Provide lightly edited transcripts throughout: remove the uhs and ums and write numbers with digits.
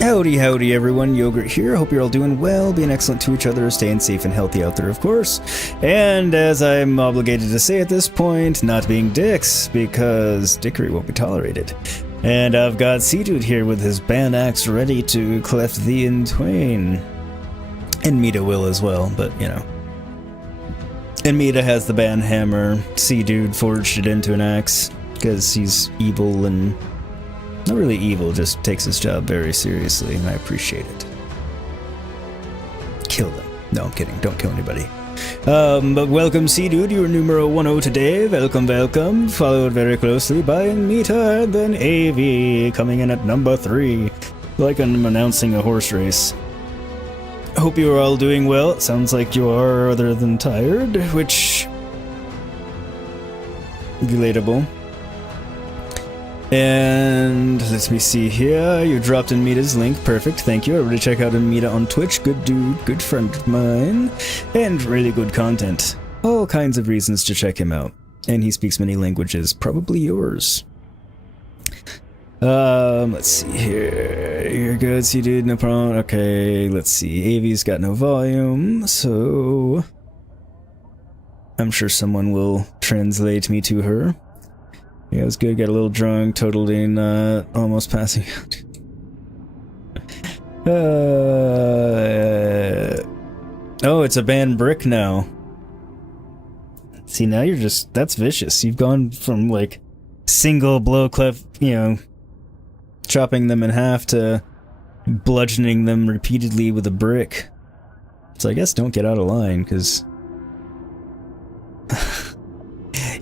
Howdy, howdy everyone, Yogurt here. Hope you're all doing well, being excellent to each other, staying safe and healthy out there, of course. And as I'm obligated to say at this point, not being dicks, because dickery won't be tolerated. And I've got Sea-Dude here with his band axe ready to cleft thee in twain. And Mita will as well, but you know. And Mita has the band hammer. Sea-Dude forged it into an axe, because he's evil and... not really evil, just takes his job very seriously, and I appreciate it. Kill them. No, I'm kidding. Don't kill anybody. But welcome, Sea-Dude. You're numero 10 today. Welcome, welcome. Followed very closely by Mita and then AV, coming in at number 3. Like I'm announcing a horse race. Hope you are all doing well. It sounds like you are, other than tired, which... relatable. And let me see here. You dropped in Mita's link. Perfect. Thank you. Everybody check out Mita on Twitch. Good dude. Good friend of mine. And really good content. All kinds of reasons to check him out. And he speaks many languages. Probably yours. Let's see here. You're good. See, dude. No problem. Okay. Let's see. AV's got no volume. So... I'm sure someone will translate me to her. Yeah, it was good. Got a little drunk, totally not, almost passing out. Oh, it's a banned brick now. See, now you're just, that's vicious. You've gone from, like, single blow clef, you know, chopping them in half to bludgeoning them repeatedly with a brick. So I guess don't get out of line, because...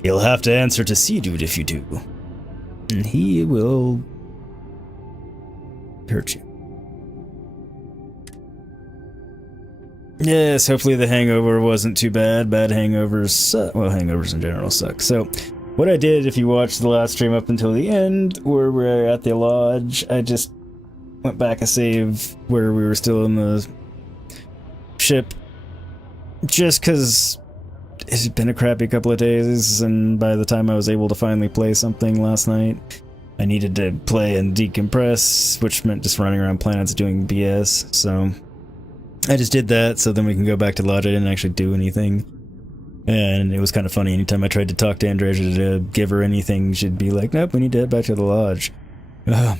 you'll have to answer to Sea-Dude if you do. And he will... hurt you. Yes, hopefully the hangover wasn't too bad. Bad hangovers suck. Well, hangovers in general suck. So, what I did, if you watched the last stream up until the end, where we're at the lodge, I just went back a save where we were still in the ship. Just because... it's been a crappy couple of days, and by the time I was able to finally play something last night, I needed to play and decompress, which meant just running around planets doing BS, so I just did that, so then we can go back to Lodge. I didn't actually do anything, and it was kind of funny. Anytime I tried to talk to Andreja to give her anything, she'd be like, nope, we need to head back to the Lodge.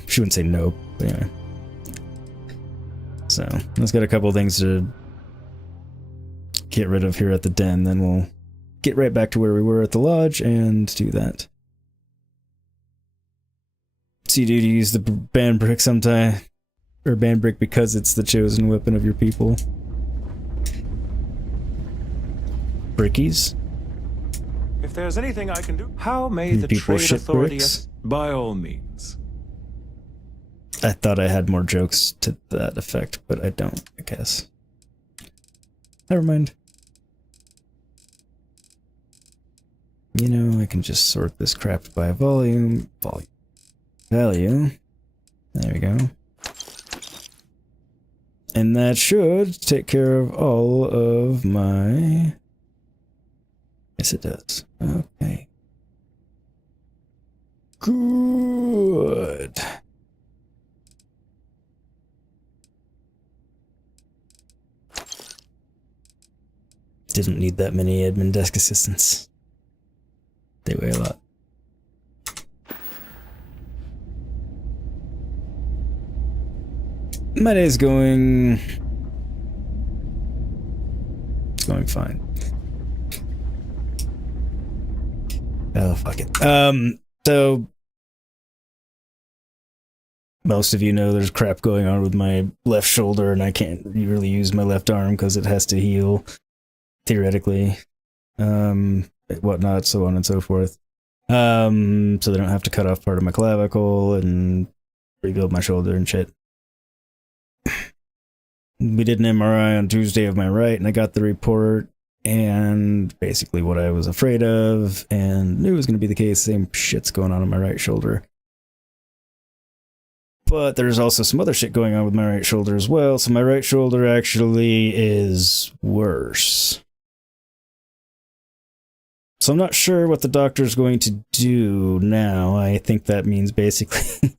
She wouldn't say nope, but anyway. So, let's got a couple things to get rid of here at the den, then we'll get right back to where we were at the Lodge and do that. See, dude, you use the band brick sometime, or band brick because it's the chosen weapon of your people. Brickies? If there's anything I can do, how may the trade authority? By all means. I thought I had more jokes to that effect, but I don't, I guess. Never mind. You know, I can just sort this crap by volume. Value. There we go. And that should take care of all of my... yes, it does. Okay. Good. Didn't need that many admin desk assistants. They weigh a lot. My day's going... it's going fine. Oh, fuck it. So... most of you know there's crap going on with my left shoulder, and I can't really use my left arm because it has to heal. Theoretically, whatnot, so on and so forth. So they don't have to cut off part of my clavicle and rebuild my shoulder and shit. We did an MRI on Tuesday of my right, and I got the report, and basically what I was afraid of, and knew was going to be the case. Same shit's going on my right shoulder. But there's also some other shit going on with my right shoulder as well, so my right shoulder actually is worse. So I'm not sure what the doctor's going to do now. I think that means basically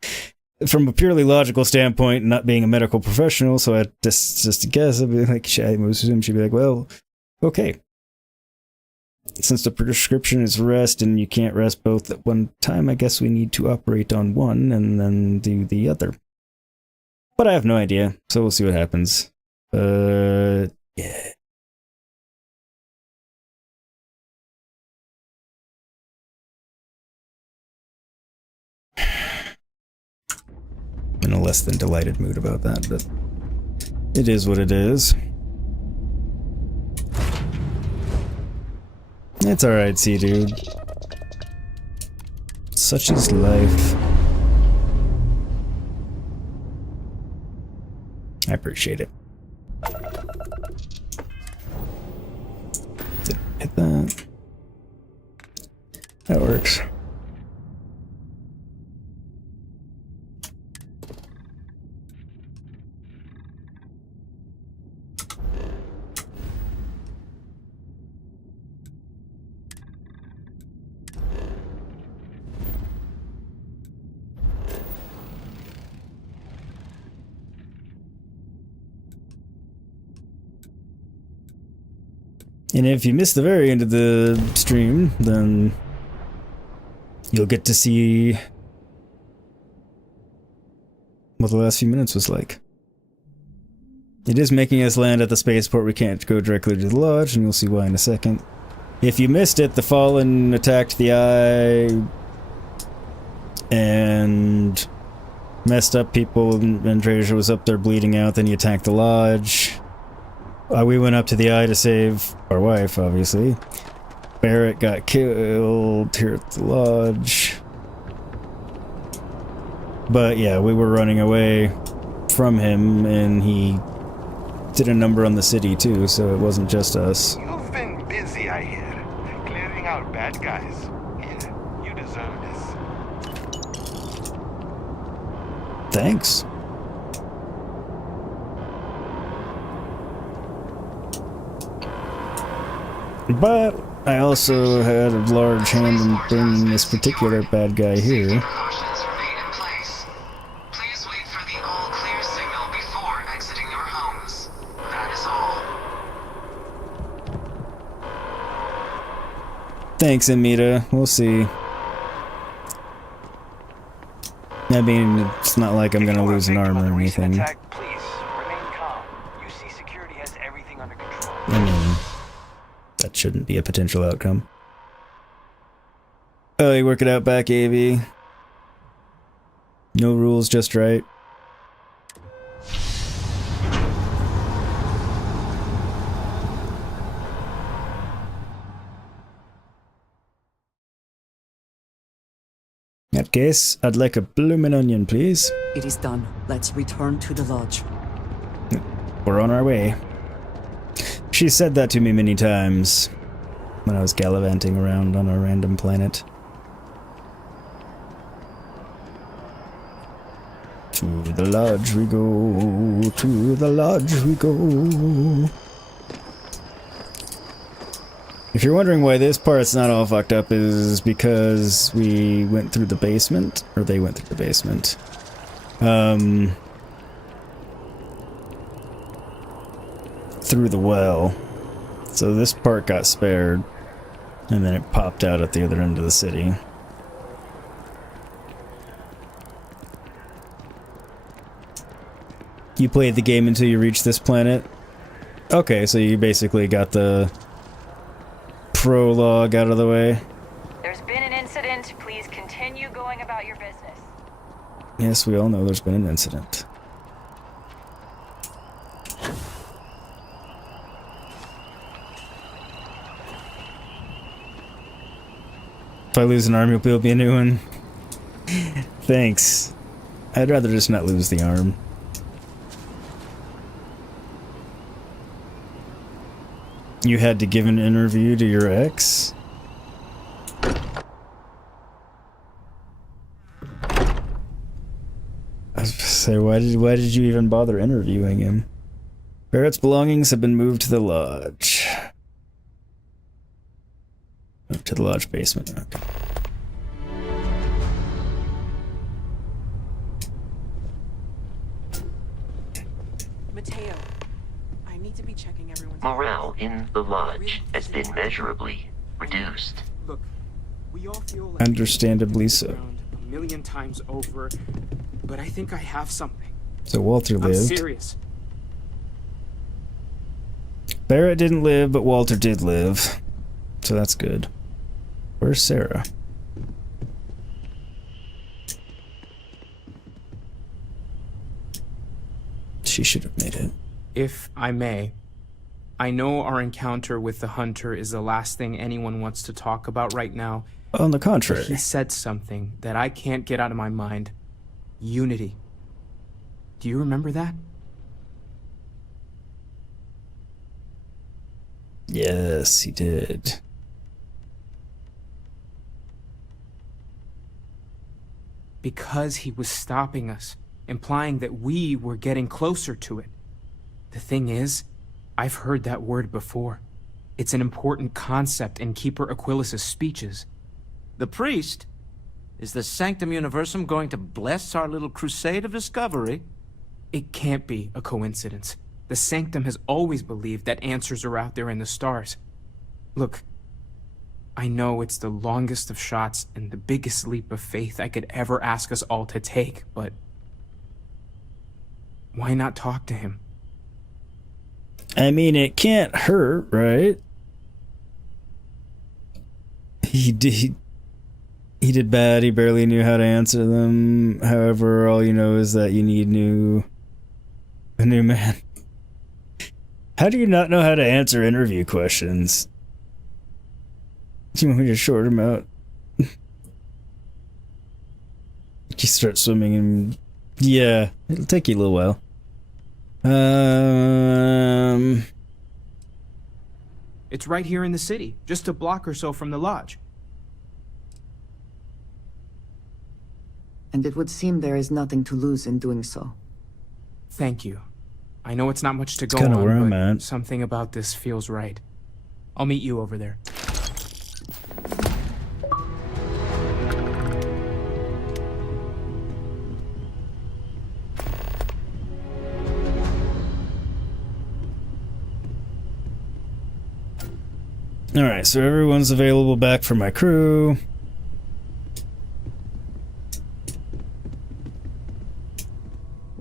from a purely logical standpoint, not being a medical professional, so I just to guess, I'd be like, I assume she'd be like, well, okay. Since the prescription is rest and you can't rest both at one time, I guess we need to operate on one and then do the other. But I have no idea, so we'll see what happens. Yeah. In a less than delighted mood about that, but it is what it is. It's alright, see, dude. Such is life. I appreciate it. Did hit that. That works. And if you missed the very end of the stream, then you'll get to see what the last few minutes was like. It is making us land at the spaceport. We can't go directly to the lodge, and you'll see why in a second. If you missed it, the Fallen attacked the Eye and messed up people, and Andreja was up there bleeding out, then he attacked the lodge. We went up to the Eye to save our wife, obviously. Barrett got killed here at the lodge. But yeah, we were running away from him, and he did a number on the city too, so it wasn't just us. You've been busy, I hear. Clearing out bad guys. Here, you deserve this. Thanks. But I also had a large hand in bringing this particular bad guy here. Please wait for the all clear signal before exiting your homes. That is all. Thanks, Amita. We'll see. I mean, it's not like I'm gonna lose an arm or anything. Please remain calm. You see, security has everything under control. I mean, that shouldn't be a potential outcome. Oh, you work it out back, AV. No rules, just right. In that case, I'd like a bloomin' onion, please. It is done. Let's return to the lodge. We're on our way. She said that to me many times when I was gallivanting around on a random planet. To the lodge we go, to the lodge we go. If you're wondering why this part's not all fucked up, is because we went through the basement, or they went through the basement. Through the well. So this part got spared, and then it popped out at the other end of the city. You played the game until you reached this planet? Okay, so you basically got the prologue out of the way. There's been an incident. Please continue going about your business. Yes, we all know there's been an incident. If I lose an arm, you'll be a new one. Thanks. I'd rather just not lose the arm. You had to give an interview to your ex? I was gonna say, why did you even bother interviewing him? Barrett's belongings have been moved to the lodge. Moved to the lodge basement. Okay. Mateo, I need to be checking everyone's... Morale in the lodge has been measurably reduced. Look, we all feel like... Understandably so. A million times over, but I think I have something. So Walter I'm lived. serious. Barrett didn't live, but Walter did live. So that's good. Where's Sarah? She should have made it. If I may, I know our encounter with the hunter is the last thing anyone wants to talk about right now. On the contrary. He said something that I can't get out of my mind. Unity. Do you remember that? Yes, he did. Because he was stopping us, implying that we were getting closer to it. The thing is, I've heard that word before. It's an important concept in Keeper Aquilas's speeches. The priest? Is the Sanctum Universum going to bless our little crusade of discovery? It can't be a coincidence. The Sanctum has always believed that answers are out there in the stars. Look, I know it's the longest of shots and the biggest leap of faith I could ever ask us all to take, but why not talk to him? I mean, it can't hurt, right? He did bad. He barely knew how to answer them. However, all you know is that you need a new man. How do you not know how to answer interview questions? Do you want me to short him out? You start swimming and... Yeah, it'll take you a little while. It's right here in the city, just a block or so from the lodge. And it would seem there is nothing to lose in doing so. Thank you. I know it's not much to go kinda where on, I'm but at. something about this feels right. I'll meet you over there. Alright, so everyone's available back for my crew.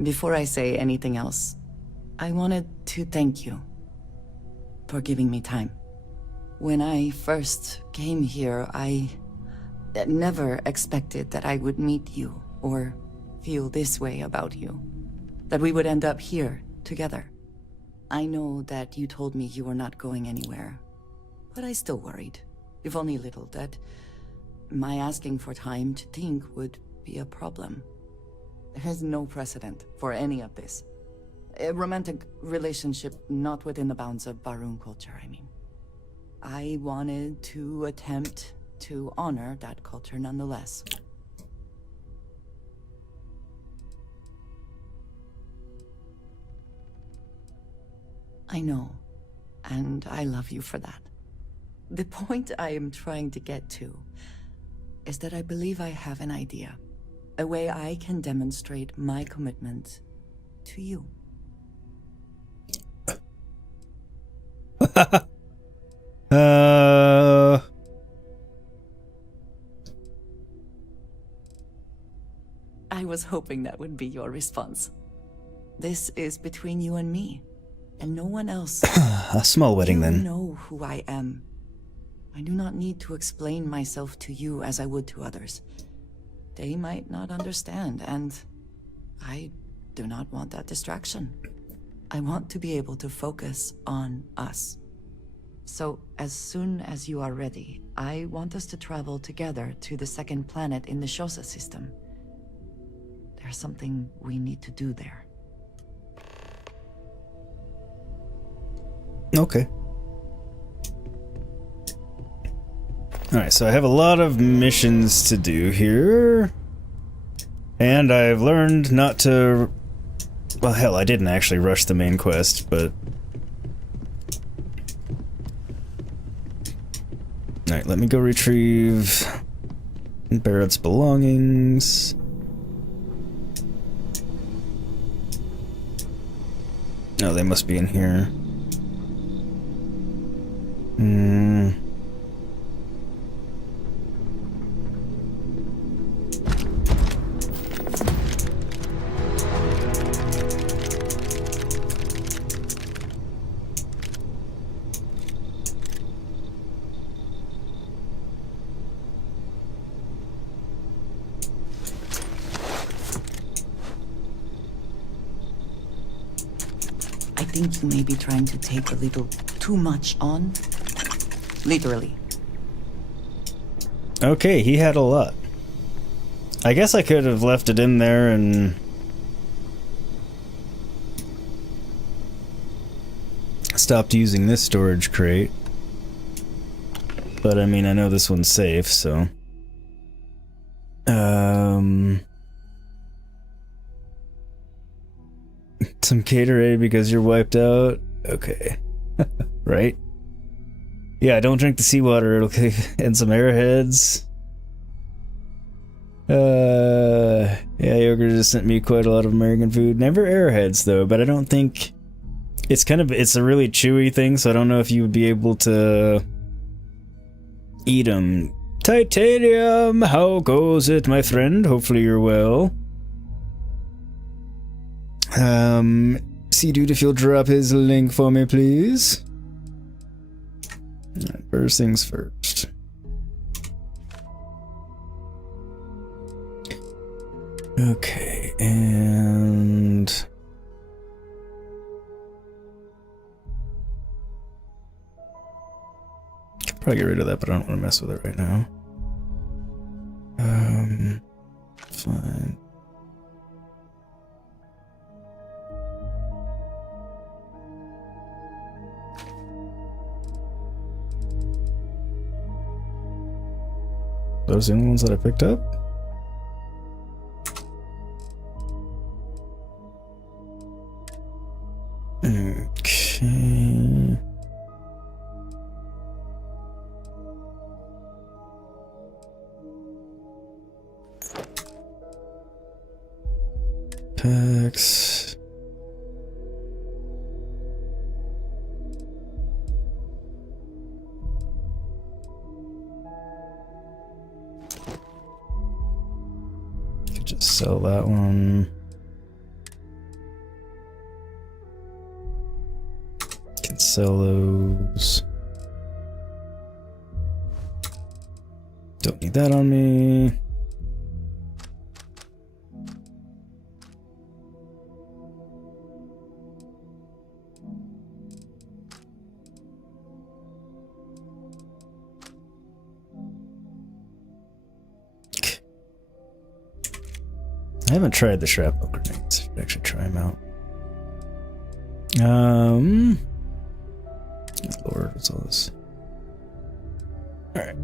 Before I say anything else, I wanted to thank you for giving me time. When I first came here, I never expected that I would meet you or feel this way about you, that we would end up here together. I know that you told me you were not going anywhere, but I still worried, if only a little, that my asking for time to think would be a problem. There is no precedent for any of this. A romantic relationship not within the bounds of Barun culture, I mean. I wanted to attempt to honor that culture nonetheless. I know, and I love you for that. The point I am trying to get to is that I believe I have an idea. A way I can demonstrate my commitment to you. I was hoping that would be your response. This is between you and me, and no one else. A small wedding, then. You know who I am. I do not need to explain myself to you as I would to others. They might not understand, and I do not want that distraction. I want to be able to focus on us. So, as soon as you are ready, I want us to travel together to the second planet in the Shosa system. There's something we need to do there. Okay. Alright, so I have a lot of missions to do here. And I've learned not to... Well, hell, I didn't actually rush the main quest, but... Alright, let me go retrieve Barrett's belongings. No, they must be in here. I think you may be trying to take a little too much on. Literally. Okay, he had a lot. I guess I could have left it in there and stopped using this storage crate. But I mean, I know this one's safe, so... Some Gatorade because you're wiped out? Okay. Right? Yeah, don't drink the seawater, it'll kill you. And some airheads. Yeah, Yogurt just sent me quite a lot of American food. Never airheads, though, but I don't think... It's a really chewy thing, so I don't know if you would be able to... eat them. Titanium, how goes it, my friend? Hopefully you're well. See dude if you'll drop his link for me, please. Alright, first things first. Okay, and... could probably get rid of that, but I don't want to mess with it right now. Fine. Those are the only ones that I picked up? Okay. Packs. Could just sell that one. Can sell those. Don't need that on me. I haven't tried the shrapnel grenades. I should actually try them out. Lord, what's all this? Alright,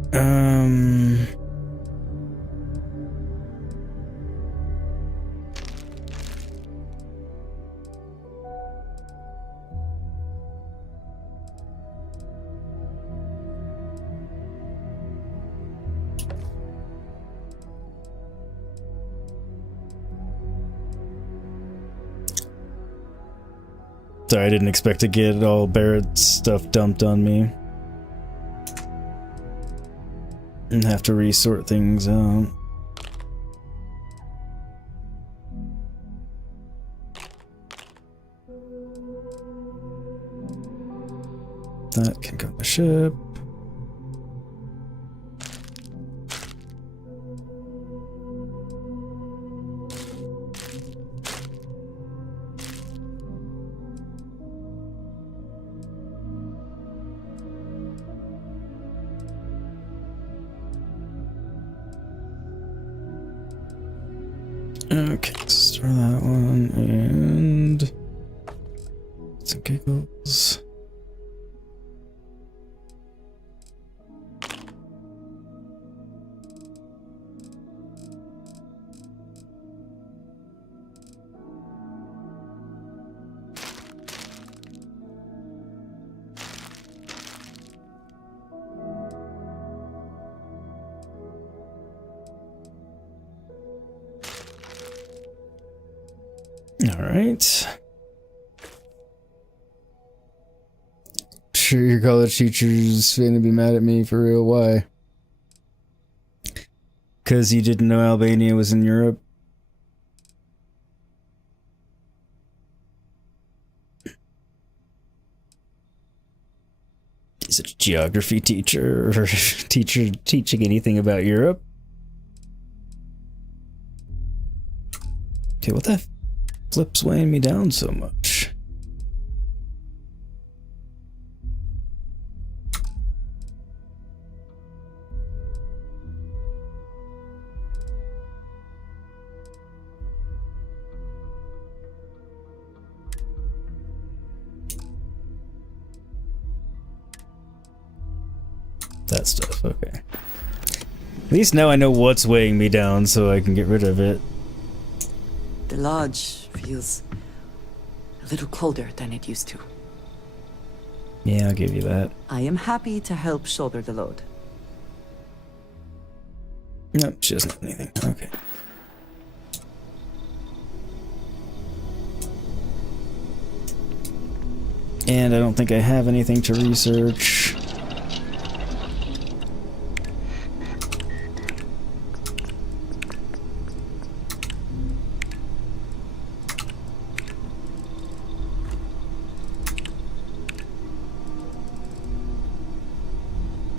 sorry, I didn't expect to get all Barrett's stuff dumped on me. And have to resort things out. That can go on the ship. Okay, let's throw that one and some giggles. All right. sure your college teacher's gonna be mad at me for real. Why? Because you didn't know Albania was in Europe? Is it a geography teacher or teacher teaching anything about Europe? Okay, what the flip's weighing me down so much? That stuff, okay. At least now I know what's weighing me down so I can get rid of it. The lodge feels a little colder than it used to. Yeah, I'll give you that. I am happy to help shoulder the load. Nope, she doesn't have anything. Okay. And I don't think I have anything to research.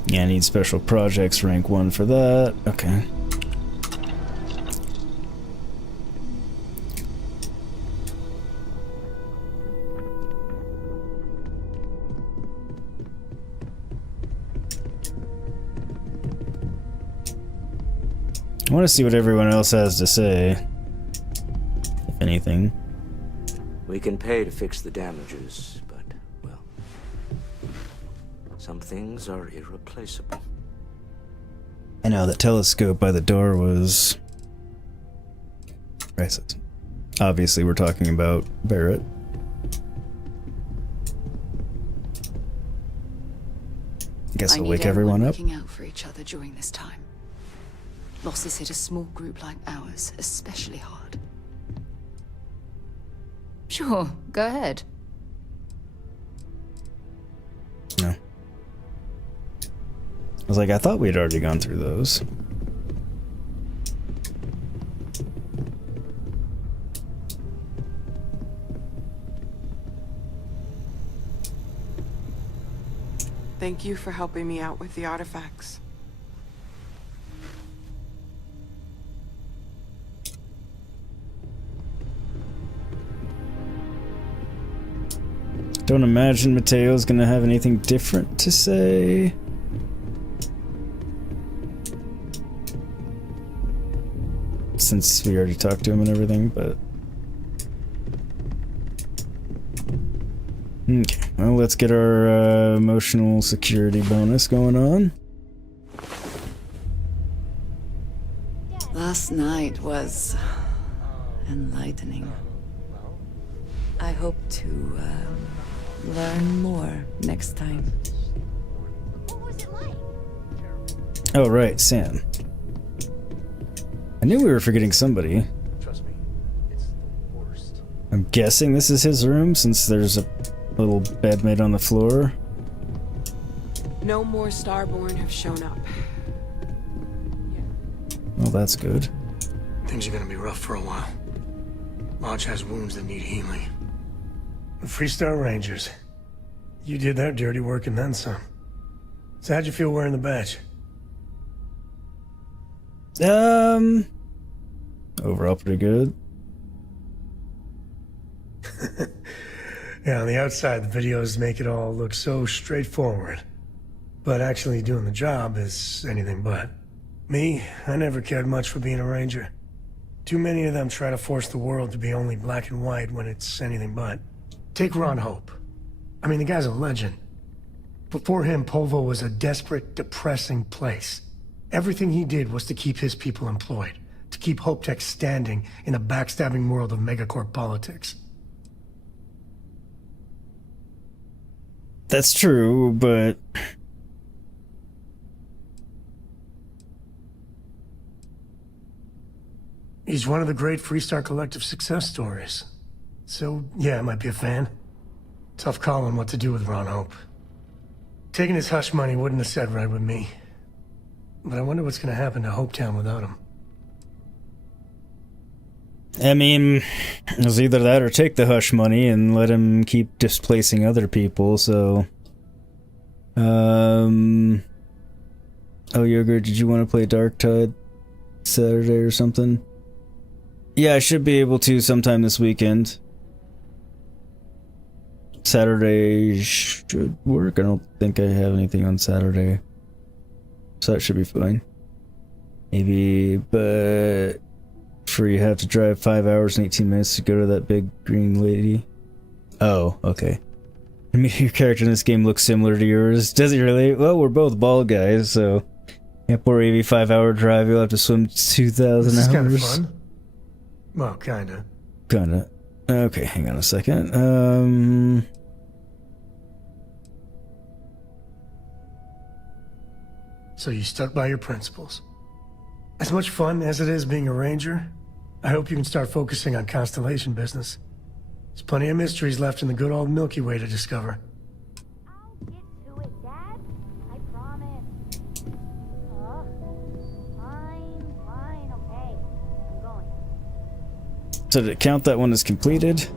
Yeah, I need special projects, rank 1 for that. Okay. I want to see what everyone else has to say, if anything. We can pay to fix the damages, but, well, some things are irreplaceable. I know that telescope by the door was racist. Obviously, we're talking about Barrett. I guess I'll wake everyone up. Looking out for each other during this time. Losses hit a small group like ours especially hard. Sure, go ahead. No. I was like, I thought we'd already gone through those. Thank you for helping me out with the artifacts. Don't imagine Mateo's gonna have anything different to say. Since we already talked to him and everything, but... Okay, well, let's get our emotional security bonus going on. Last night was enlightening. I hope to learn more next time. Oh, right, Sam. I knew we were forgetting somebody. Trust me, it's the worst. I'm guessing this is his room, since there's a little bed made on the floor. No more Starborn have shown up. Well, that's good. Things are gonna be rough for a while. Lodge has wounds that need healing. The Freestar Rangers. You did that dirty work and then some. So how'd you feel wearing the badge? Overall pretty good. Yeah, on the outside, the videos make it all look so straightforward. But actually doing the job is anything but. Me, I never cared much for being a ranger. Too many of them try to force the world to be only black and white when it's anything but. Take Ron Hope. I mean, the guy's a legend. Before him, Polvo was a desperate, depressing place. Everything he did was to keep his people employed, to keep Hope Tech standing in a backstabbing world of megacorp politics. That's true, but... He's one of the great Freestar Collective success stories. So, yeah, I might be a fan. Tough call on what to do with Ron Hope. Taking his hush money wouldn't have sat right with me. But I wonder what's gonna happen to Hopetown without him. I mean, it was either that or take the hush money and let him keep displacing other people, so... Oh, Yogurt, did you want to play Dark Tide Saturday or something? Yeah, I should be able to sometime this weekend. Saturday should work. I don't think I have anything on Saturday. So that should be fine. Maybe, but... For you have to drive 5 hours and 18 minutes to go to that big green lady. Oh, okay. I mean, your character in this game looks similar to yours. Does he really? Well, we're both bald guys, so... Yeah, poor Evie, 5-hour drive, you'll have to swim 2,000 hours. This is kind of fun. Well, kinda. Kinda. Okay, hang on a second. So you stuck by your principles. As much fun as it is being a ranger, I hope you can start focusing on constellation business. There's plenty of mysteries left in the good old Milky Way to discover. I'll get to it, Dad. I promise. Fine, okay. I'm going. So did it count that one as completed?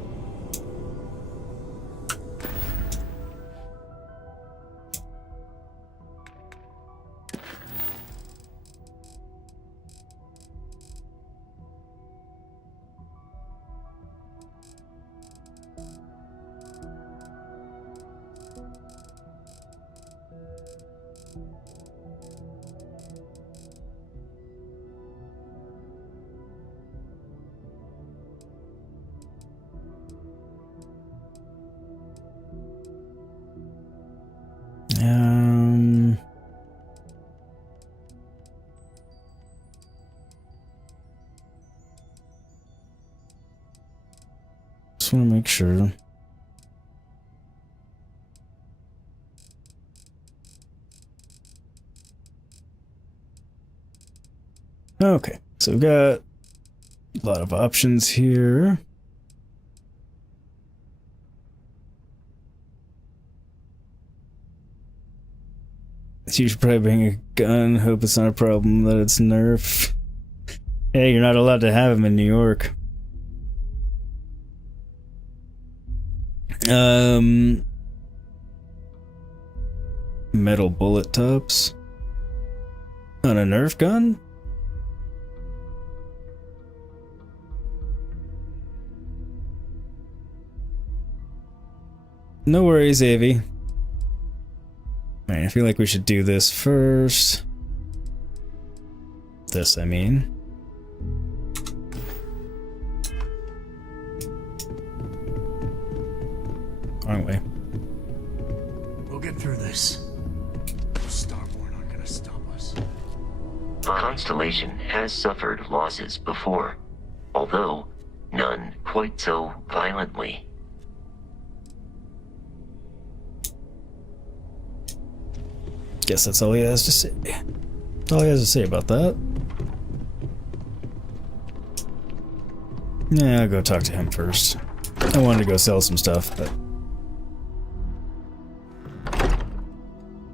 Just want to make sure. Okay, so we've got a lot of options here. So you should probably bring a gun. Hope it's not a problem that it's Nerf. Hey, you're not allowed to have them in New York. Metal bullet tops on a Nerf gun? No worries, Avi. Alright, I feel like we should do this first. This, I mean. Wrong way. We'll get through this. Starborn aren't gonna stop us. The Constellation has suffered losses before, although none quite so violently. Guess that's all he has to say. That's all he has to say about that. Yeah, I'll go talk to him first. I wanted to go sell some stuff, but...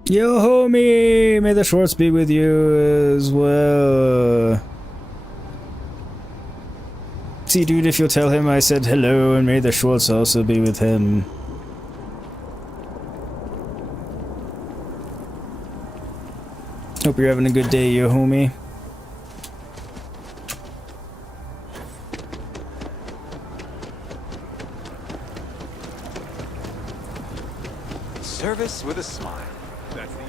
Yo, homie! May the Schwartz be with you as well. See, dude, if you'll tell him I said hello, and may the Schwartz also be with him. Hope you're having a good day, yo, homie. Service with a smile. That's the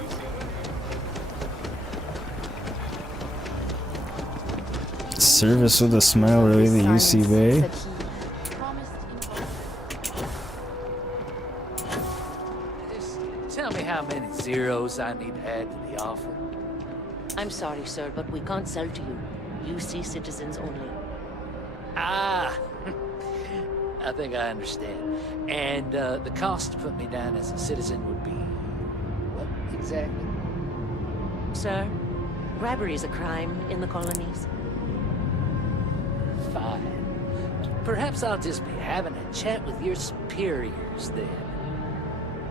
UC. Service with a smile, really, the UC way. Tell me how many zeros I need to add to the offer. I'm sorry, sir, but we can't sell to you. UC citizens only. Ah, I think I understand. And the cost to put me down as a citizen would be what exactly? Sir, bribery is a crime in the colonies. Fine. Perhaps I'll just be having a chat with your superiors then.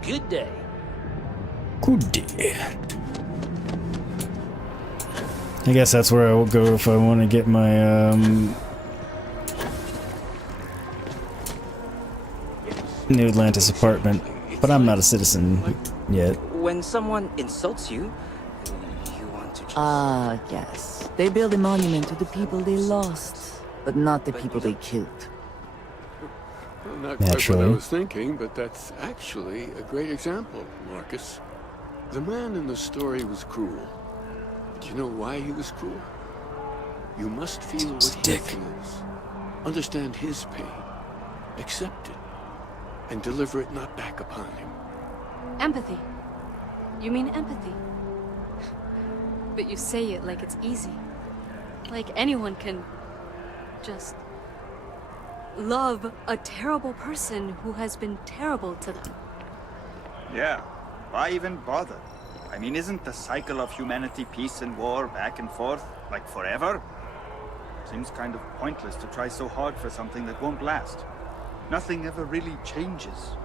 Good day. Good. I guess that's where I will go if I want to get my new Atlantis apartment. But I'm not a citizen yet. When someone insults you, you want to just... Ah, yes. They build a monument to the people they lost, but not the people they killed. Well, not quite what I was thinking, but that's actually a great example, Marcus. The man in the story was cruel. Do you know why he was cruel? You must feel what he feels. Understand his pain. Accept it. And deliver it not back upon him. Empathy. You mean empathy? But you say it like it's easy. Like anyone can just love a terrible person who has been terrible to them. Yeah, why even bother? I mean, isn't the cycle of humanity peace and war back and forth, like forever? Seems kind of pointless to try so hard for something that won't last. Nothing ever really changes.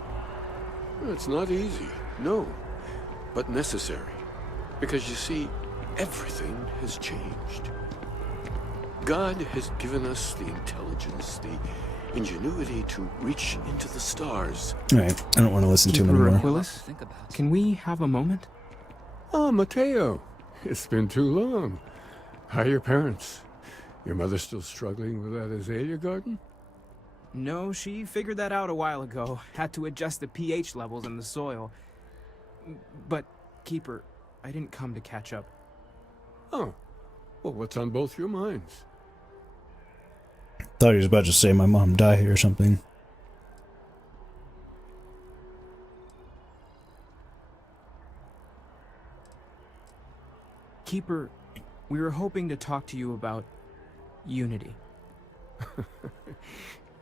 It's not easy, no, but necessary. Because you see, everything has changed. God has given us the intelligence, the ingenuity to reach into the stars. Alright, I don't want to listen to him anymore. Aquilus, can we have a moment? Oh, Mateo. It's been too long. How are your parents? Your mother still struggling with that azalea garden? No, she figured that out a while ago. Had to adjust the pH levels in the soil. But, Keeper, I didn't come to catch up. Oh. Well, what's on both your minds? Thought he was about to say my mom died or something. Keeper, we were hoping to talk to you about unity.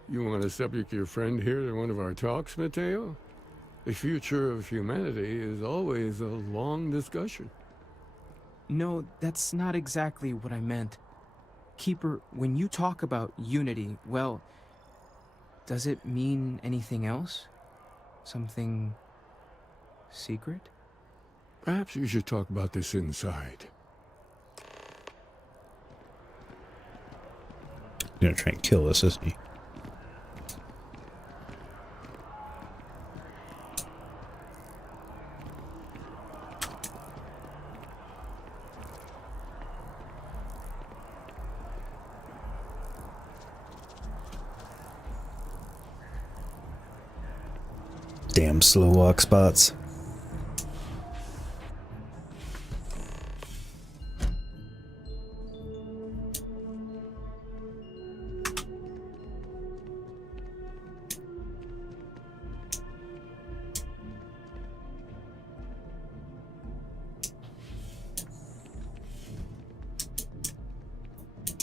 You want to subject your friend here to one of our talks, Mateo? The future of humanity is always a long discussion. No, that's not exactly what I meant. Keeper, when you talk about unity, well, does it mean anything else? Something secret? Perhaps you should talk about this inside. He's gonna try and kill us, isn't he? Damn slow walk spots.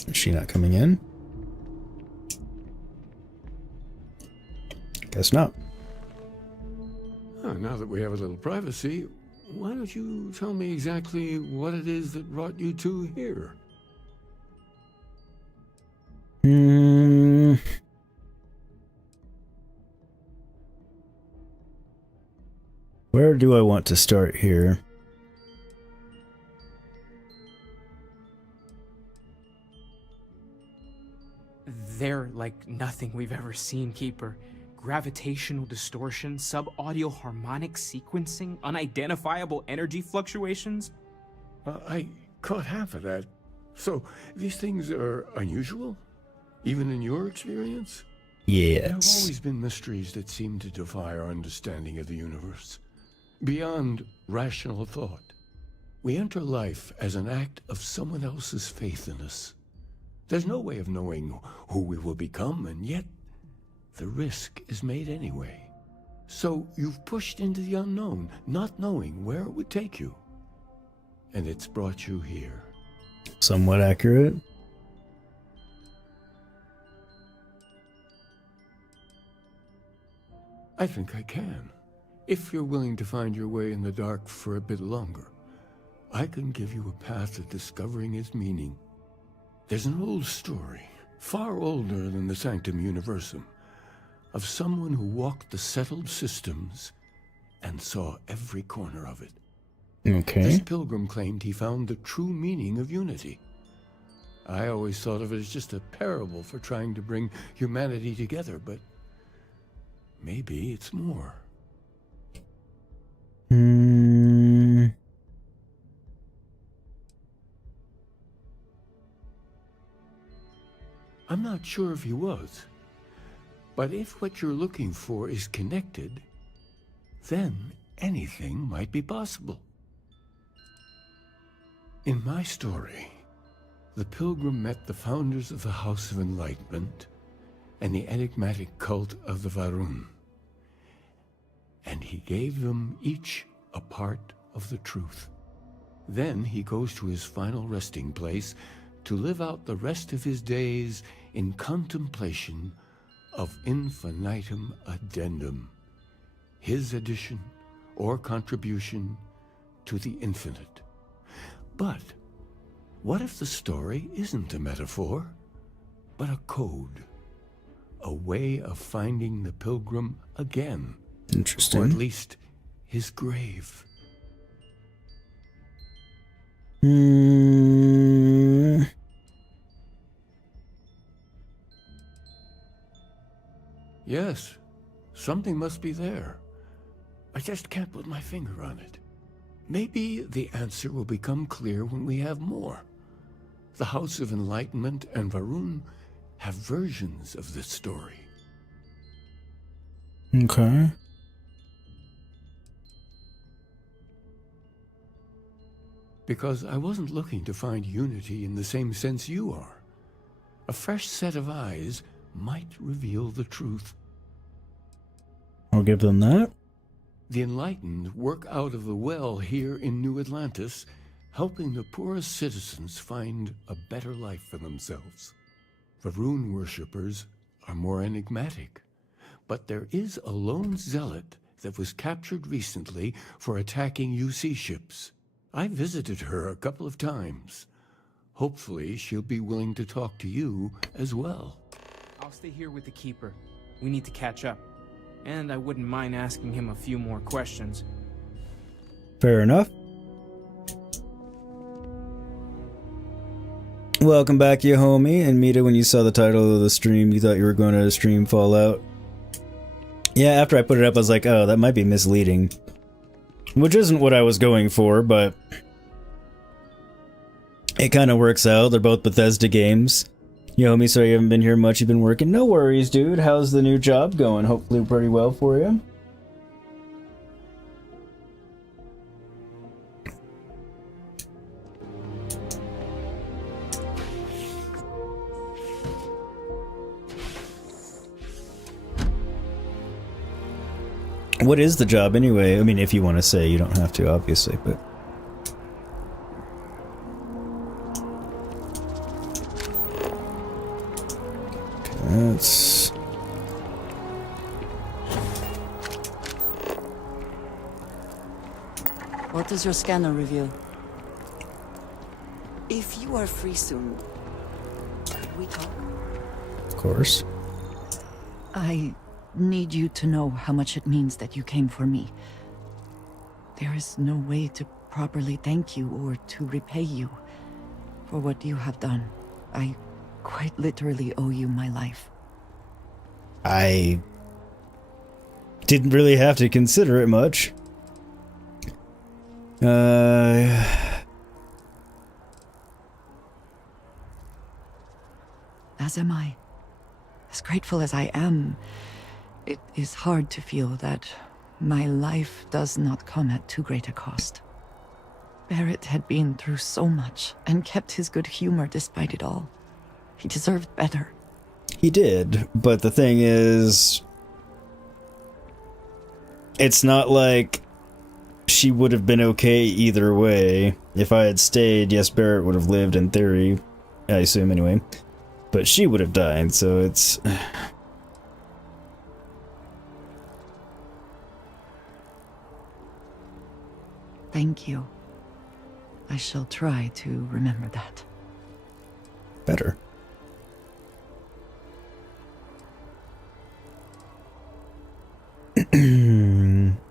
Is she not coming in? Guess not. Now that we have a little privacy, why don't you tell me exactly what it is that brought you two here? Where do I want to start here? They're like nothing we've ever seen, Keeper. Gravitational distortion, sub-audio harmonic sequencing, unidentifiable energy fluctuations. I caught half of that. So, these things are unusual? Even in your experience? Yes. There have always been mysteries that seem to defy our understanding of the universe. Beyond rational thought. We enter life as an act of someone else's faith in us. There's no way of knowing who we will become, and yet the risk is made anyway. So you've pushed into the unknown, not knowing where it would take you. And it's brought you here. Somewhat accurate. I think I can. If you're willing to find your way in the dark for a bit longer, I can give you a path to discovering its meaning. There's an old story, far older than the Sanctum Universum, of someone who walked the settled systems and saw every corner of it. Okay. This pilgrim claimed he found the true meaning of unity. I always thought of it as just a parable for trying to bring humanity together, but maybe it's more. I'm not sure if he was, but if what you're looking for is connected, then anything might be possible. In my story, the pilgrim met the founders of the House of Enlightenment and the enigmatic cult of the Varun, and he gave them each a part of the truth. Then he goes to his final resting place to live out the rest of his days in contemplation of infinitum addendum, his addition or contribution to the infinite. But what if the story isn't a metaphor, but a code? A way of finding the pilgrim again. Interesting. Or at least his grave. Yes, something must be there. I just can't put my finger on it. Maybe the answer will become clear when we have more. The House of Enlightenment and Varun have versions of this story. Okay. Because I wasn't looking to find unity in the same sense you are. A fresh set of eyes might reveal the truth. I'll give them that. The enlightened work out of the well here in New Atlantis, helping the poorest citizens find a better life for themselves. Varun worshippers are more enigmatic, but there is a lone zealot that was captured recently for attacking UC ships. I visited her a couple of times. Hopefully she'll be willing to talk to you as well. I'll stay here with the Keeper. We need to catch up. And I wouldn't mind asking him a few more questions. Fair enough. Welcome back, you homie. And Mita, when you saw the title of the stream, you thought you were going to stream Fallout. Yeah, after I put it up, I was like, oh, that might be misleading. Which isn't what I was going for, but it kind of works out. They're both Bethesda games. Yo, homie, sorry you haven't been here much. You've been working. No worries, dude. How's the new job going? Hopefully pretty well for you. What is the job anyway? I mean, if you want to say, you don't have to, obviously, but... That's... What does your scanner reveal? If you are free soon, could we talk? Of course. I need you to know how much it means that you came for me. There is no way to properly thank you or to repay you for what you have done. I quite literally owe you my life. I didn't really have to consider it much. As am I. As grateful as I am, it is hard to feel that my life does not come at too great a cost. Barrett had been through so much and kept his good humor despite it all. He deserved better. He did, but the thing is, it's not like she would have been okay either way. If I had stayed, yes, Barrett would have lived in theory, I assume anyway, but she would have died, so it's... Thank you. I shall try to remember that. Better.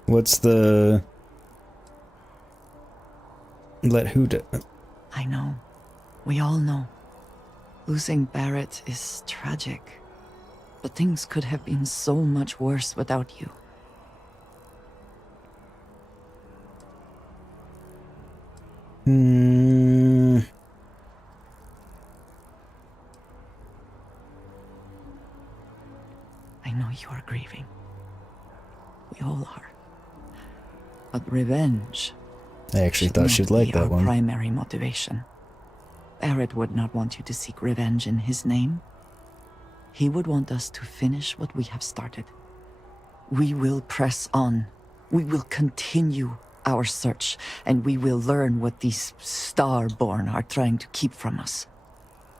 What's the... Let who do? I know. We all know. Losing Barrett is tragic. But things could have been so much worse without you. I know you are grieving. We all are. But revenge... I actually thought she'd like that one. Primary motivation. Barrett would not want you to seek revenge in his name. He would want us to finish what we have started. We will press on. We will continue our search, and we will learn what these Starborn are trying to keep from us.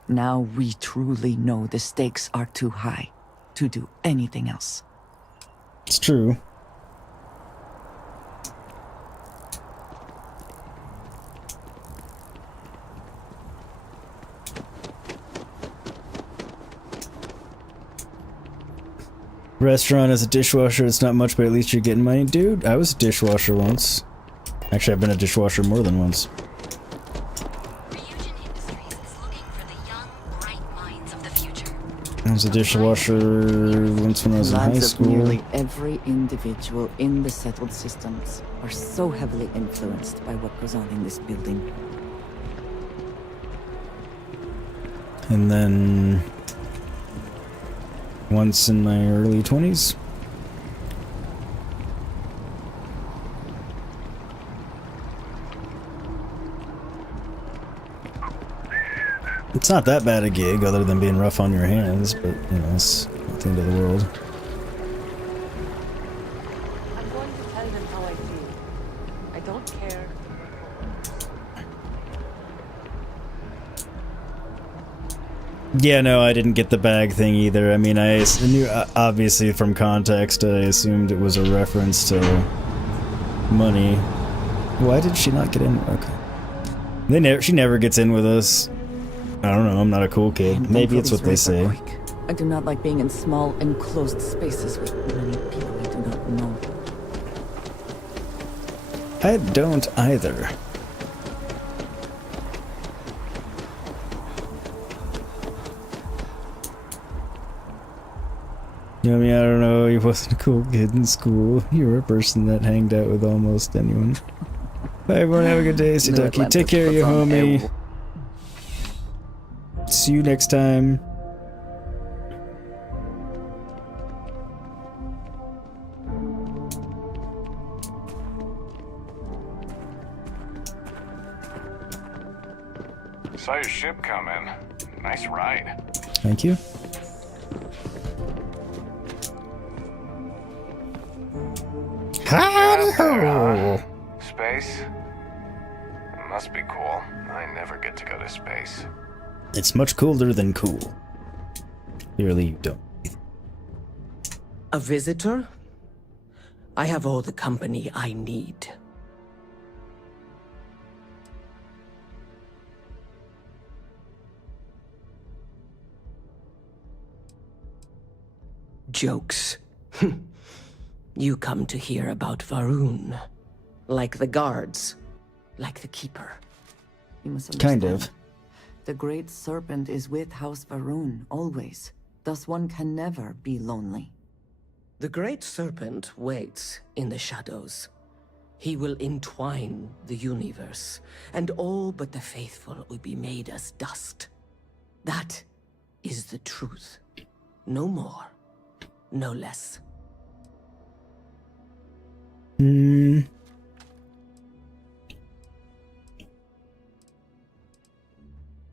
Now we truly know the stakes are too high to do anything else. It's true. Restaurant as a dishwasher, it's not much, but at least you're getting money. Dude, I was a dishwasher once. Actually, I've been a dishwasher more than once. I was a dishwasher once when I was in high school. Nearly every individual in the settled systems are so heavily influenced by what goes on in this building. And then... once in my early 20s. It's not that bad a gig, other than being rough on your hands, but, you know, it's not the end of the world. I'm going to tell them how I feel. I don't care. Yeah, no, I didn't get the bag thing either. I mean, I knew, obviously from context, I assumed it was a reference to money. Why did she not get in? Okay. She never gets in with us. I don't know, I'm not a cool kid. Maybe it's what they say. I do not like being in small, enclosed spaces with many people I do not know. I don't either. You know, I mean, I don't know, he wasn't a cool kid in school. You were a person that hanged out with almost anyone. Bye everyone, have a good day, Ducky. Take care of you, homie. See you next time. Saw your ship come in. Nice ride. Thank you. Howdy-ho! Space? It must be cool. I never get to go to space. It's much cooler than cool. Clearly you don't. A visitor? I have all the company I need. Jokes. You come to hear about Varun. Like the guards. Like the Keeper. You must Kind understand. of. The Great Serpent is with House Varun, always. Thus one can never be lonely. The Great Serpent waits in the shadows. He will entwine the universe, and all but the faithful will be made as dust. That is the truth. No more, no less.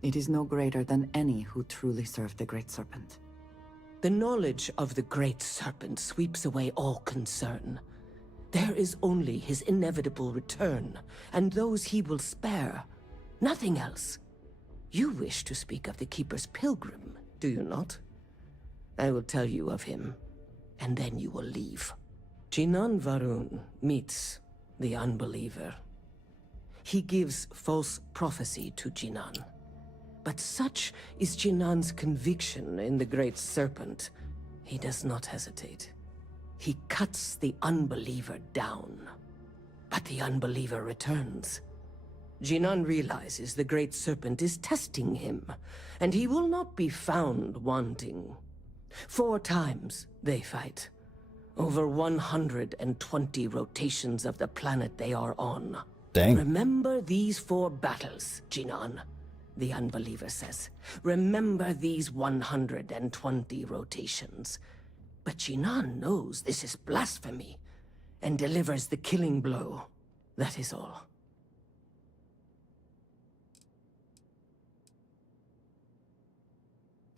It is no greater than any who truly serve the Great Serpent. The knowledge of the Great Serpent sweeps away all concern. There is only his inevitable return, and those he will spare. Nothing else. You wish to speak of the Keeper's pilgrim, do you not? I will tell you of him, and then you will leave. Jinan Varun meets the unbeliever. He gives false prophecy to Jinan. But such is Jinan's conviction in the Great Serpent, he does not hesitate. He cuts the unbeliever down. But the unbeliever returns. Jinan realizes the Great Serpent is testing him, and he will not be found wanting. 4 times they fight. Over 120 rotations of the planet they are on. Dang. Remember these 4 battles, Jinan, the Unbeliever says. Remember these 120 rotations. But Jinan knows this is blasphemy, and delivers the killing blow. That is all.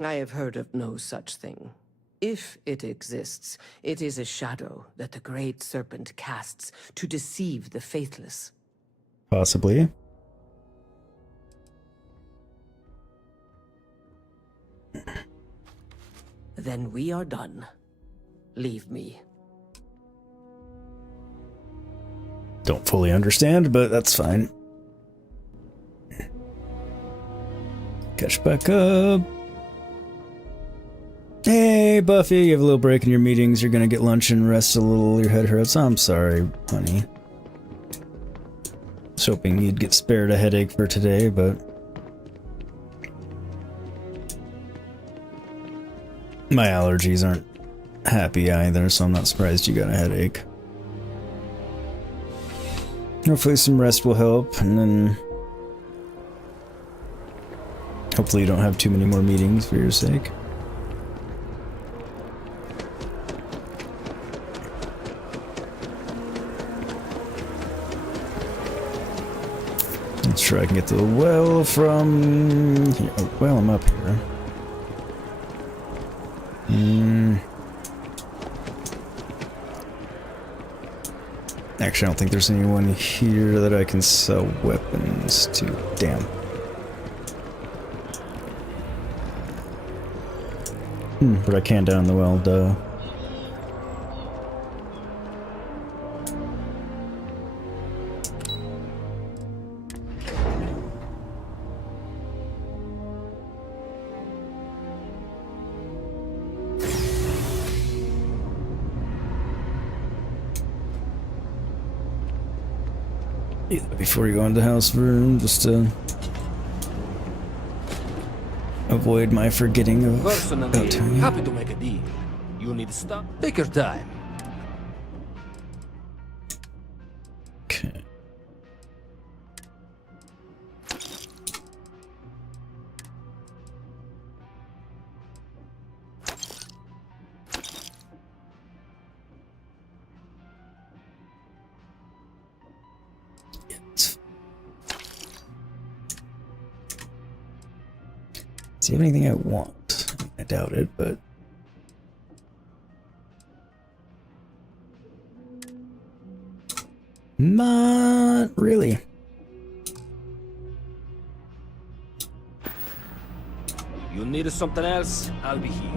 I have heard of no such thing. If it exists, it is a shadow that the Great Serpent casts to deceive the faithless. Possibly. Then we are done. Leave me. Don't fully understand, but that's fine. Catch back up. Hey, Buffy, you have a little break in your meetings. You're gonna get lunch and rest a little. Your head hurts. I'm sorry, honey. Was hoping you'd get spared a headache for today, but my allergies aren't happy either, so I'm not surprised you got a headache. Hopefully some rest will help, and then hopefully you don't have too many more meetings for your sake. Let's try I can get to the well from here. Oh, well, I'm up here. Actually, I don't think there's anyone here that I can sell weapons to. Damn. But I can down the well, duh. Before you go into the house room, just to avoid my forgetting of Personally, happy to make a deal. You need stuff? Take your time. Okay. Do you have anything I want? I doubt it, but not really. You need something else? I'll be here.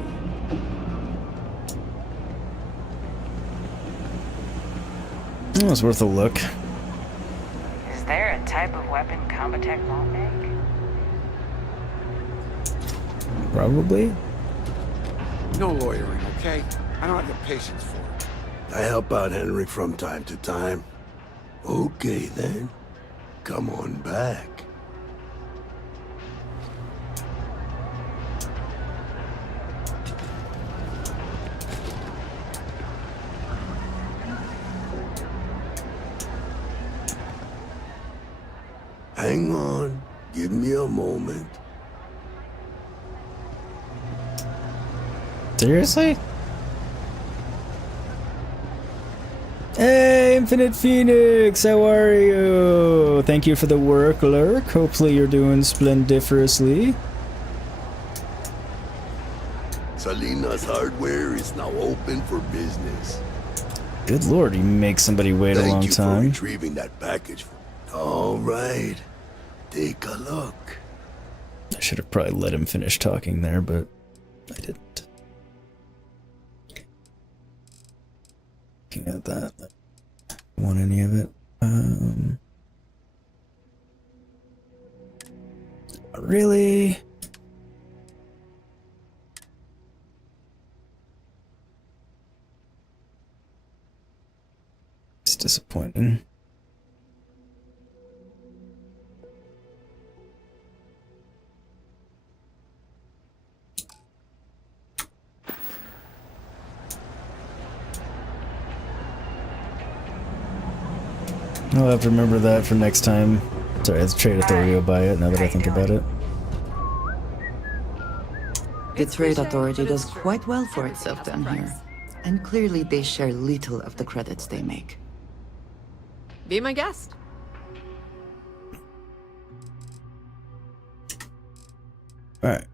It was worth a look. Is there a type of weapon Combatech won't make? Probably. No lawyering, okay? I don't have the patience for it. I help out Henry from time to time. Okay, then. Come on back. Hang on. Give me a moment. Seriously? Hey, Infinite Phoenix, how are you? Thank you for the work, Lurk. Hopefully you're doing splendiferously. Salina's Hardware is now open for business. Good lord, you make somebody wait a long Thank you for time. retrieving that package. All right, take a look. I should have probably let him finish talking there, but I didn't. Looking at that, want any of it? Really? It's disappointing. I'll have to remember that for next time. Sorry, the trade authority will buy it now that I think about it. The trade authority does quite well for itself down here. And clearly they share little of the credits they make. Be my guest. Alright.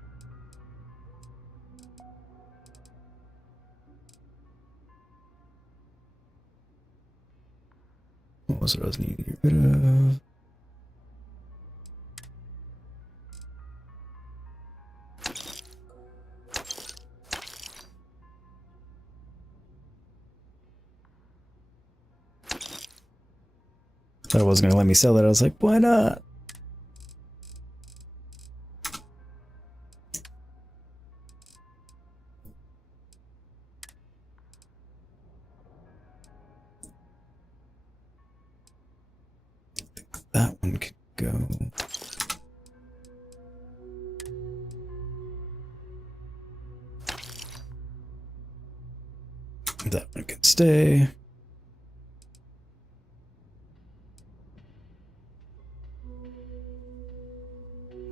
What was it I was needing to get rid of? Thought it wasn't gonna let me sell it. I was like, why not? That one could go. That one could stay.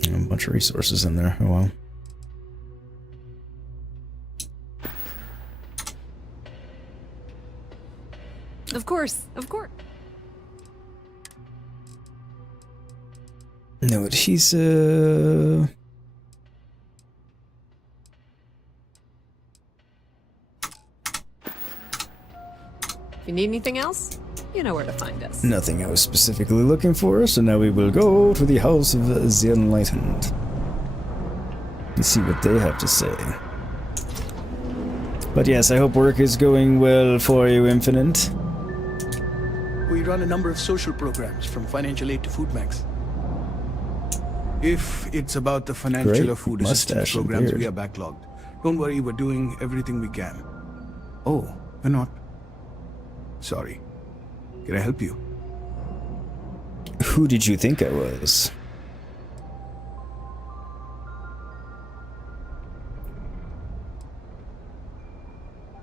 A bunch of resources in there. Oh well. Of course, of course. No adhesive. If you need anything else, you know where to find us. Nothing I was specifically looking for, so now we will go to the House of the Enlightened and see what they have to say. But yes, I hope work is going well for you, Infinite. We run a number of social programs, from financial aid to food banks. If it's about the financial or food assistance programs, we are backlogged. Don't worry, we're doing everything we can. Oh, we're not. Sorry. Can I help you? Who did you think I was?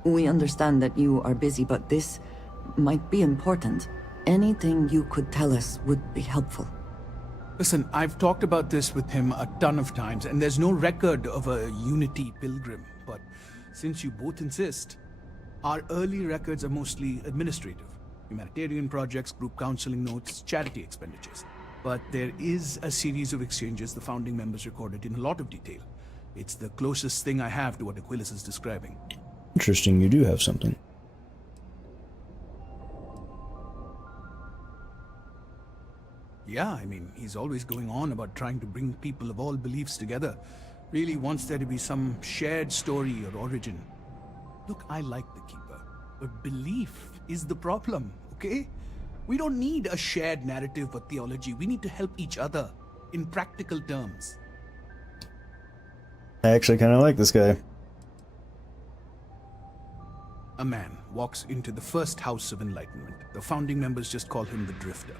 We understand that you are busy, but this might be important. Anything you could tell us would be helpful. Listen, I've talked about this with him a ton of times, and there's no record of a Unity pilgrim. But since you both insist, our early records are mostly administrative. Humanitarian projects, group counseling notes, charity expenditures. But there is a series of exchanges the founding members recorded in a lot of detail. It's the closest thing I have to what Aquilus is describing. Interesting, you do have something. Yeah, I mean, he's always going on about trying to bring people of all beliefs together. Really wants there to be some shared story or origin. Look, I like the Keeper, but belief is the problem, okay? We don't need a shared narrative or theology. We need to help each other in practical terms. I actually kind of like this guy. A man walks into the first House of Enlightenment. The founding members just call him the Drifter.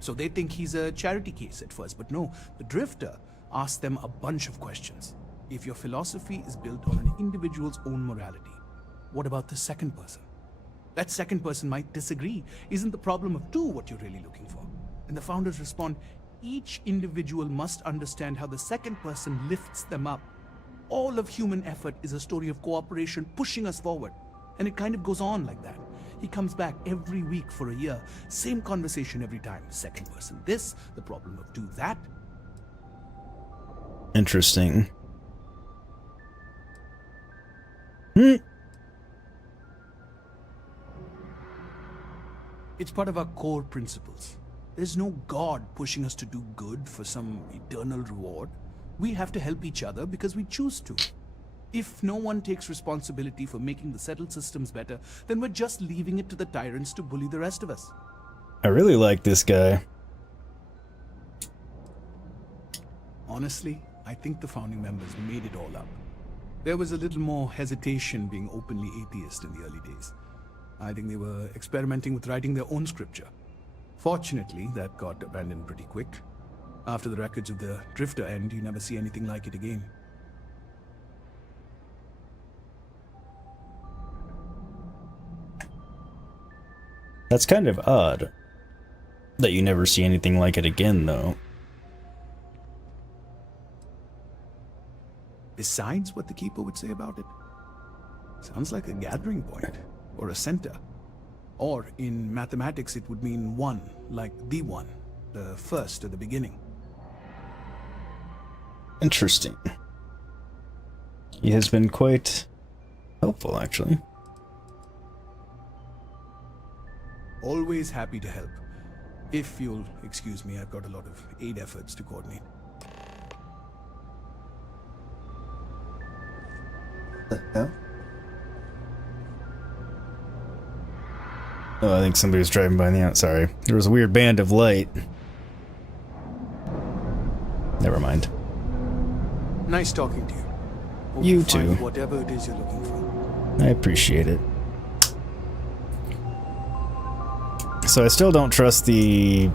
So they think he's a charity case at first, but no, the Drifter asks them a bunch of questions. If your philosophy is built on an individual's own morality, what about the second person? That second person might disagree. Isn't the problem of two what you're really looking for? And the founders respond, each individual must understand how the second person lifts them up. All of human effort is a story of cooperation pushing us forward. And it kind of goes on like that. He comes back every week for a year. Same conversation every time. Second person this, the problem of two that. Interesting. It's part of our core principles. There's no God pushing us to do good for some eternal reward. We have to help each other because we choose to. If no one takes responsibility for making the settled systems better, then we're just leaving it to the tyrants to bully the rest of us. I really like this guy. Honestly, I think the founding members made it all up. There was a little more hesitation being openly atheist in the early days. I think they were experimenting with writing their own scripture. Fortunately, that got abandoned pretty quick. After the records of the Drifter end, you never see anything like it again. That's kind of odd. that you never see anything like it again, though. Besides what the Keeper would say about it? Sounds like a gathering point, or a center. Or, in mathematics, it would mean one, like the one, the first or the beginning. Interesting. He has been quite helpful, actually. Always happy to help. If you'll excuse me, I've got a lot of aid efforts to coordinate. The hell? Oh, I think somebody was driving by the out. Sorry. There was a weird band of light. Never mind. Nice talking to you. Hope You find too. whatever it is you're looking for. I appreciate it. So I still don't trust the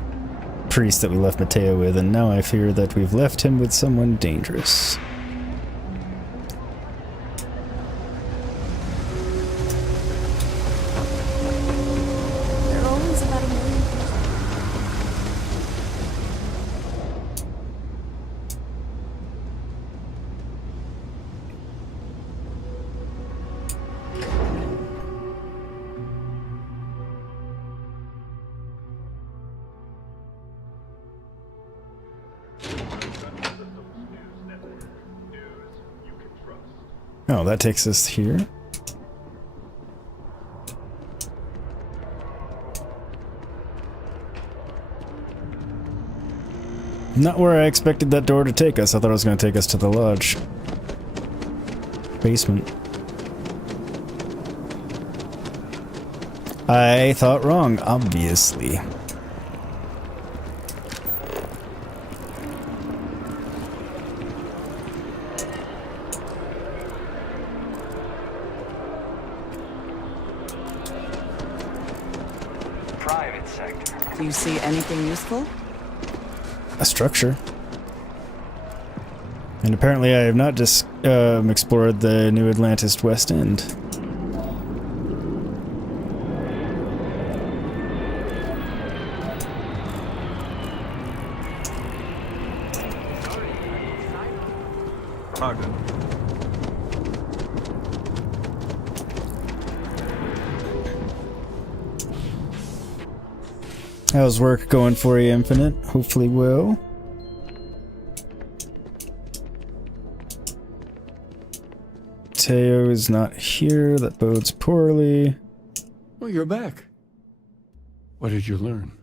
priest that we left Mateo with, and now I fear that we've left him with someone dangerous. There are always about a million people. Oh, that takes us here. Not where I expected that door to take us. I thought it was going to take us to the lodge. Basement. I thought wrong, obviously. Private sector. Do you see anything useful? A structure. And apparently I have not just explored the new Atlantis West End. Cargo. How's work going for you, Infinite? Hopefully well. Teo is not here. That bodes poorly. Oh, you're back. What did you learn?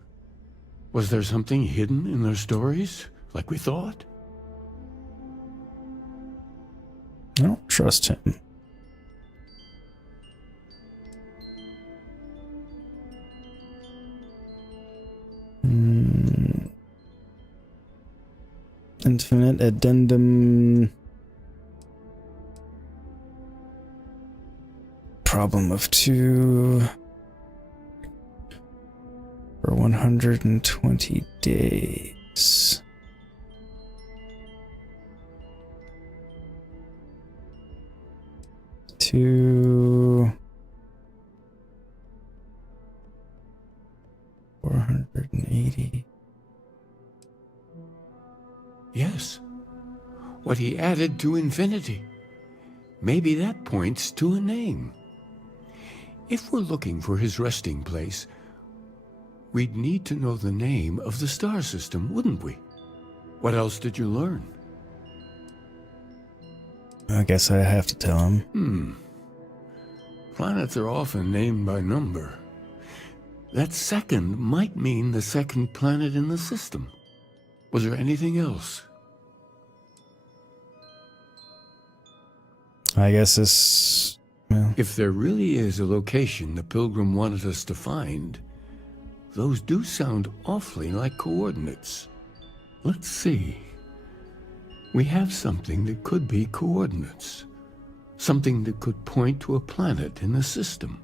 Was there something hidden in their stories, like we thought? I don't trust him. Infinite addendum. Problem of 2 for 120 days. Two 480. Yes. What he added to infinity. Maybe that points to a name. If we're looking for his resting place, we'd need to know the name of the star system, wouldn't we? What else did you learn? I guess I have to tell him. Planets are often named by number. That second might mean the second planet in the system. Was there anything else? I guess this... well... If there really is a location the Pilgrim wanted us to find, those do sound awfully like coordinates. Let's see. We have something that could be coordinates. Something that could point to a planet in the system.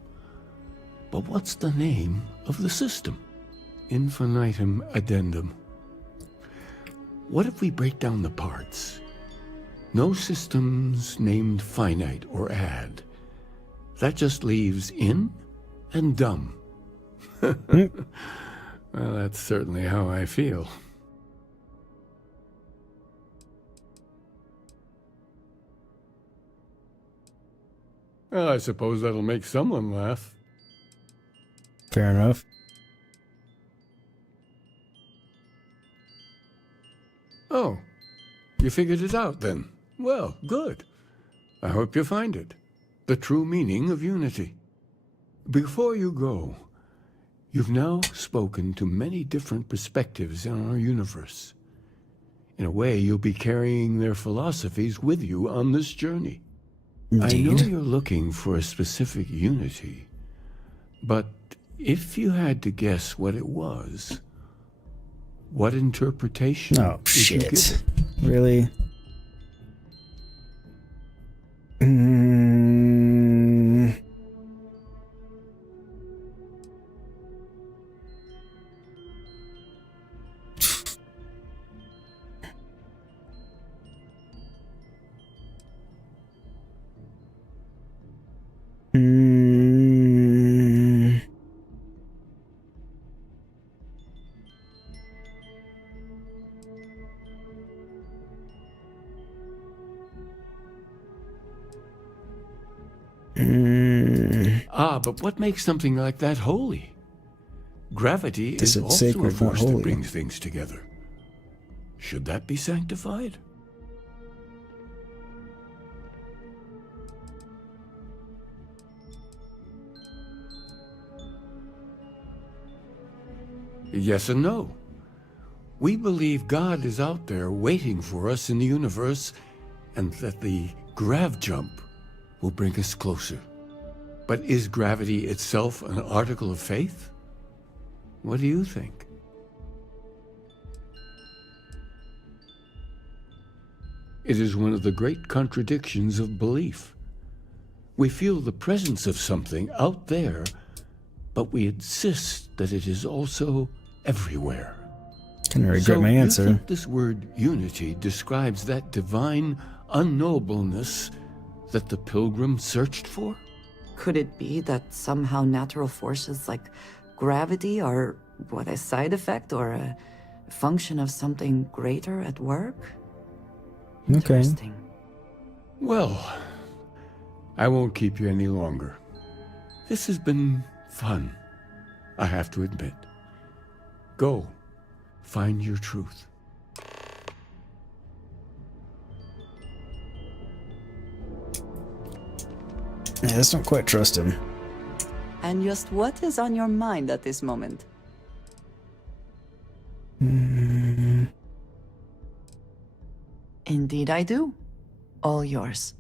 But what's the name of the system? Infinitum addendum. What if we break down the parts? No systems named finite or add. That just leaves in and dumb. Well, that's certainly how I feel. Well, I suppose that'll make someone laugh. Fair enough. Oh, you figured it out then? Well, good. I hope you find it. The true meaning of unity. Before you go, you've now spoken to many different perspectives in our universe. In a way, you'll be carrying their philosophies with you on this journey. Indeed. I know you're looking for a specific unity, but if you had to guess what it was, what interpretation Oh, would you give shit. it? Really? But what makes something like that holy? Gravity This is is also a sacred, not force that holy. brings things together. Should that be sanctified? Yes and no. We believe God is out there waiting for us in the universe, and that the grav jump will bring us closer. But is gravity itself an article of faith? What do you think? It is one of the great contradictions of belief. We feel the presence of something out there, but we insist that it is also everywhere. Kind of regret my You answer. think this word unity describes that divine unknowableness that the pilgrim searched for? Could it be that somehow natural forces like gravity are, a side effect or a function of something greater at work? Okay. Well, I won't keep you any longer. This has been fun, I have to admit. Go, find your truth. Yeah, let's not quite trust him. And just what is on your mind at this moment? Indeed I do. All yours.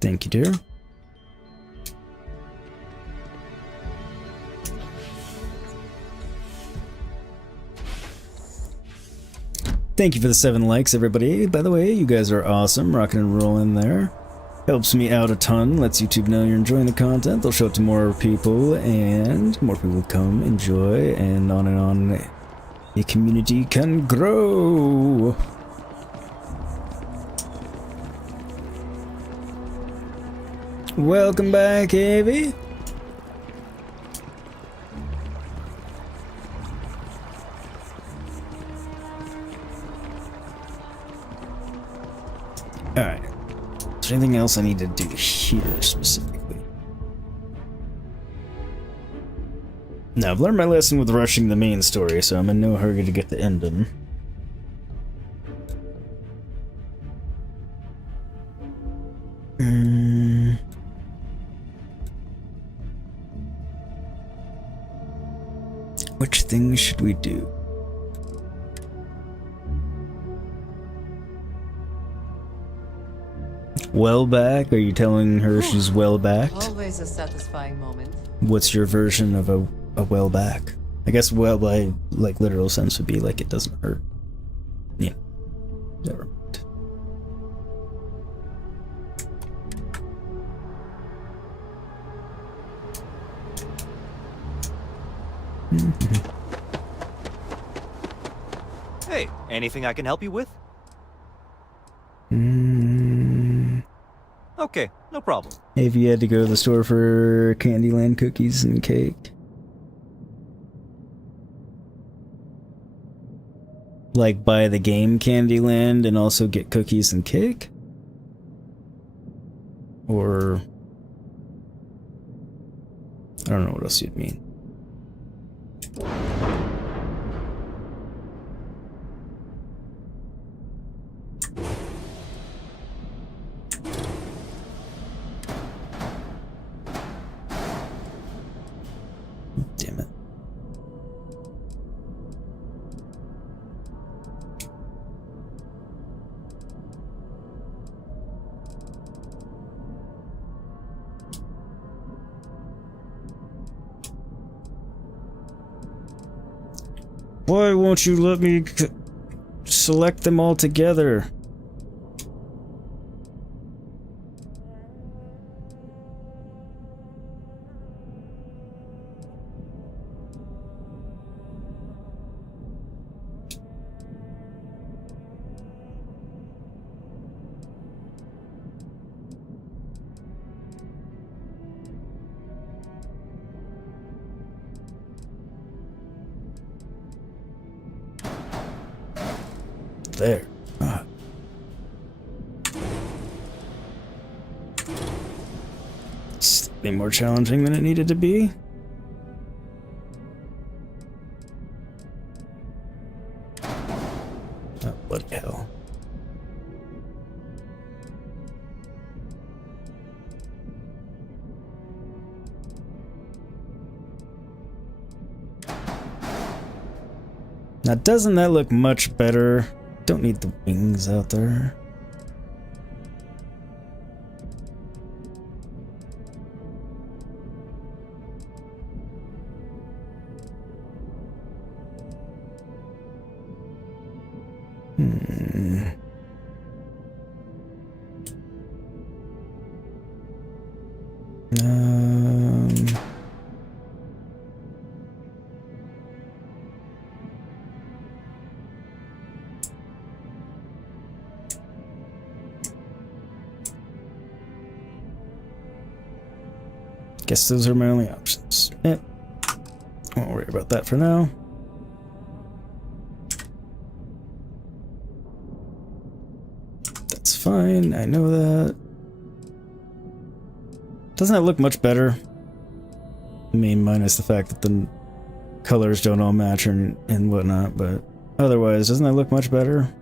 Thank you, dear. Thank you for the 7 likes, everybody. By the way, you guys are awesome. Rocking and rolling there. Helps me out a ton. Lets YouTube know you're enjoying the content. They'll show it to more people, and more people come enjoy, and on. The community can grow. Welcome back, Avy. Alright. Is there anything else I need to do here specifically? No, I've learned my lesson with rushing the main story, so I'm in no hurry to get the ending. Which things should we do? Well back? Are you telling her she's well backed? Always a satisfying moment. What's your version of a well back? I guess well by like literal sense would be like it doesn't hurt. Yeah. Never mind. Hey, anything I can help you with? Okay, no problem. Have you had to go to the store for Candyland cookies and cake? like buy the game Candyland and also get cookies and cake? Or I don't know what else you'd mean. Damn it. Why won't you let me select them all together? There. It's a bit more challenging than it needed to be. Oh, bloody hell. Now, doesn't that look much better? Don't need the wings out there. Guess those are my only options. Won't worry about that for now. That's fine, I know that. Doesn't that look much better? I mean, minus the fact that the colors don't all match and whatnot, but otherwise, doesn't that look much better?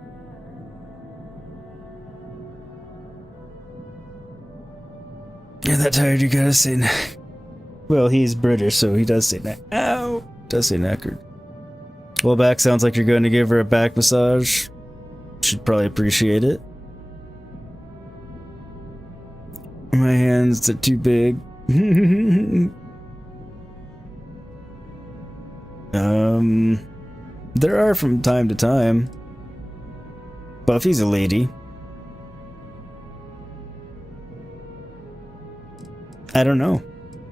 You're that tired, you gotta say well, he's British, so he does say ow! Does say knackered. Well, back sounds like you're going to give her a back massage. She'd probably appreciate it. My hands are too big. There are from time to time. Buffy's a lady. I don't know.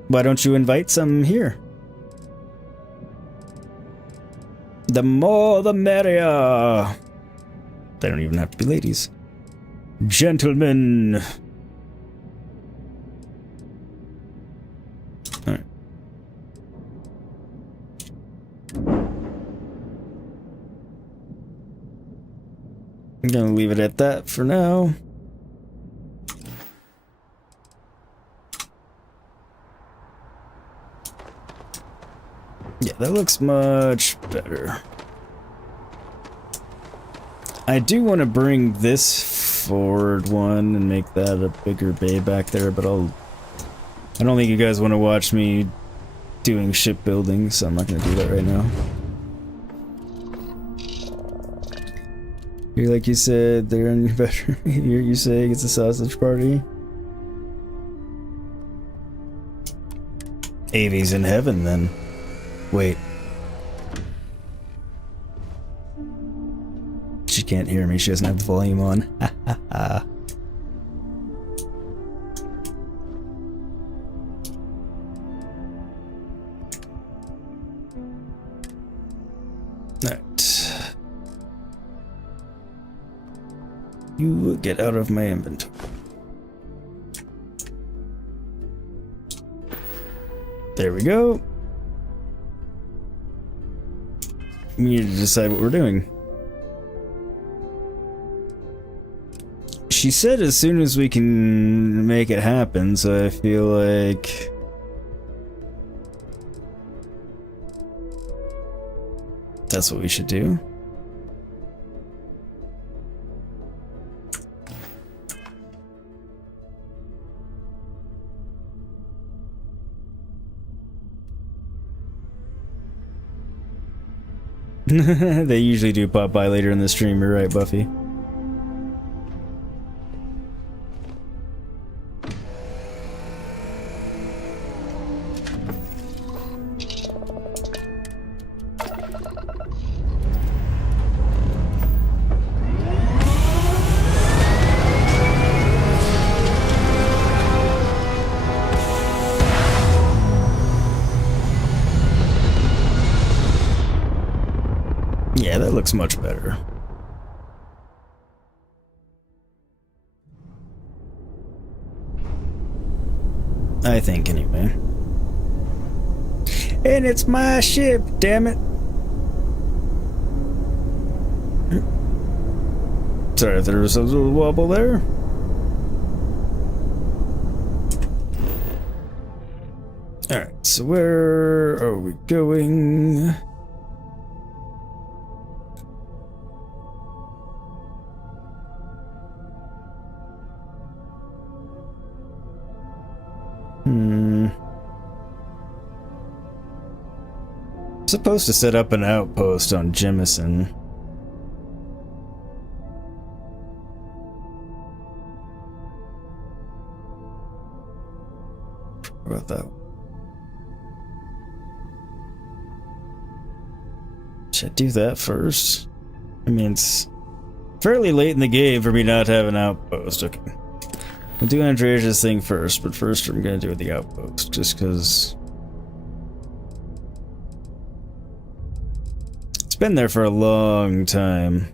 Why don't you invite some here? The more the merrier. They don't even have to be ladies. Gentlemen. Alright. I'm gonna leave it at that for now. Yeah, that looks much better. I do want to bring this forward one and make that a bigger bay back there, but I don't think you guys want to watch me doing shipbuilding, so I'm not going to do that right now. You're like you said, they're in your bedroom. You're saying it's a sausage party? Avi's in heaven, then. Wait. She can't hear me. She doesn't have the volume on. Ha ha ha. Alright. You get out of my inventory. There we go. We need to decide what we're doing. She said as soon as we can make it happen, so I feel like... that's what we should do. They usually do pop by later in the stream, you're right, Buffy. Yeah, that looks much better. I think, anyway. And it's my ship, damn it! Sorry if there was a little wobble there. Alright, so where are we going? Supposed to set up an outpost on Jemison. What about that? Should I do that first? I mean, it's fairly late in the game for me not to have an outpost. Okay. We'll do Andreja's thing first, but first I'm gonna do the outpost, just because it's been there for a long time.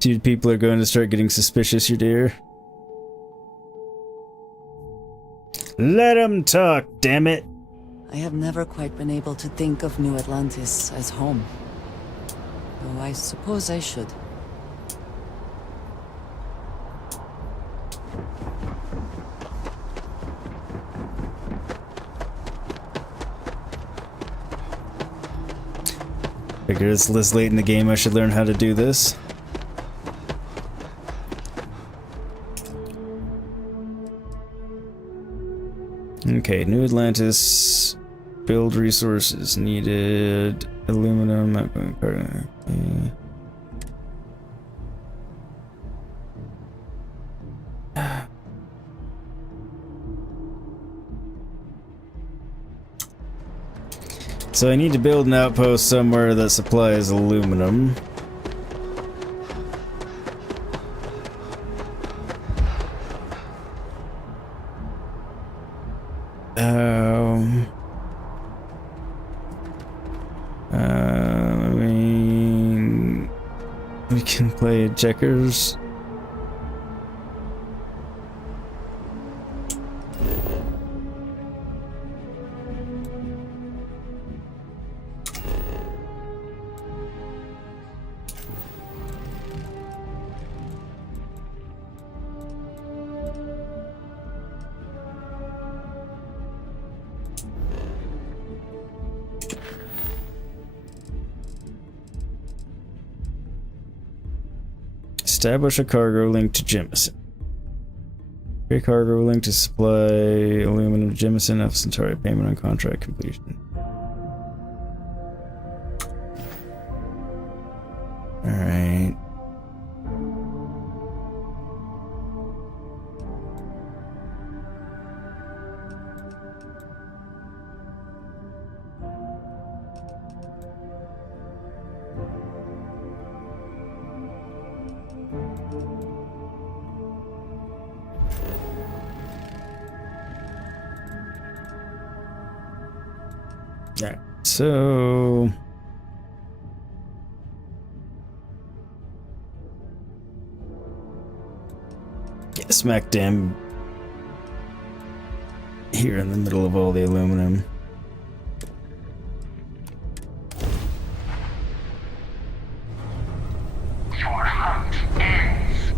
Dude, people are going to start getting suspicious, you dear. Let them talk, damn it. I have never quite been able to think of New Atlantis as home. Though I suppose I should. Figure it's this late in the game, I should learn how to do this. Okay, New Atlantis, build resources needed, aluminum, okay. So I need to build an outpost somewhere that supplies aluminum. I mean, we can play checkers. Establish a cargo link to Jemison. A cargo link to supply aluminum to Jemison. Alpha Centauri payment on contract completion. Alright. Alright, so... yeah, smack dam here in the middle of all the aluminum. Your hunt ends.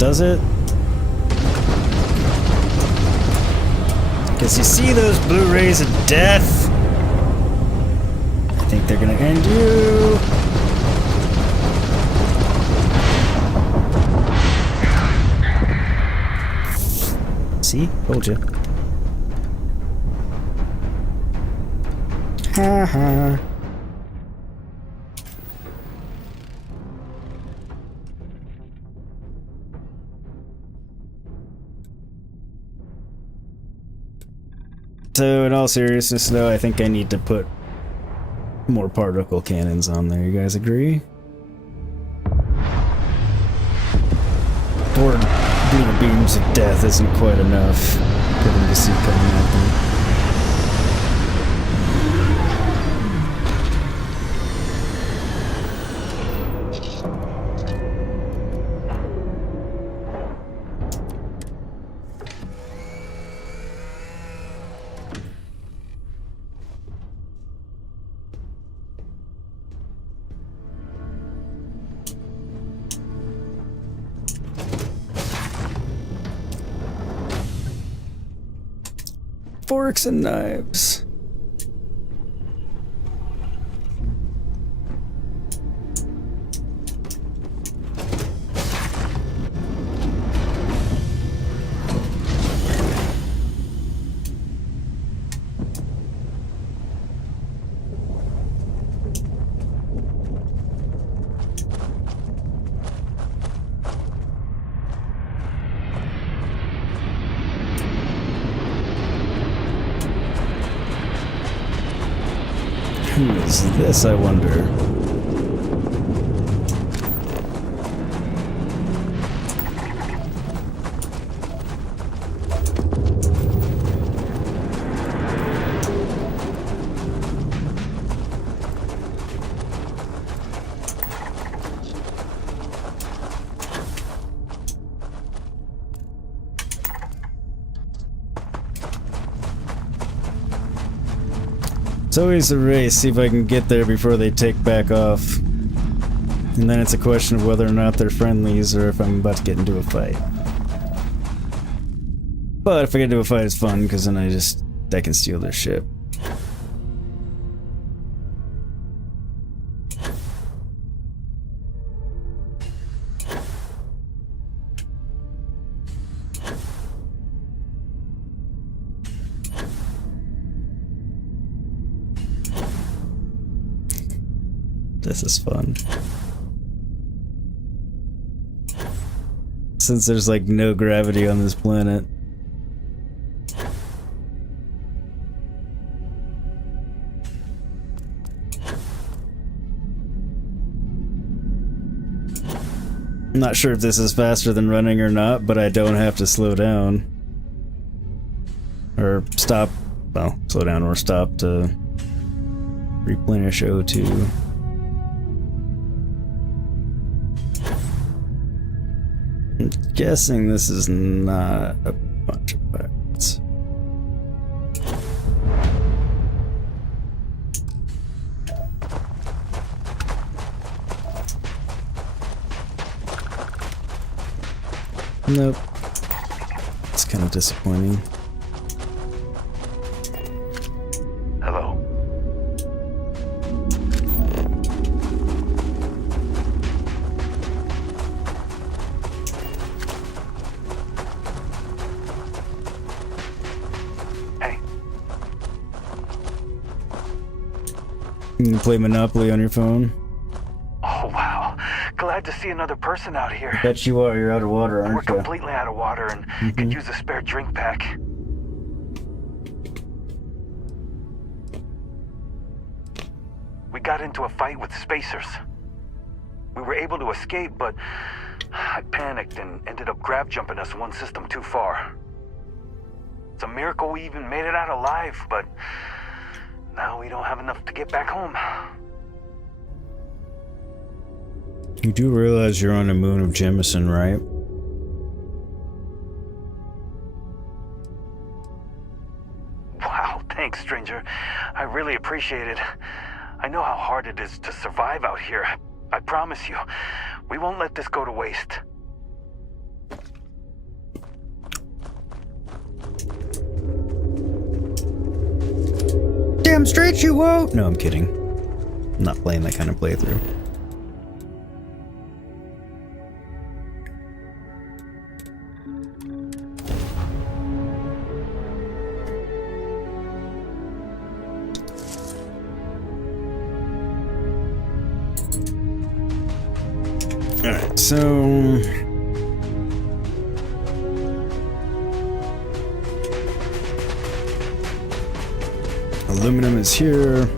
Does it? Because you see those blue rays of death? I think they're gonna end you. See? Told you. Ha ha. So, in all seriousness, though, I think I need to put more particle cannons on there. You guys agree? Or blue beams of death isn't quite enough for them to see coming at them. Forks and knives. Who is this, I wonder? It's always a race, see if I can get there before they take back off. And then it's a question of whether or not they're friendlies or if I'm about to get into a fight. But if I get into a fight, it's fun, because then I can steal their ship. This is fun. Since there's like no gravity on this planet. I'm not sure if this is faster than running or not, but I don't have to slow down. Or stop. Well, slow down or stop to replenish O2. I'm guessing this is not a bunch of pirates. Nope. It's kind of disappointing. Hello. You can play Monopoly on your phone. Oh, wow. Glad to see another person out here. Bet you are. You're out of water, aren't you? We're completely out of water and could use a spare drink pack. We got into a fight with spacers. We were able to escape, but I panicked and ended up grab jumping us one system too far. It's a miracle we even made it out alive, but now we don't have enough to get back home. You do realize you're on the moon of Jemison, right? Wow, thanks, stranger. I really appreciate it. I know how hard it is to survive out here. I promise you, we won't let this go to waste. Damn straight you won't! No, I'm kidding. I'm not playing that kind of playthrough. Alright, so... aluminum is here.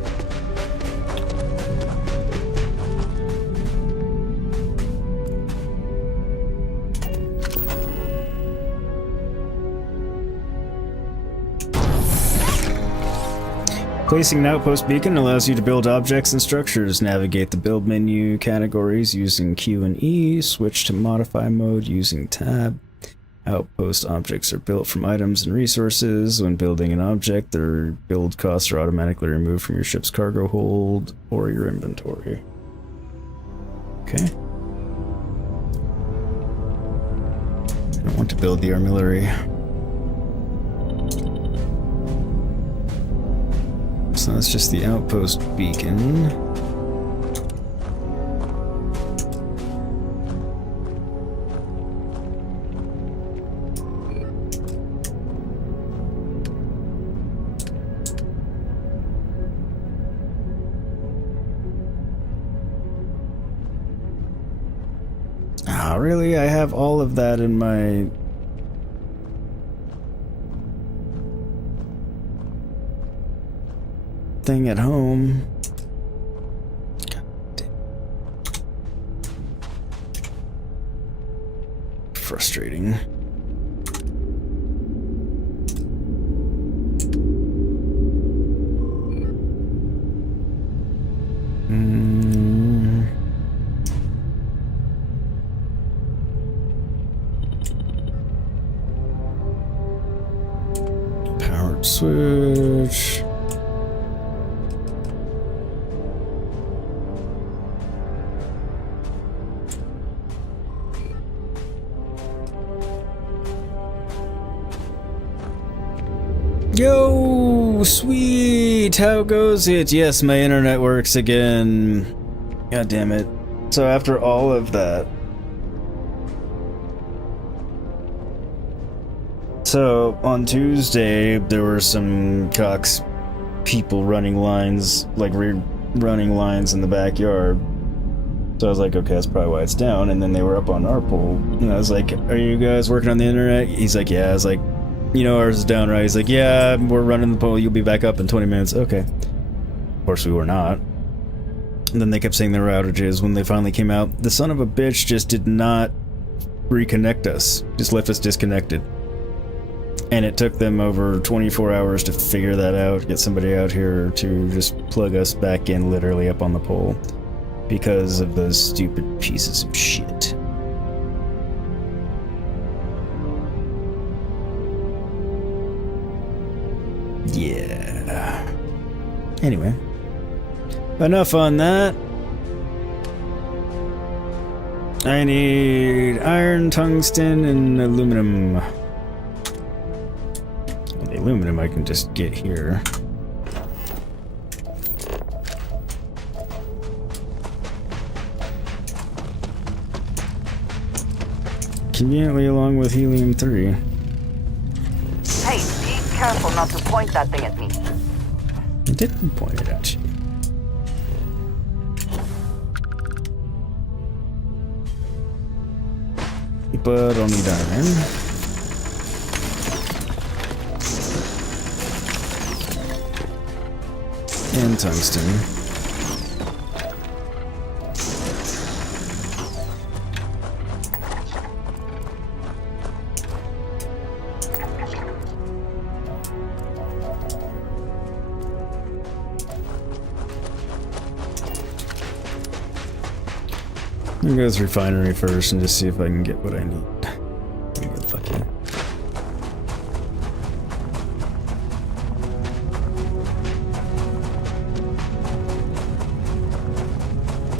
Placing an outpost beacon allows you to build objects and structures. Navigate the build menu categories using Q and E. Switch to modify mode using tab. Outpost objects are built from items and resources. When building an object, their build costs are automatically removed from your ship's cargo hold or your inventory. Okay. I don't want to build the artillery. So that's just the outpost beacon. Ah, really? I have all of that in my... thing at home. God damn. Frustrating. Powered switch. Yo, sweet, how goes it? Yes, my internet works again. God damn it. So after all of that... So, on Tuesday, there were some Cox people running lines, like running lines in the backyard. So I was like, okay, that's probably why it's down. And then they were up on our pole. And I was like, are you guys working on the internet? He's like, yeah. I was like, you know ours is down, right? He's like, yeah, we're running the pole, you'll be back up in 20 minutes. Okay. Of course we were not. And then they kept saying there were outages. When they finally came out, the son of a bitch just did not reconnect us. Just left us disconnected. And it took them over 24 hours to figure that out, get somebody out here to just plug us back in literally up on the pole. Because of those stupid pieces of shit. Yeah. Anyway. Enough on that. I need iron, tungsten, and aluminum. Well, the aluminum I can just get here. Conveniently along with helium-3. Hey, be careful not to point that thing at me. I didn't point it at you. But I'll need iron. And tungsten. I'm gonna go to the refinery first and just see if I can get what I need. Get lucky.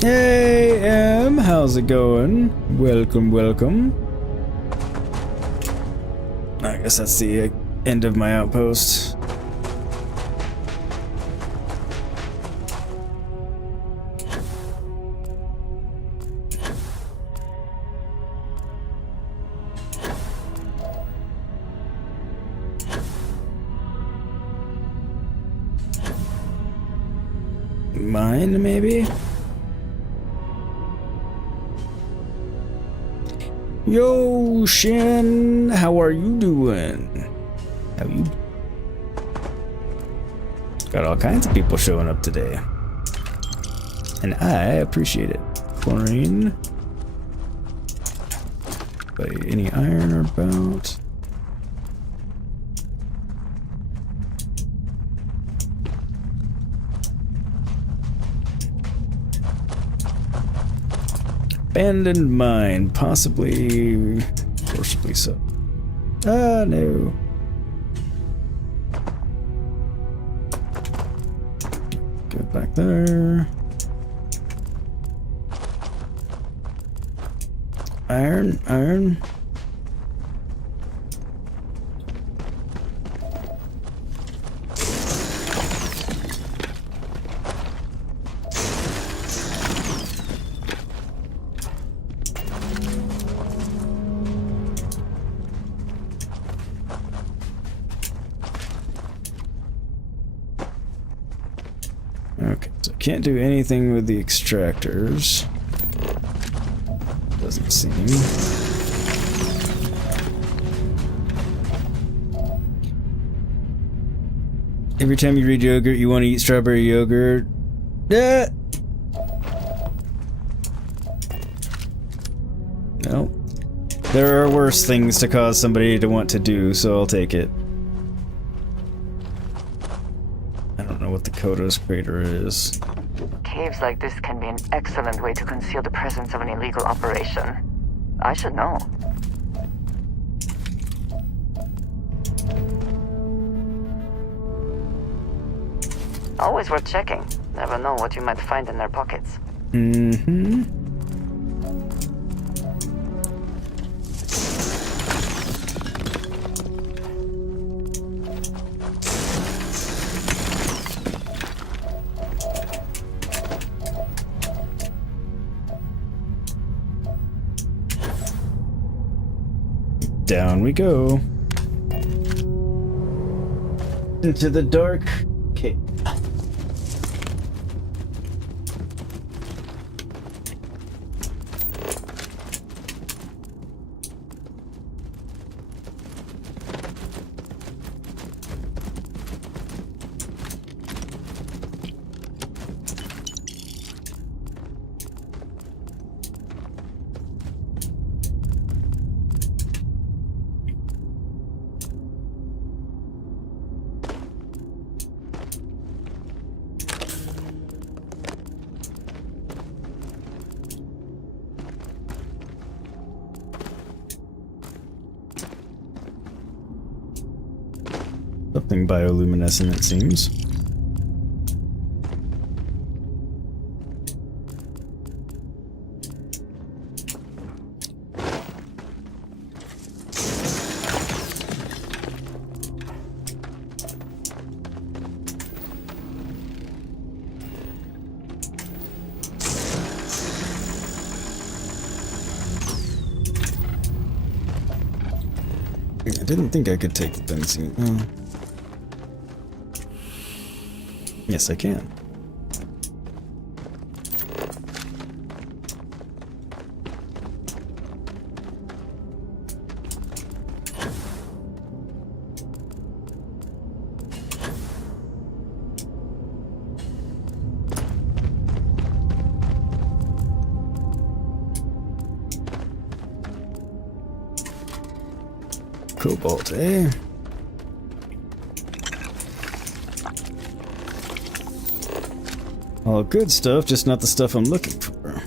Hey, how's it going? Welcome, welcome. I guess that's the end of my outpost. Mine, maybe? Yo, Shin, how are you doing? How you? Got all kinds of people showing up today. And I appreciate it. Chlorine. Any iron or about? Abandoned mine, possibly, forcibly so. Ah, no. Go back there. Iron, iron. Okay, so can't do anything with the extractors. Doesn't seem. Every time you read yogurt, you want to eat strawberry yogurt. Yeah. No. There are worse things to cause somebody to want to do, so I'll take it. I don't know what the Kodos crater is. Caves like this can be an excellent way to conceal the presence of an illegal operation. I should know. Always worth checking. Never know what you might find in their pockets. Mm-hmm. Down we go. Into the dark cave. Something bioluminescent, it seems. I didn't think I could take the benzene. Oh. Yes, I can. Cobalt, eh? All good stuff, just not the stuff I'm looking for.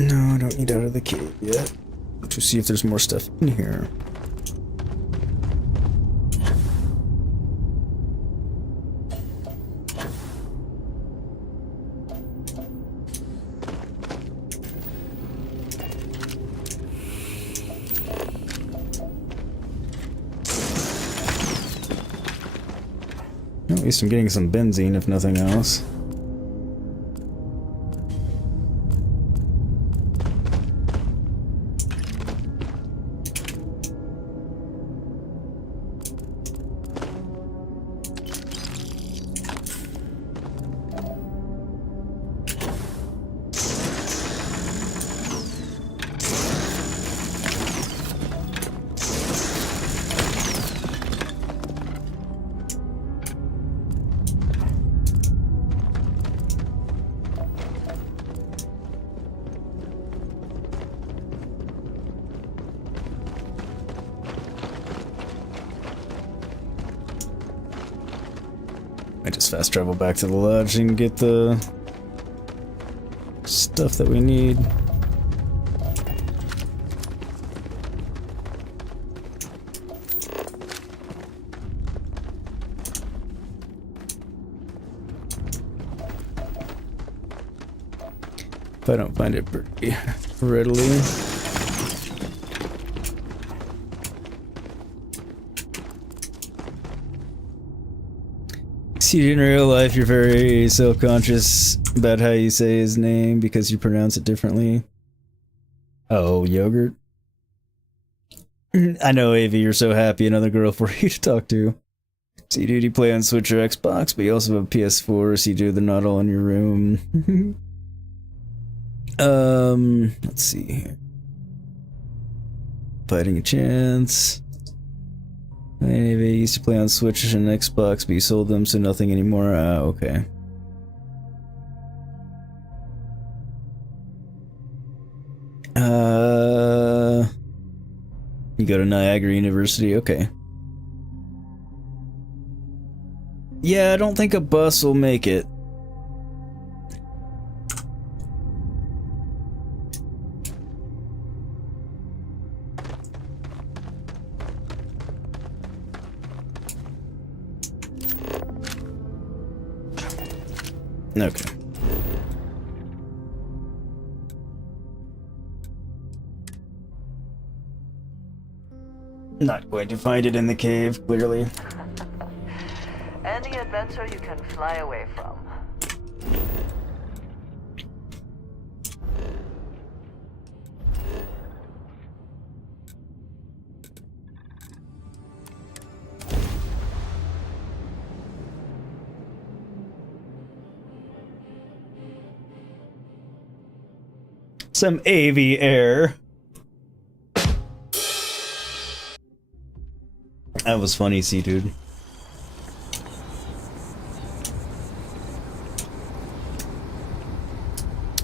No, I don't need out of the cave yet. To see if there's more stuff in here. At least I'm getting some benzene, if nothing else. I just fast travel back to the lodge and get the stuff that we need. If I don't find it pretty readily. See, in real life, you're very self-conscious about how you say his name because you pronounce it differently. Oh, Yogurt? I know, Avi, you're so happy another girl for you to talk to. See, dude, you play on Switch or Xbox, but you also have a PS4, see, dude, they're not all in your room. Let's see here. Fighting a chance. Anyway, used to play on Switch and Xbox, but you sold them, so nothing anymore. Okay. You go to Niagara University, okay. Yeah, I don't think a bus will make it. Okay. Not going to find it in the cave, clearly. Any adventure you can fly away from. Some AV air. That was funny, see, dude.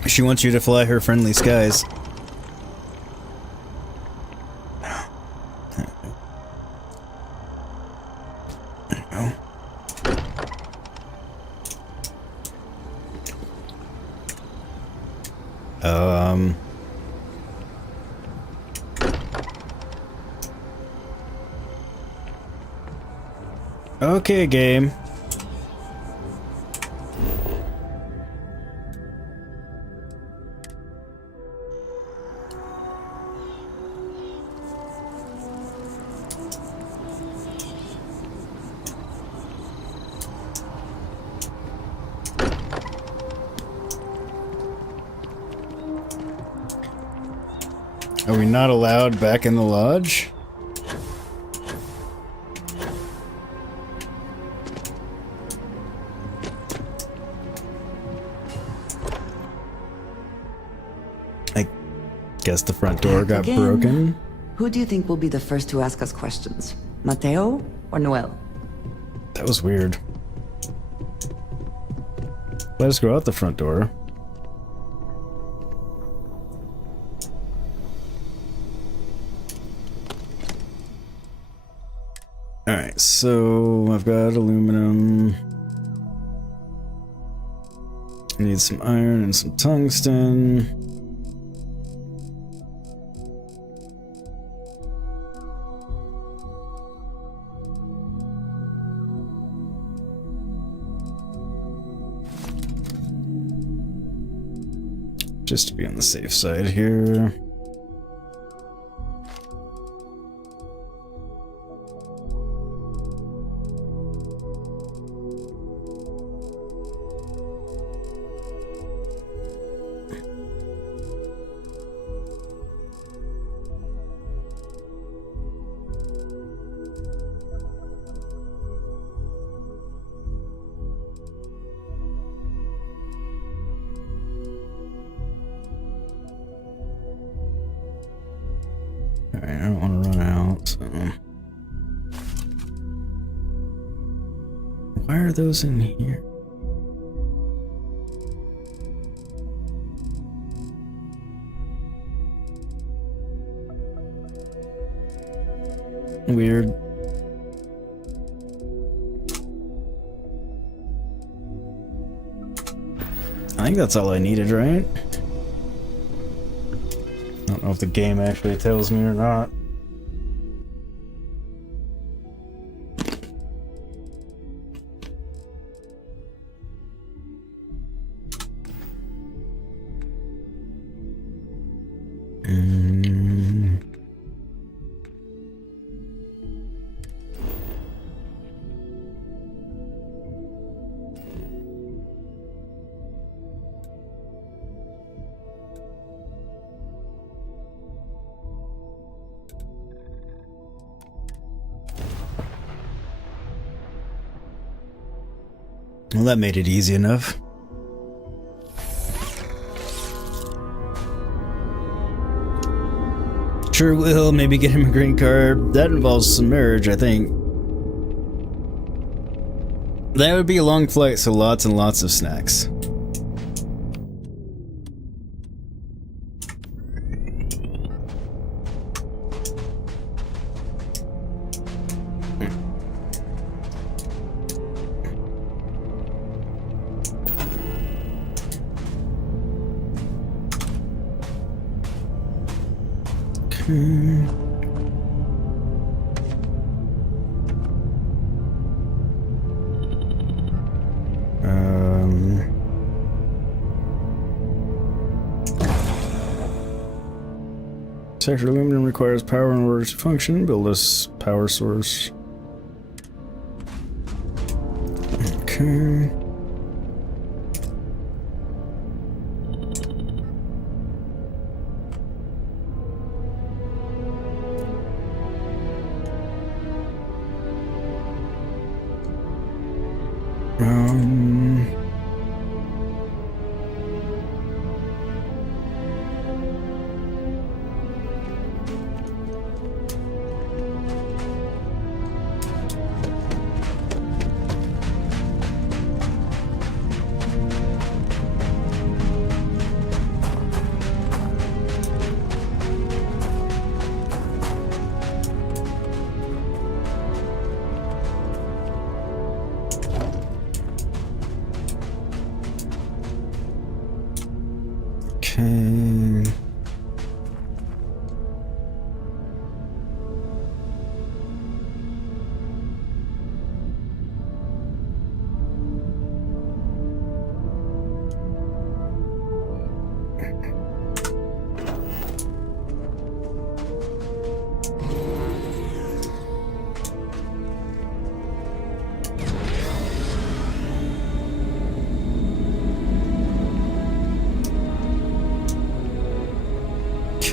She wants you to fly her friendly skies. Okay, game. Are we not allowed back in the lodge? I guess the front door got broken. Who do you think will be the first to ask us questions? Mateo or Noel? That was weird. Let us go out the front door. Alright, so I've got aluminum. I need some iron and some tungsten. Just to be on the safe side here. Alright, I don't want to run out, so... Why are those in here? Weird. I think that's all I needed, right? I don't know if the game actually tells me or not. Well, that made it easy enough. Sure will, maybe get him a green card. That involves submerge, I think. That would be a long flight, so lots and lots of snacks. Sector aluminum requires power in order to function. Build a power source. Okay.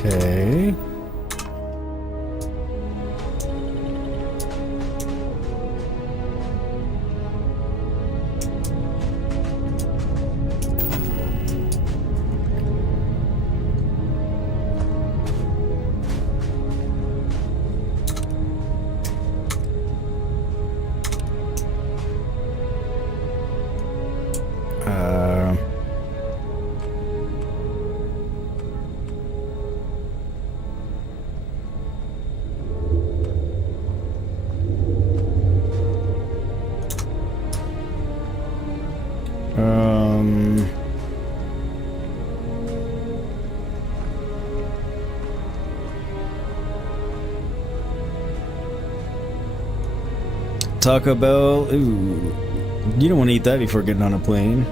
Okay. Taco Bell. Ooh. You don't want to eat that before getting on a plane.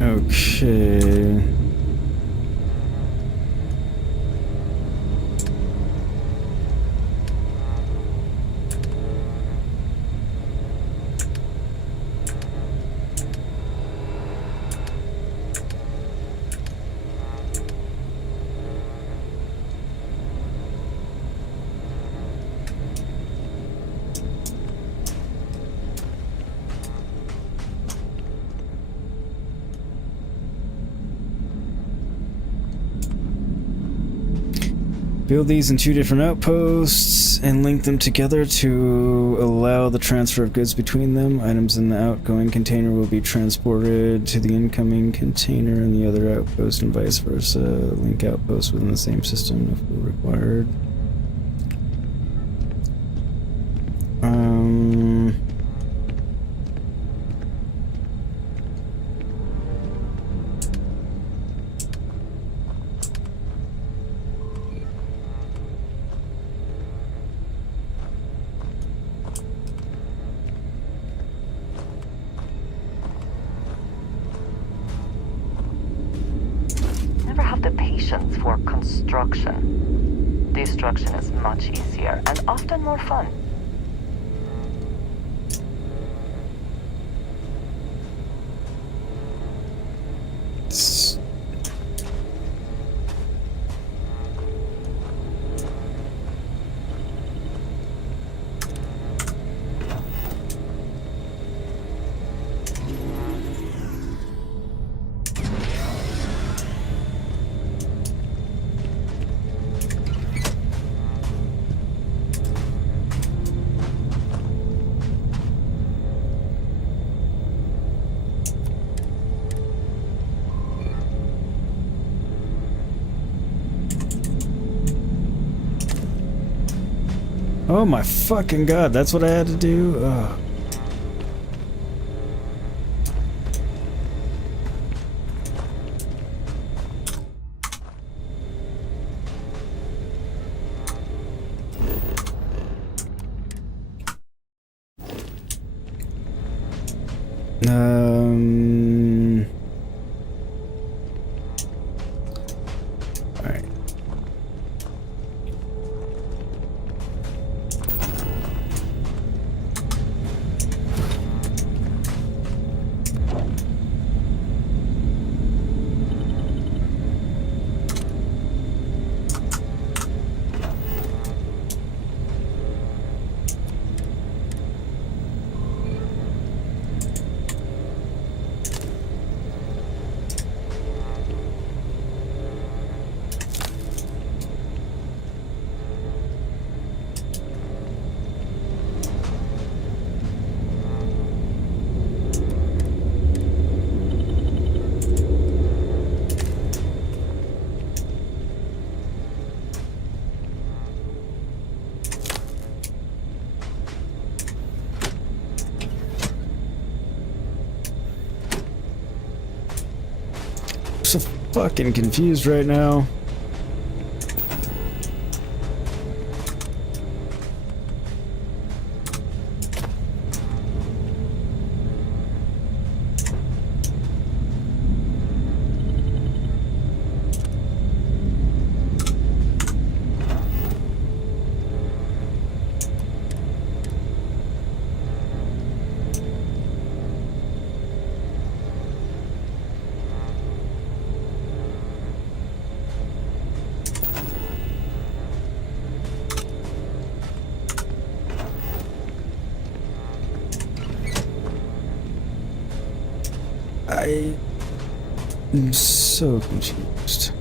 Okay. Build these in 2 different outposts and link them together to allow the transfer of goods between them. Items in the outgoing container will be transported to the incoming container in the other outpost and vice versa. Link outposts within the same system if required. Never have the patience for construction. Destruction is much easier and often more fun. Oh my fucking god, that's what I had to do? Ugh. Alright. So fucking confused right now. I am so confused.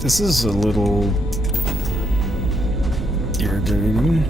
This is a little irritating.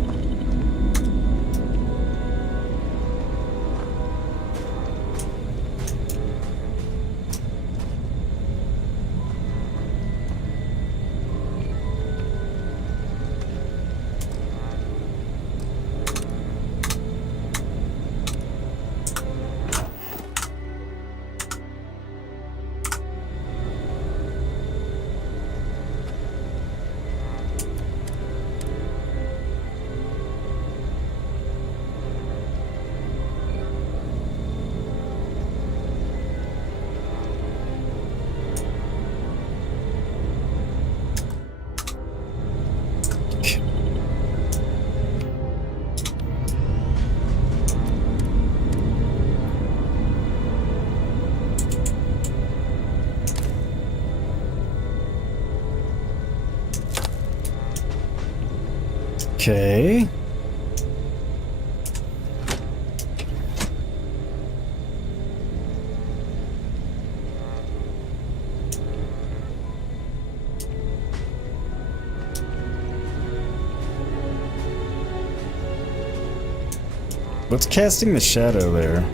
Okay. What's casting the shadow there?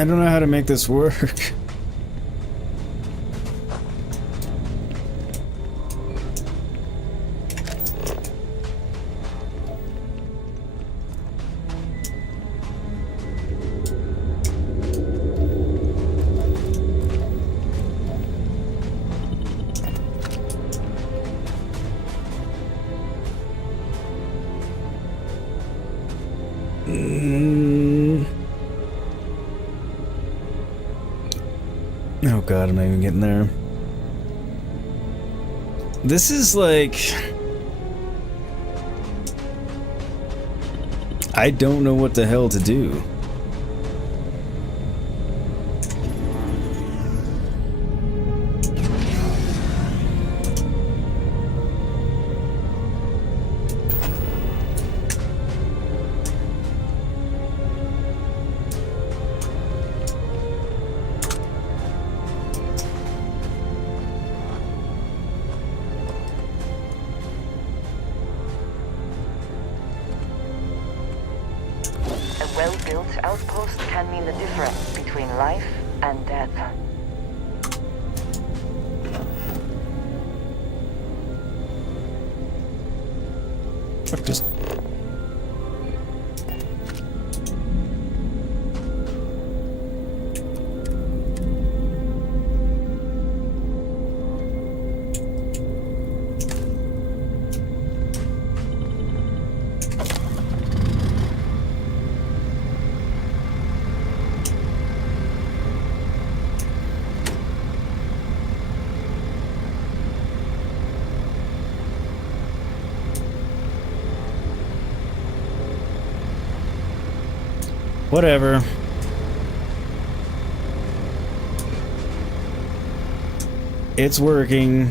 I don't know how to make this work. Oh god, I'm not even getting there. This is like... I don't know what the hell to do. Well-built outpost can mean the difference between life and death. Fuck this. Whatever. It's working.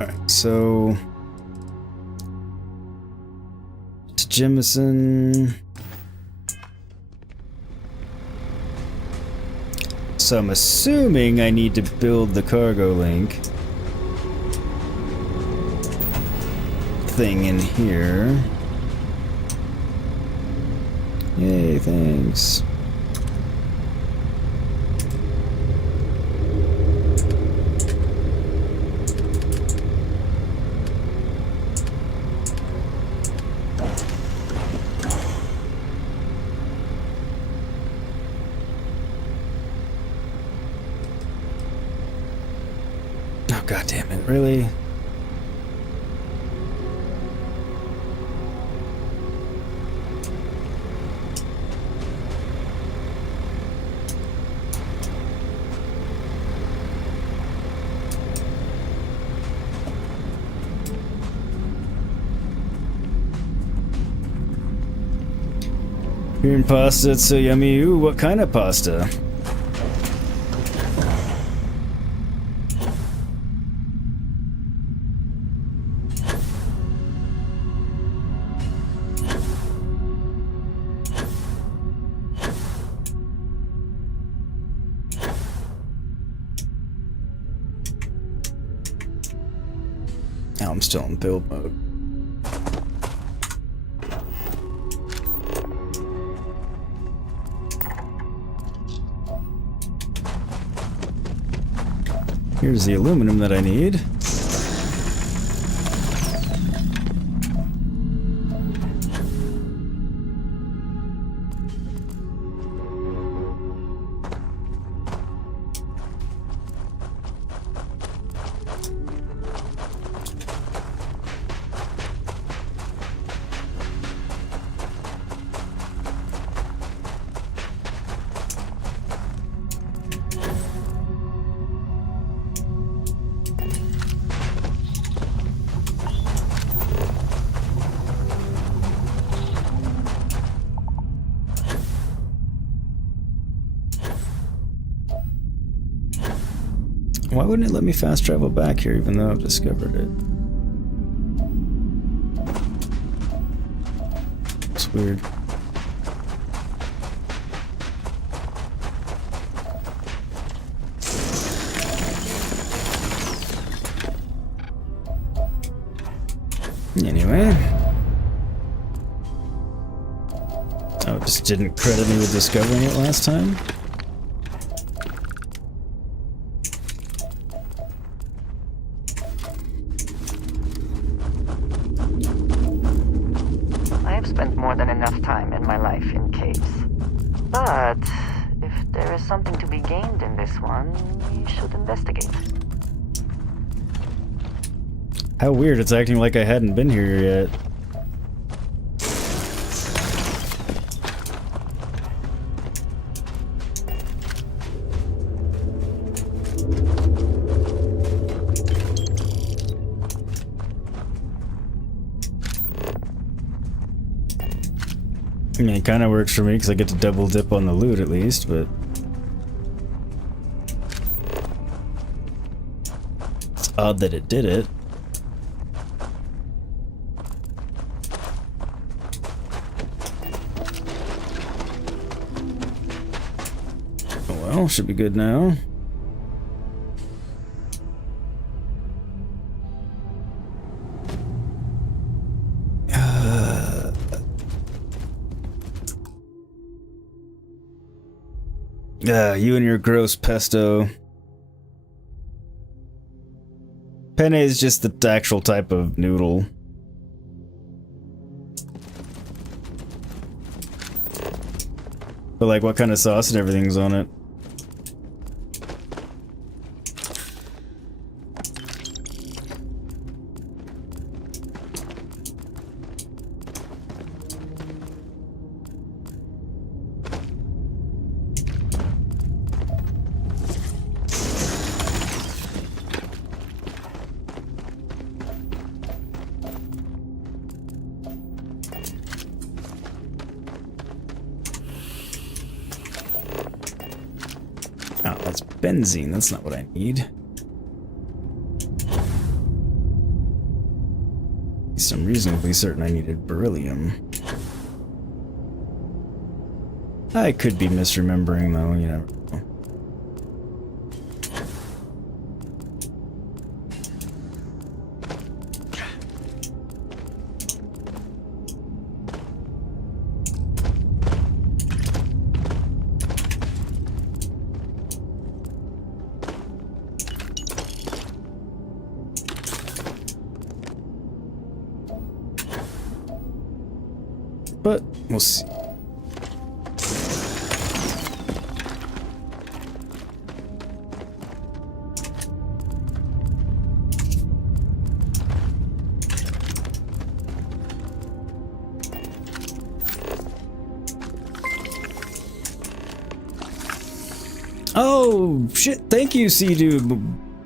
Alright, so to Jemison. So I'm assuming I need to build the cargo link thing in here. Yay, thanks. God damn it, really? Green pasta, it's so yummy. Ooh, what kind of pasta? Now I'm still in build mode. Here's the aluminum that I need. Why wouldn't it let me fast travel back here even though I've discovered it? It's weird. Anyway. Oh, it just didn't credit me with discovering it last time? I have spent more than enough time in my life in caves. But if there is something to be gained in this one, you should investigate. How weird, it's acting like I hadn't been here yet. I mean, it kind of works for me because I get to double dip on the loot at least, but... it's odd that it did it. Oh well, should be good now. You and your gross pesto. Penne is just the actual type of noodle. But like, what kind of sauce and everything's on it? Benzene, that's not what I need. I'm reasonably certain I needed beryllium. I could be misremembering though, you never know. But we'll see. Oh shit, thank you, C-Dude.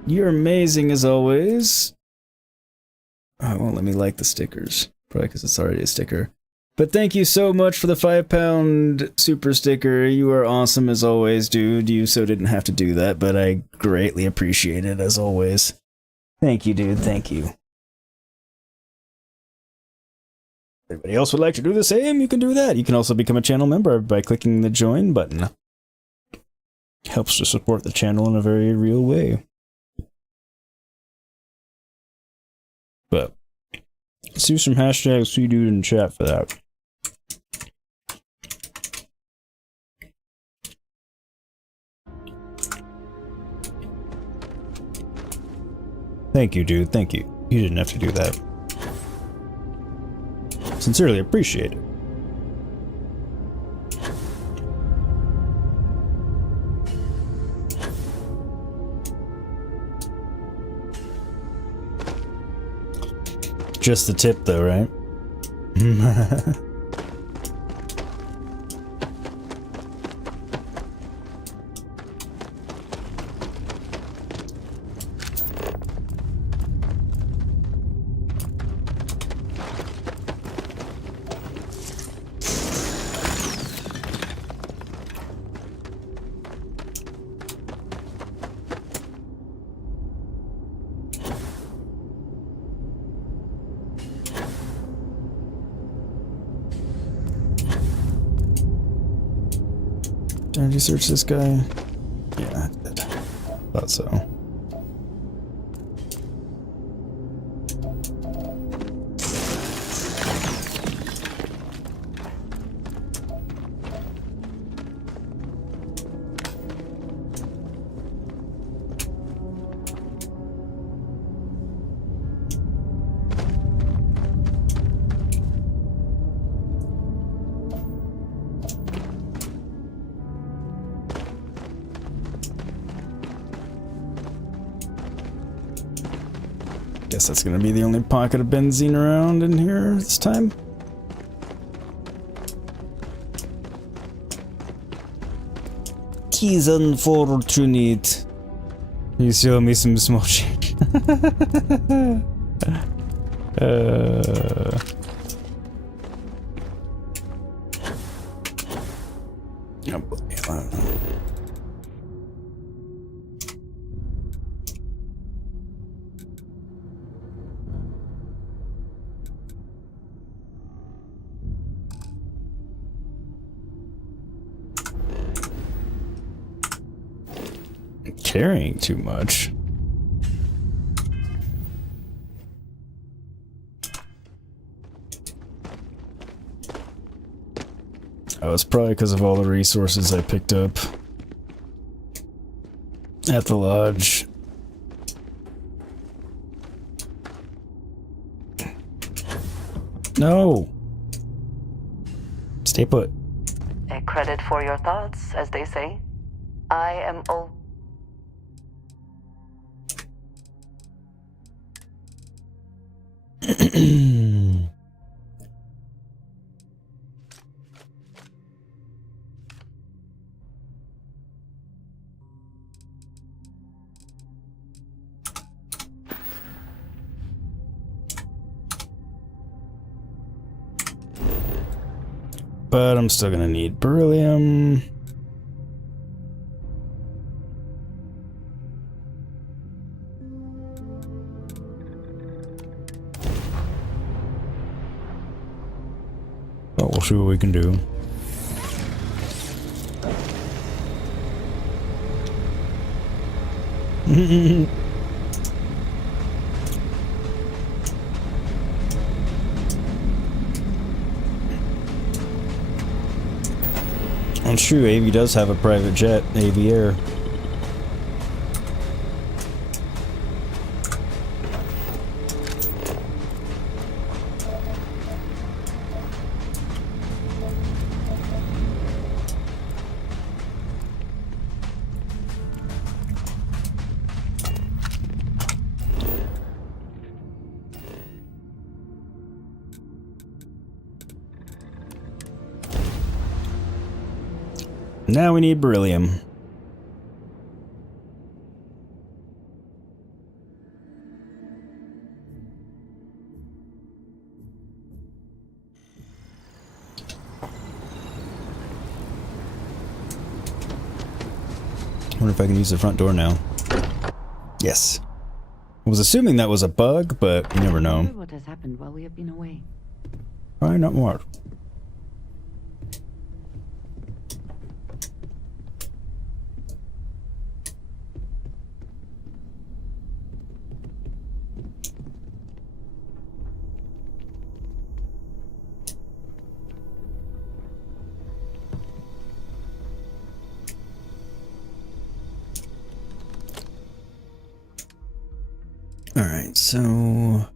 You're amazing as always. Oh, it won't let me like the stickers. Probably because it's already a sticker. But thank you so much for the £5 super sticker. You are awesome as always, dude. You so didn't have to do that, but I greatly appreciate it as always. Thank you, dude. Thank you. If anybody else would like to do the same, you can do that. You can also become a channel member by clicking the join button. Helps to support the channel in a very real way. But let's do some hashtag C-Dude in chat for that. Thank you, dude. Thank you. You didn't have to do that. Sincerely appreciate it. Just the tip, though, right? Did you search this guy? Yeah, I did. Thought so. Guess that's gonna be the only pocket of benzene around in here this time. He's unfortunate. You show me some small change. Carrying too much. Oh, it's probably because of all the resources I picked up at the lodge. No! Stay put. A credit for your thoughts, as they say. I am all. But I'm still gonna need beryllium. But we'll see what we can do. Well, true, AV does have a private jet, AV Air. Now we need beryllium. I wonder if I can use the front door now. Yes. I was assuming that was a bug, but you never know. What has happened while we have been away? Why not more? Alright, so...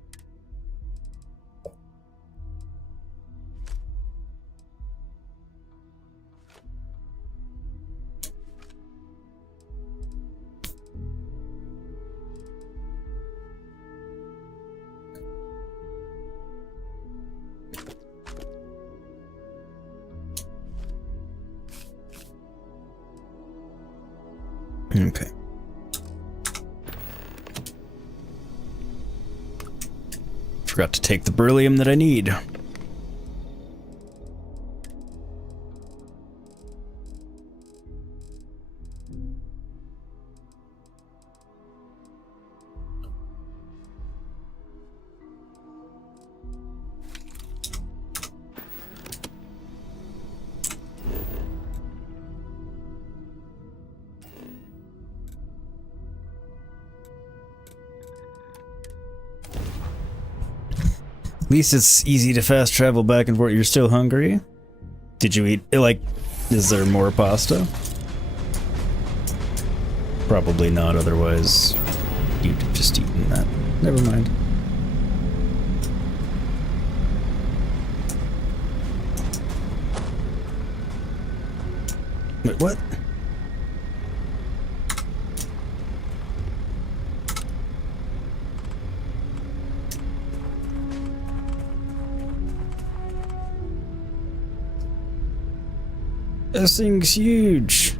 Okay. Forgot to take the beryllium that I need. least it's easy to fast travel back and forth. You're still hungry? Did you eat, like, is there more pasta? Probably not, otherwise you'd have just eaten that. Never mind. Wait, what? This thing's huge.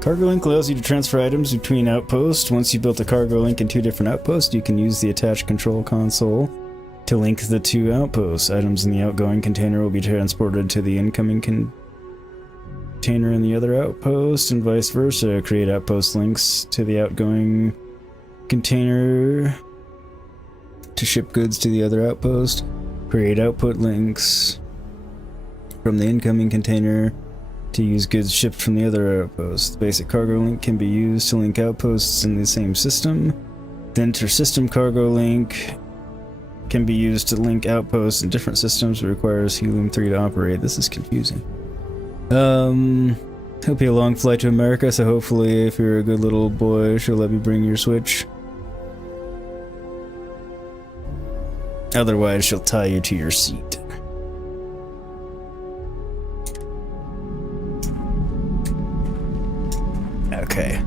Cargo link allows you to transfer items between outposts. Once you've built a cargo link in 2 different outposts, you can use the attached control console to link the 2 outposts. Items in the outgoing container will be transported to the incoming container in the other outpost, and vice versa. Create outpost links to the outgoing container to ship goods to the other outpost. Create output links from the incoming container to use goods shipped from the other outpost. The basic cargo link can be used to link outposts in the same system. The inter-system cargo link can be used to link outposts in different systems, but requires Helium 3 to operate. This is confusing. It'll be a long flight to America, so hopefully if you're a good little boy, she'll let me bring your Switch. Otherwise, she'll tie you to your seat. Okay.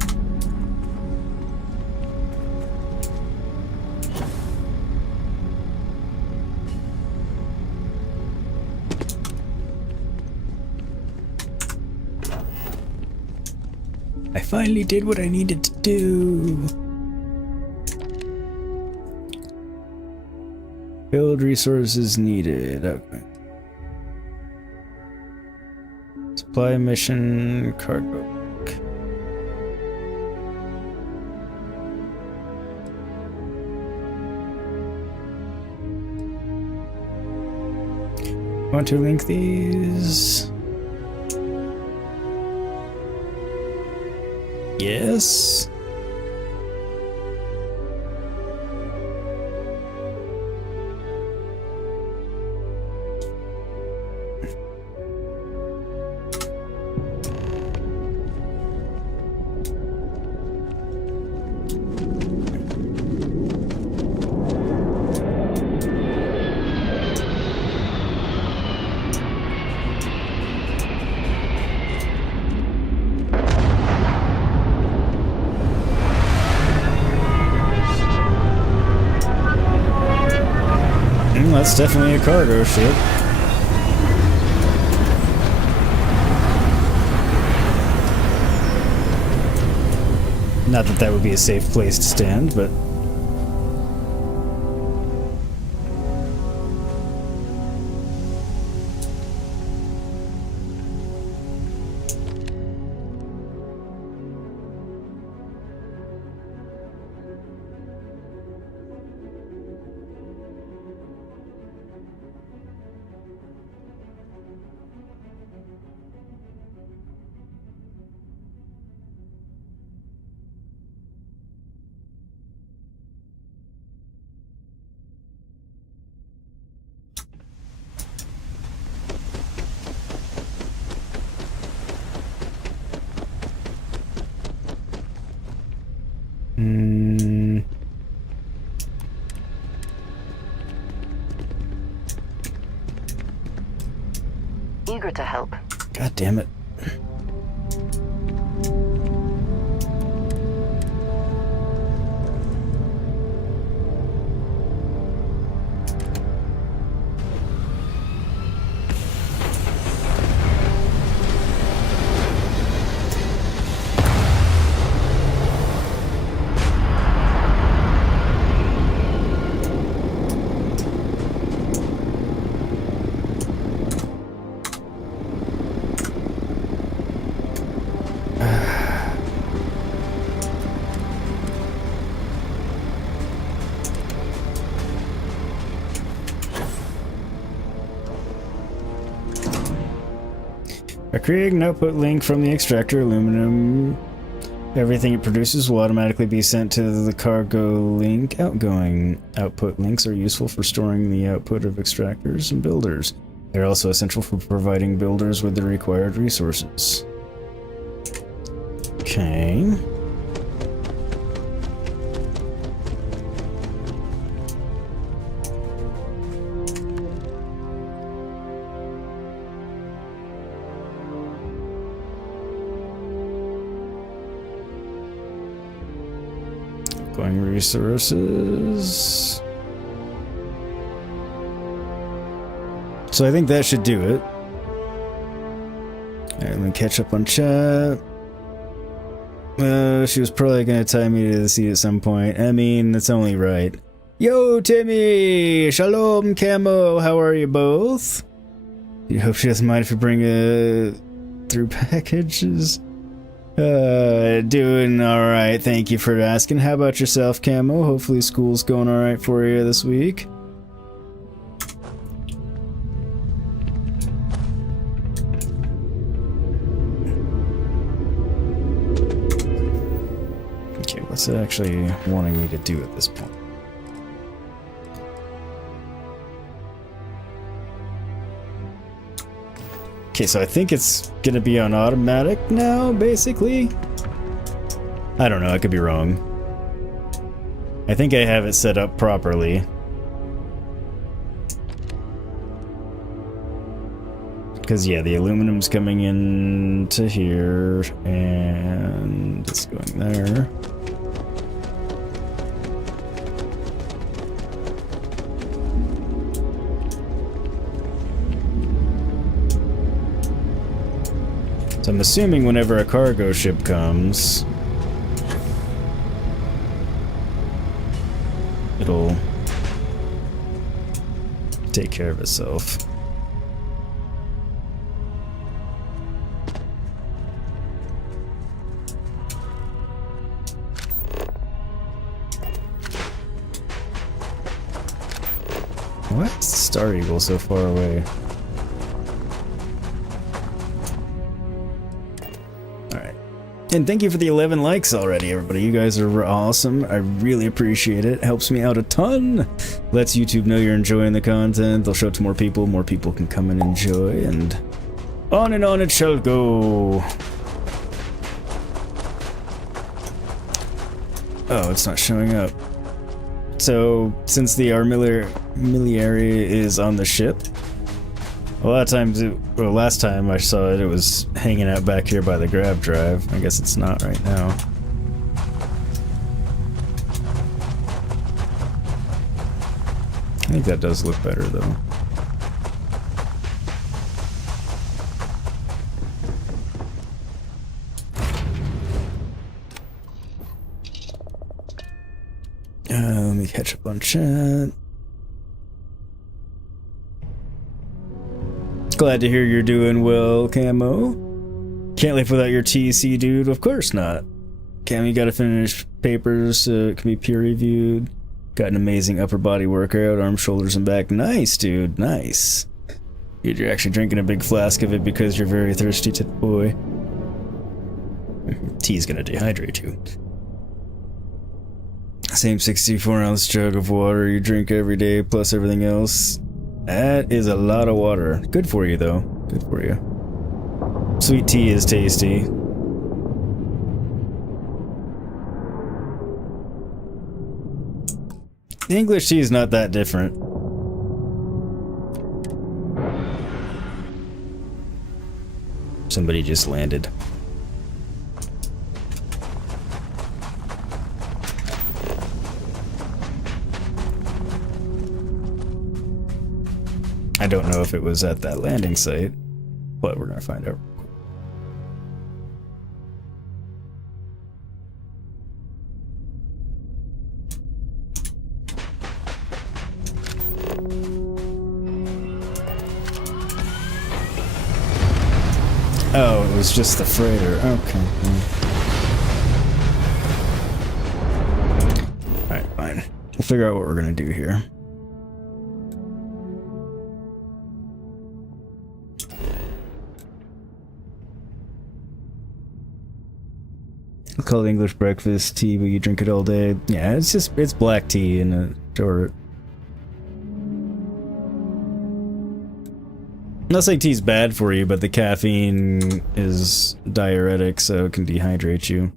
I finally did what I needed to do. Build resources needed. Okay. Supply mission cargo. Want to link these? Yes. That's definitely a cargo ship. Not that that would be a safe place to stand, but... Eager to help. God damn it. By creating an output link from the extractor aluminum, everything it produces will automatically be sent to the cargo link. Outgoing output links are useful for storing the output of extractors and builders. They're also essential for providing builders with the required resources. Okay. Going resources. So I think that should do it. Alright, let me catch up on chat. She was probably gonna tie me to the seat at some point. I mean, that's only right. Yo, Timmy! Shalom, Camo! How are you both? You hope she doesn't mind if you bring through packages? Doing alright, thank you for asking. How about yourself, Camo? Hopefully school's going alright for you this week. Okay, what's it actually wanting me to do at this point? Okay, so I think it's gonna be on automatic now, basically. I don't know, I could be wrong. I think I have it set up properly. Because, yeah, the aluminum's coming in to here, and it's going there. So I'm assuming whenever a cargo ship comes, it'll take care of itself. Why is the Star Eagle so far away? And thank you for the 11 likes already, everybody. You guys are awesome. I really appreciate it. It helps me out a ton. Lets YouTube know you're enjoying the content. They'll show it to more people. More people can come and enjoy. And on it shall go. Oh, it's not showing up. So, since the armillary is on the ship, a lot of times, well, last time I saw it, it was hanging out back here by the grab drive. I guess it's not right now. I think that does look better, though. Let me catch up on chat. Glad to hear you're doing well, Camo. Can't live without your TC, dude. Of course not. Camo, you gotta finish papers so it can be peer-reviewed. Got an amazing upper body workout, arms, shoulders, and back. Nice, dude. Nice. Dude, you're actually drinking a big flask of it because you're very thirsty, boy. Tea's gonna dehydrate you. Same 64-ounce jug of water you drink every day, plus everything else. That is a lot of water. Good for you, though. Good for you. Sweet tea is tasty. The English tea is not that different. Somebody just landed. I don't know if it was at that landing site, but we're gonna find out. Oh, it was just the freighter. Okay. Alright, fine. We'll figure out what we're gonna do here. called English breakfast tea, but you drink it all day. Yeah, it's black tea in a short. I'm not saying tea's bad for you, but the caffeine is diuretic, so it can dehydrate you.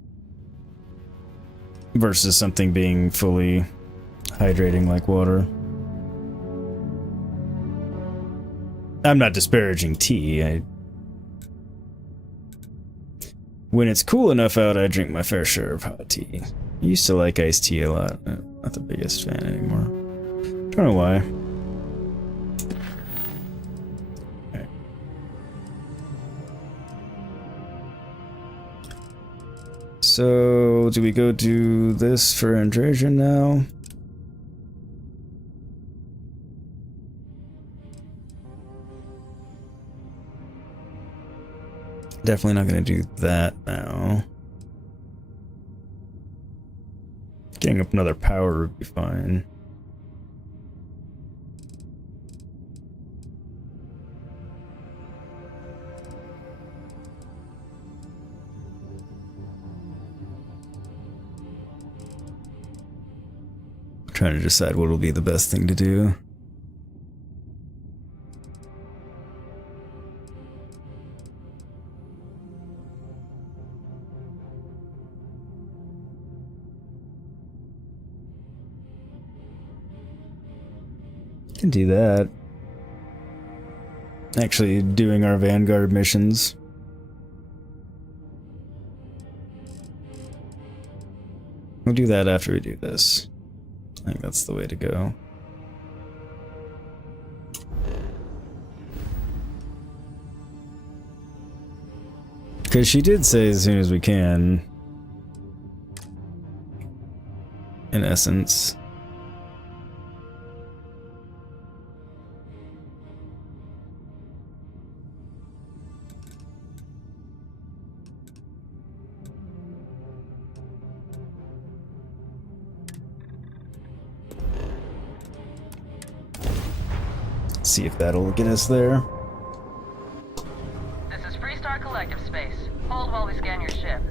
Versus something being fully hydrating like water. I'm not disparaging tea. When it's cool enough out, I drink my fair share of hot tea. I used to like iced tea a lot. I'm not the biggest fan anymore. Don't know why. Okay. So, do we go do this for Andreja now? Definitely not going to do that now. Getting up another power would be fine. I'm trying to decide what will be the best thing to do. Can do that. Actually, doing our Vanguard missions. We'll do that after we do this. I think that's the way to go. Because she did say as soon as we can. In essence. See if that'll get us there. This is Freestar Collective space. Hold while we scan your ship.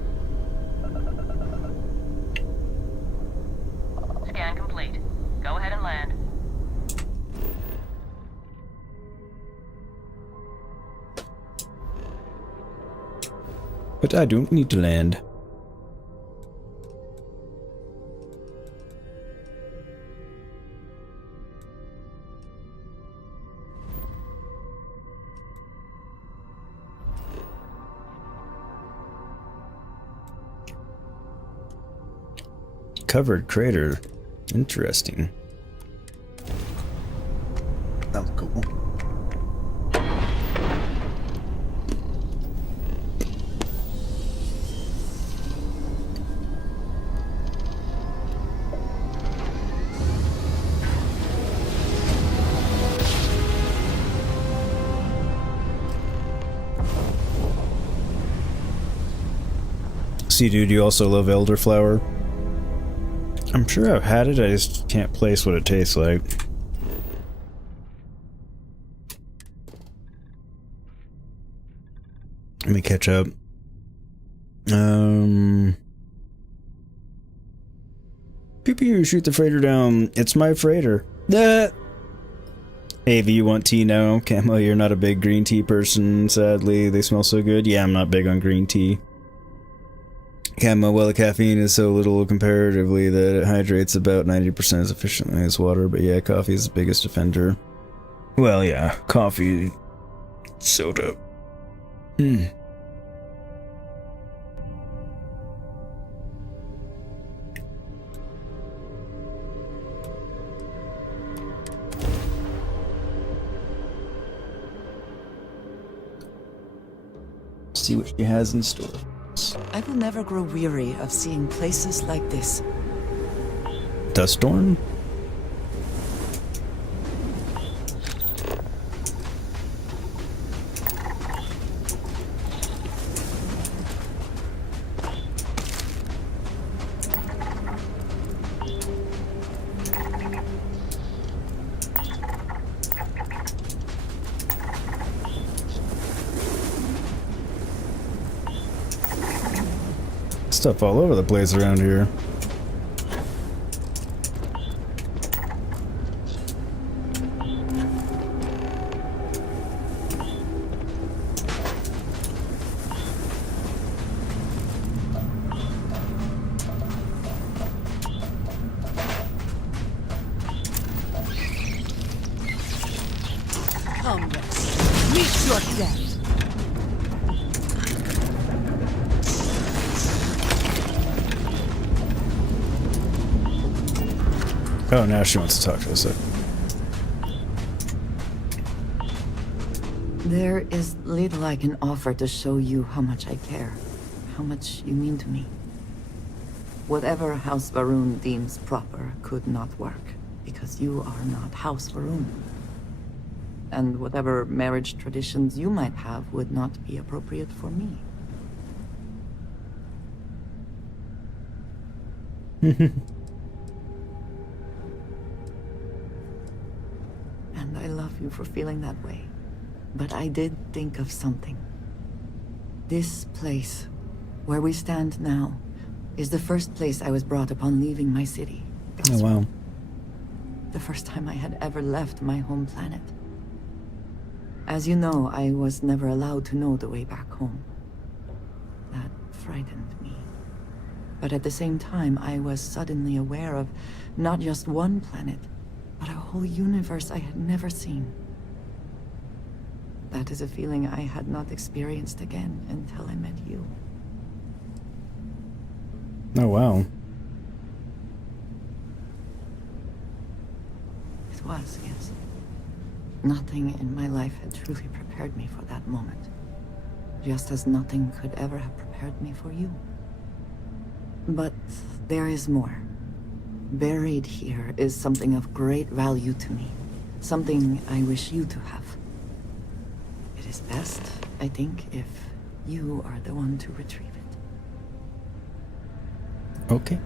Scan complete. Go ahead and land. But I don't need to land. Covered crater. Interesting. That was cool. See, dude, you also love elderflower? I'm sure I've had it, I just can't place what it tastes like. Let me catch up. Pew pew, shoot the freighter down. It's my freighter. Hey, you want tea now? Camo, you're not a big green tea person, sadly. They smell so good. Yeah, I'm not big on green tea. Camo, well, the caffeine is so little comparatively that it hydrates about 90% as efficiently as water, but yeah, coffee is the biggest offender. Well, yeah, coffee, soda. See what she has in store. I will never grow weary of seeing places like this. Duststorm? Stuff all over the place around here. Meet your death. Oh, now she wants to talk to us. There is little I can offer to show you how much I care, how much you mean to me. Whatever House Varun deems proper could not work, because you are not House Varun. And whatever marriage traditions you might have would not be appropriate for me. And I love you for feeling that way. But I did think of something. This place, where we stand now, is the first place I was brought upon leaving my city. Oh, wow. The first time I had ever left my home planet. As you know, I was never allowed to know the way back home. That frightened me. But at the same time, I was suddenly aware of not just one planet, but a whole universe I had never seen. That is a feeling I had not experienced again until I met you. Oh, wow. It was, yes. Nothing in my life had truly prepared me for that moment. Just as nothing could ever have prepared me for you. But there is more. Buried here is something of great value to me. Something I wish you to have. It is best, I think, if you are the one to retrieve it. Okay.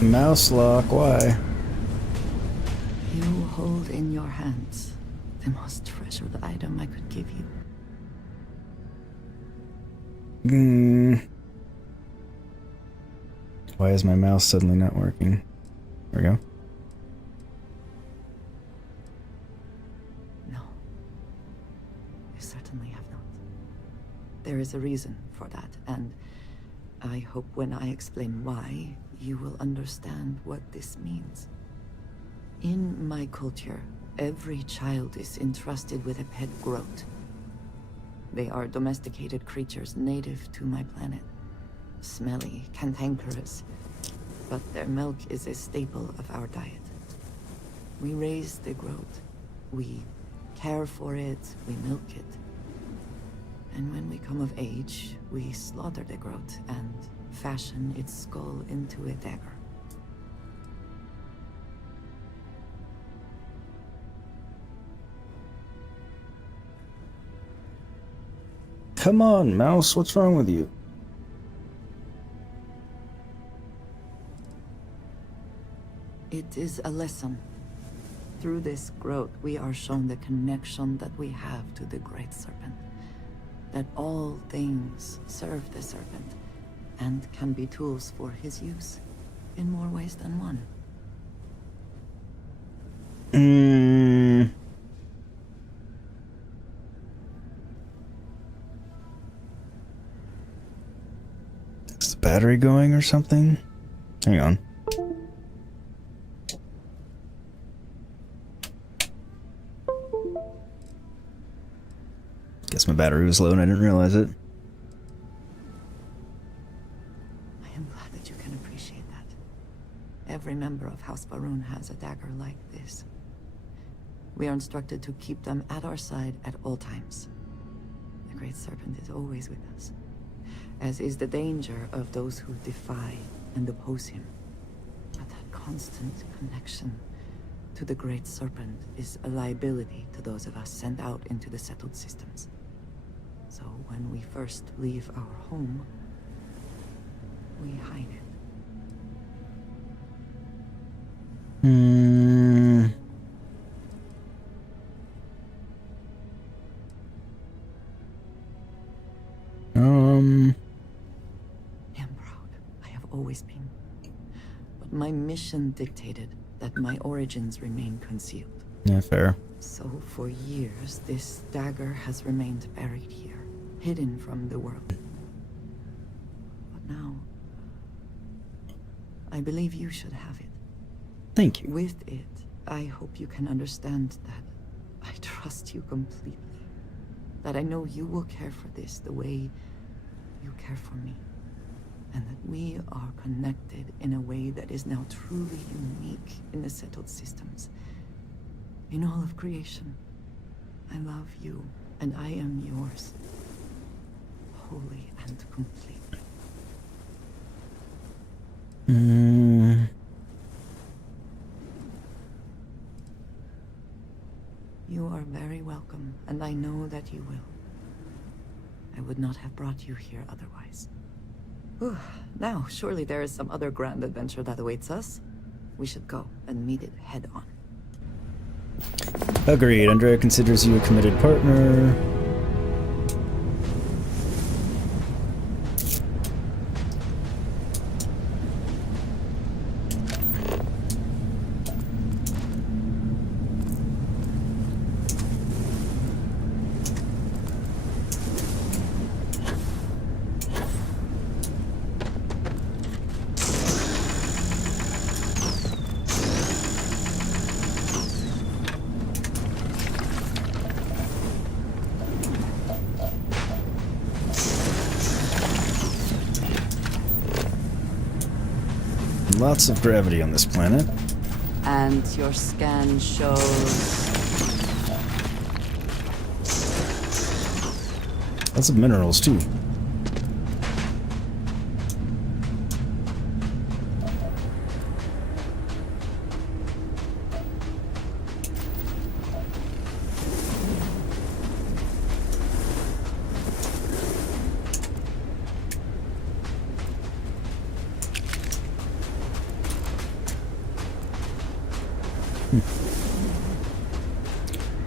Mouse lock, why? You hold in your hands the most treasured item I could give you. Why is my mouse suddenly not working? There we go. No. You certainly have not. There is a reason for that, and I hope when I explain why, you will understand what this means. In my culture, every child is entrusted with a pet groat. They are domesticated creatures native to my planet. Smelly, cantankerous, but their milk is a staple of our diet. We raise the groat. We care for it, we milk it. And when we come of age, we slaughter the groat and fashion its skull into a dagger. Come on, mouse, what's wrong with you? It is a lesson. Through this groat, we are shown the connection that we have to the Great Serpent. That all things serve the Serpent, and can be tools for his use, in more ways than one. Is the battery going or something? Hang on. Guess my battery was low and I didn't realize it. I am glad that you can appreciate that. Every member of House Varun has a dagger like this. We are instructed to keep them at our side at all times. The Great Serpent is always with us, as is the danger of those who defy and oppose him. But that constant connection to the Great Serpent is a liability to those of us sent out into the settled systems. So when we first leave our home, we hide it. I'm proud. I have always been. But my mission dictated that my origins remain concealed. Yeah, fair. So for years, this dagger has remained buried here, hidden from the world. But now, I believe you should have it. Thank you. With it, I hope you can understand that I trust you completely. That I know you will care for this the way you care for me. And that we are connected in a way that is now truly unique in the settled systems. In all of creation, I love you, and I am yours. Wholly and completely. You are very welcome, and I know that you will. I would not have brought you here otherwise. Whew. Now, surely there is some other grand adventure that awaits us. We should go and meet it head on. Agreed. Andreja considers you a committed partner. Lots of gravity on this planet. And your scan shows... Lots of minerals, too.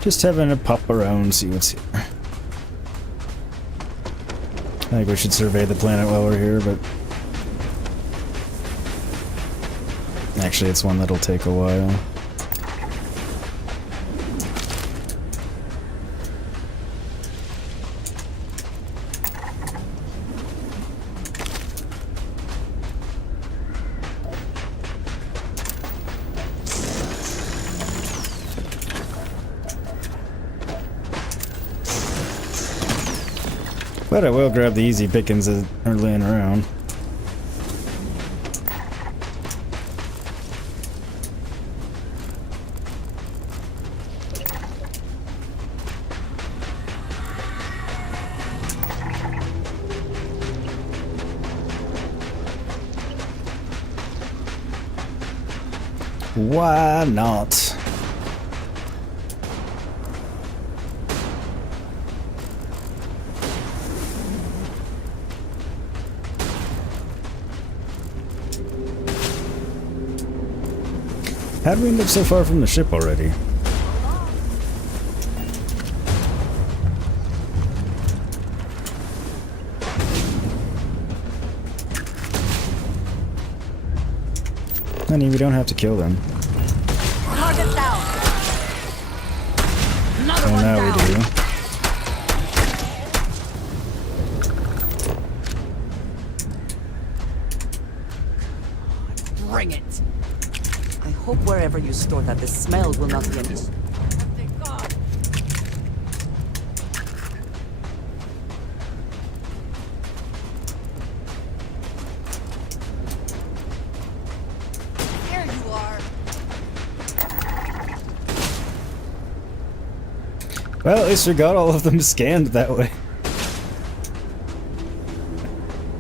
Just having a pop around, see what's here. I think we should survey the planet while we're here, but... Actually, it's one that'll take a while. But I will grab the easy pickings that are laying around. Why not? How did we end up so far from the ship already? Honey, we don't have to kill them. Target down. Another one now down. We do. Bring it. I hope wherever you store that, the smell will not be an issue. Thank God. There you are. Well, at least we got all of them scanned that way.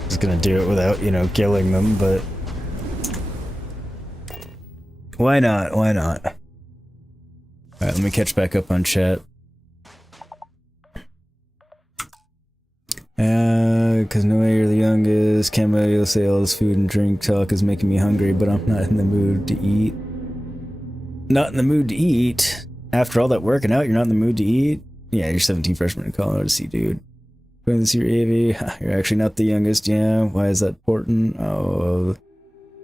Just gonna do it without, you know, killing them, but... Why not? Why not? Alright, let me catch back up on chat. Cause no way you're the youngest. Camo, you'll say all this food and drink talk is making me hungry, but I'm not in the mood to eat. Not in the mood to eat? After all that working out, you're not in the mood to eat? Yeah, you're 17 freshman in Colorado, see, dude. Going this year, AV. You're actually not the youngest, yeah. Why is that important? Oh,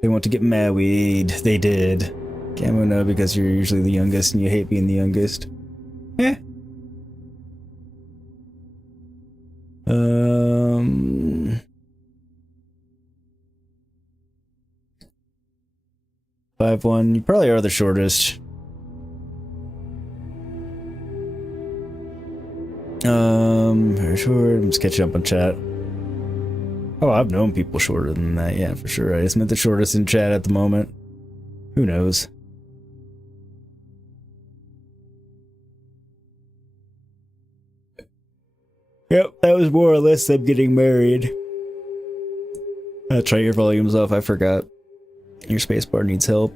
they want to get married. They did. Camo, no, because you're usually the youngest and you hate being the youngest. Eh. 5'1", you probably are the shortest. Very short. I'm just catching up on chat. Oh, I've known people shorter than that, yeah, for sure. I just meant the shortest in chat at the moment. Who knows? Yep, that was more or less them getting married. Try your volumes off, I forgot. Your spacebar needs help.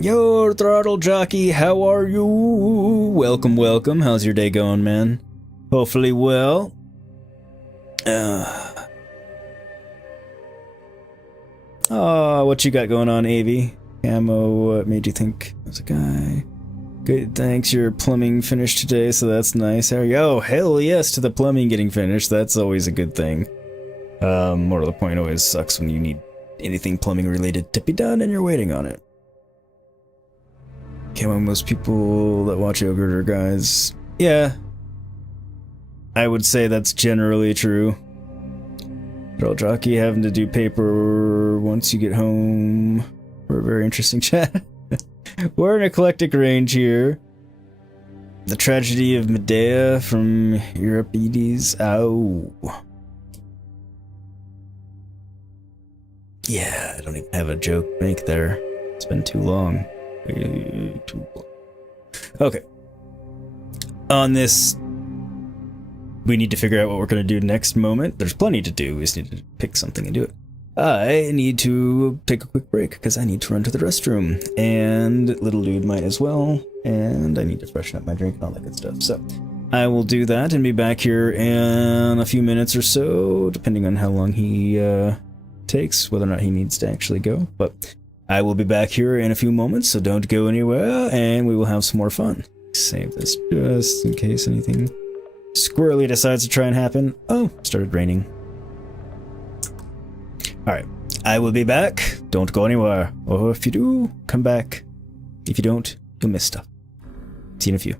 Yo, throttle jockey, how are you? Welcome, welcome. How's your day going, man? Hopefully well. Oh, what you got going on, Avi? Camo, what made you think I was a guy? Good, thanks. Your plumbing finished today, so that's nice. How are you? Oh, hell yes to the plumbing getting finished. That's always a good thing. More to the point, always sucks when you need anything plumbing related to be done and you're waiting on it. Camo, most people that watch Yogurt are guys. Yeah. I would say that's generally true. But jockey having to do paper once you get home. We're a very interesting chat. We're an eclectic range here. The tragedy of Medea from Euripides. Oh. Yeah, I don't even have a joke to make there. It's been too long. Okay. On this, we need to figure out what we're going to do next moment. There's plenty to do. We just need to pick something and do it. I need to take a quick break because I need to run to the restroom. And little dude might as well. And I need to freshen up my drink and all that good stuff. So I will do that and be back here in a few minutes or so, depending on how long he takes, whether or not he needs to actually go. But I will be back here in a few moments, so don't go anywhere, and we will have some more fun. Save this just in case anything squirrely decides to try and happen. Oh, started raining. Alright, I will be back. Don't go anywhere. Or if you do, come back. If you don't, you'll miss stuff. See you in a few.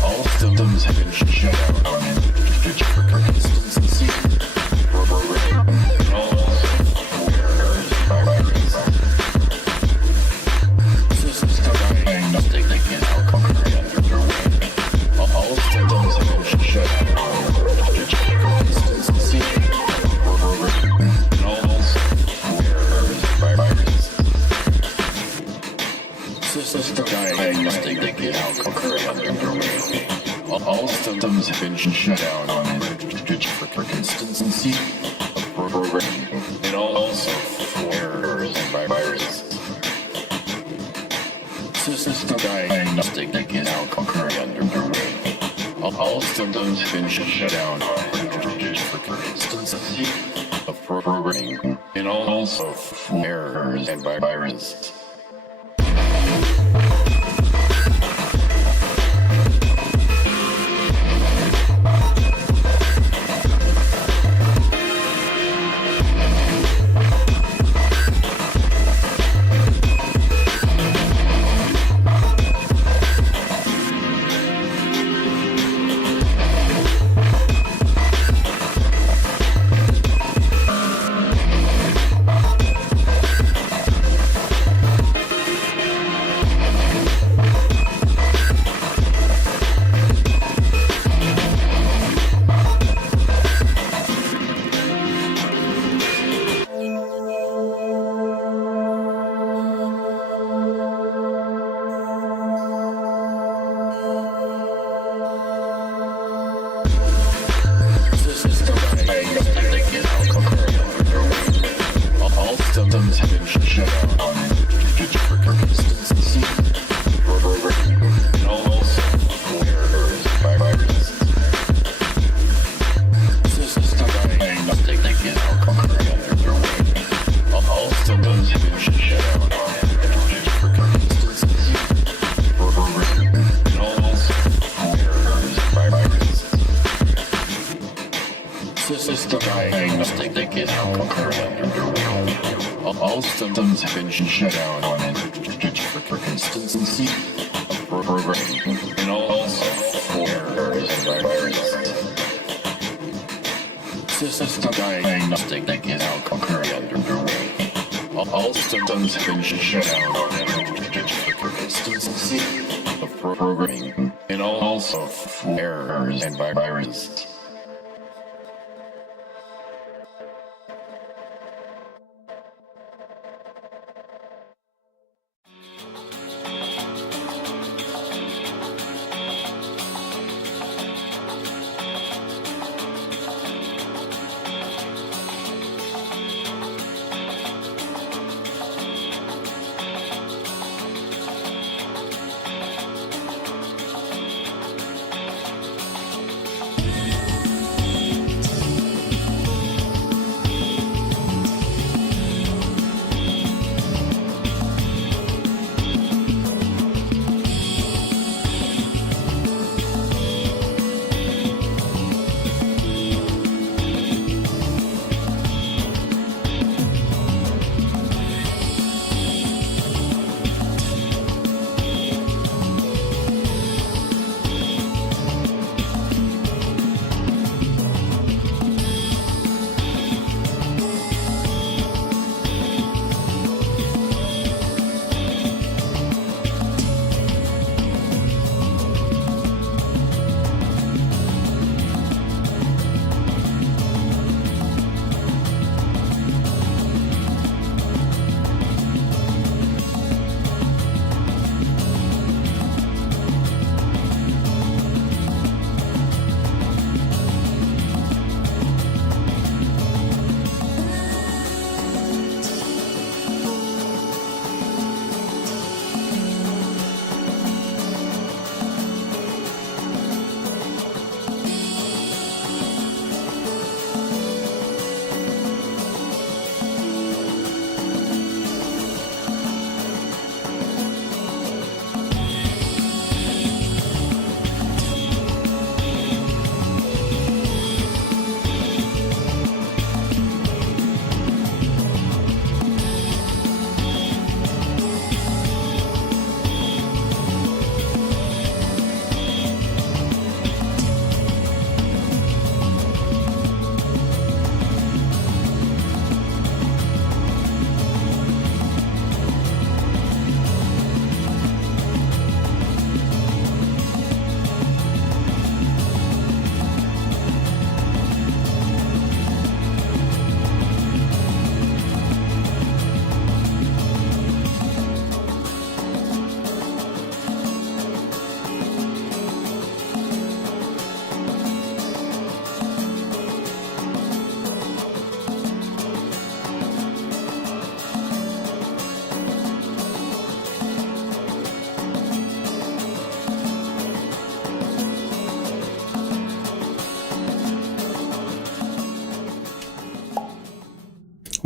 All systems have been shut down. Consistency. All systems have been shut down on for consistency of programming and also for errors and viruses. System diagnostic is now currently underway. All systems have been shut down for consistency of programming and also for errors and viruses. All systems have been shut down on for consistency of programming and also for errors and viruses. System diagnostic is now currently underway. All systems have been shut down for consistency of programming and also for errors and viruses.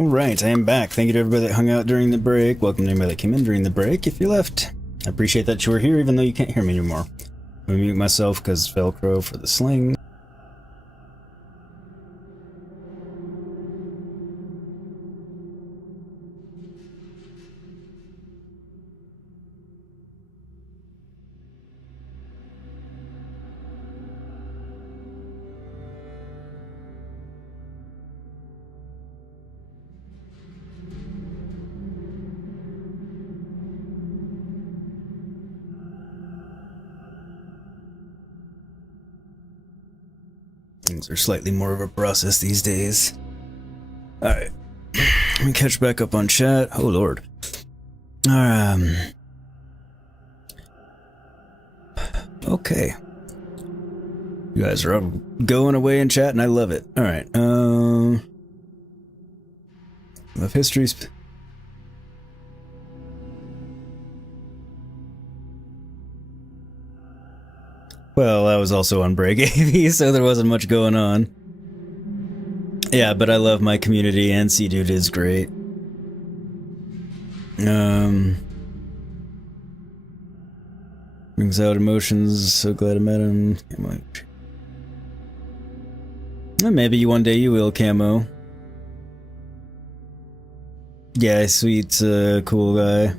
Alright, I am back. Thank you to everybody that hung out during the break. Welcome to anybody that came in during the break. If you left, I appreciate that you were here even though you can't hear me anymore. I'm gonna mute myself because Velcro for the sling. Things are slightly more of a process these days. Alright. Let me catch back up on chat. Oh lord. Okay. You guys are all going away in chat and I love it. Alright. Love histories. Well, I was also on break, AV, so there wasn't much going on. Yeah, but I love my community, and C-Dude is great. Brings out emotions, so glad I met him. Well, maybe one day you will, Camo. Yeah, sweet, cool guy.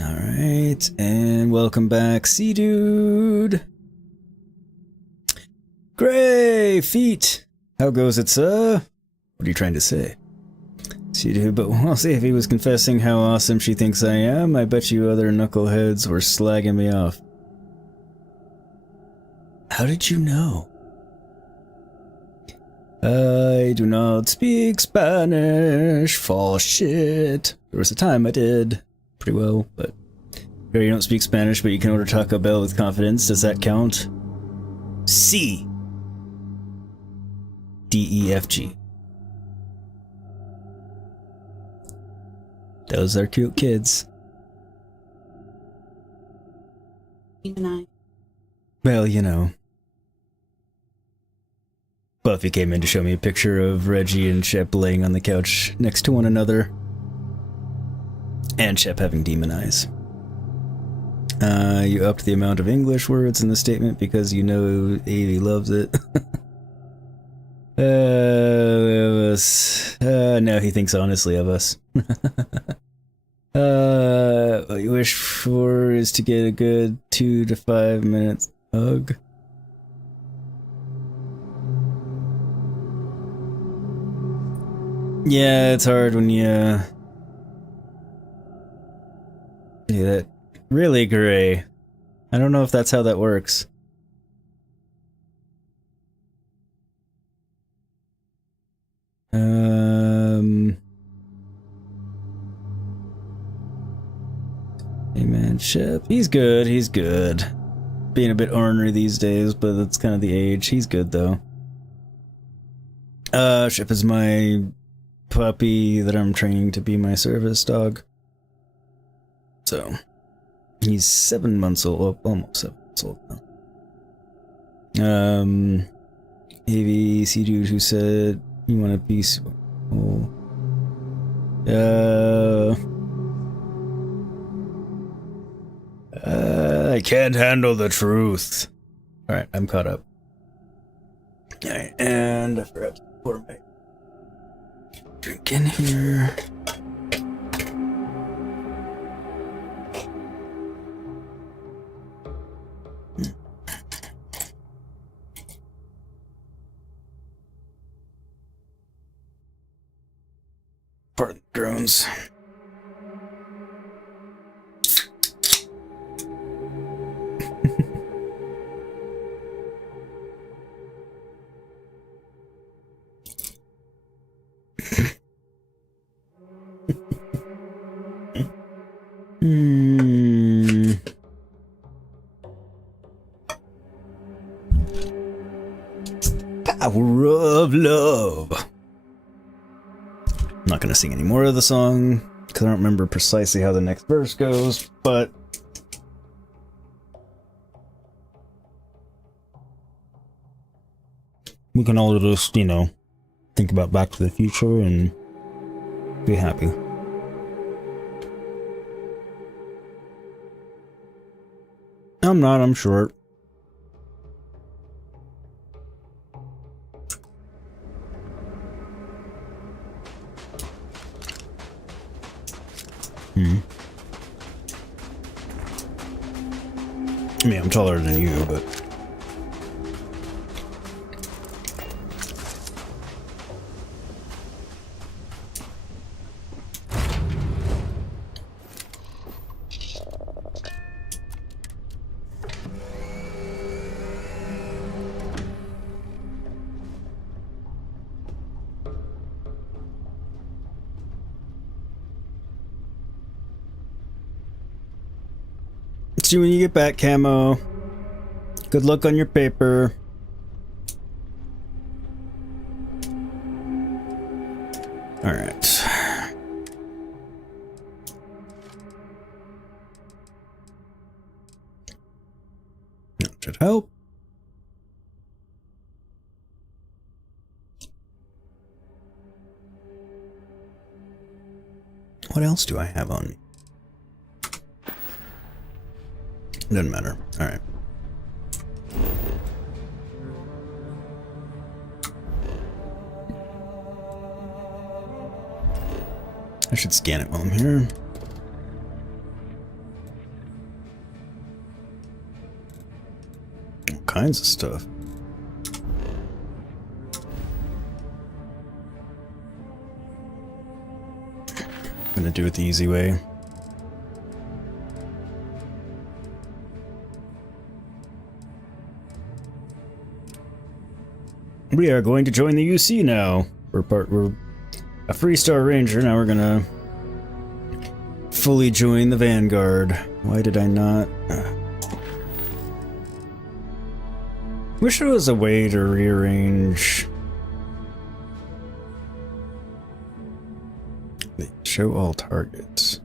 Alright, and welcome back, C-Dude! Gray feet! How goes it, sir? What are you trying to say? C-Dude, but we'll see if he was confessing how awesome she thinks I am. I bet you other knuckleheads were slagging me off. How did you know? I do not speak Spanish for shit. There was a time I did. Pretty well, but here you don't speak Spanish, but you can order Taco Bell with confidence. Does that count? C. D, E, F, G. Those are cute kids. Even I. Well, you know. Buffy came in to show me a picture of Reggie and Shep laying on the couch next to one another. And Shep having demon eyes. You upped the amount of English words in the statement because you know Avie loves it. No, he thinks honestly of us. What you wish for is to get a good 2 to 5 minutes hug. Yeah, it's hard when you... Yeah, that really Gray. I don't know if that's how that works. Hey man, Shep. He's good, he's good. Being a bit ornery these days, but that's kind of the age. He's good though. Shep is my puppy that I'm training to be my service dog. So, he's 7 months old, well, almost 7 months old now. AVC dude who said, you want a piece? Oh. I can't handle the truth. Alright, I'm caught up. Alright, and I forgot to pour my drink in here. Pardon the drones. Power of love. I'm not gonna sing any more of the song because I don't remember precisely how the next verse goes, but we can all just, you know, think about Back to the Future and be happy. I'm not, I'm short. I mean, I'm taller than you, but... See you when you get back, Camo. Good luck on your paper. Alright. That should help. What else do I have on me? Doesn't matter. Alright. I should scan it while I'm here. All kinds of stuff. I'm gonna do it the easy way. We are going to join the UC now. We're a Freestar Ranger. Now we're gonna fully join the Vanguard. Why did I not? Wish there was a way to rearrange. Show all targets.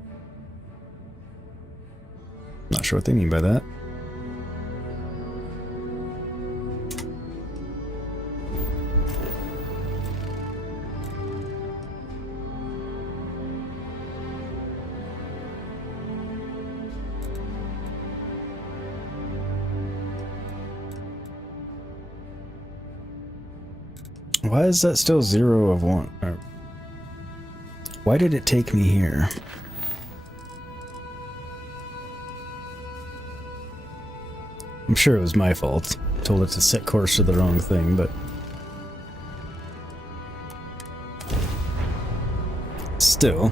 Not sure what they mean by that. Why is that still 0 of 1? Or why did it take me here? I'm sure it was my fault. I told it to set course to the wrong thing, but... still.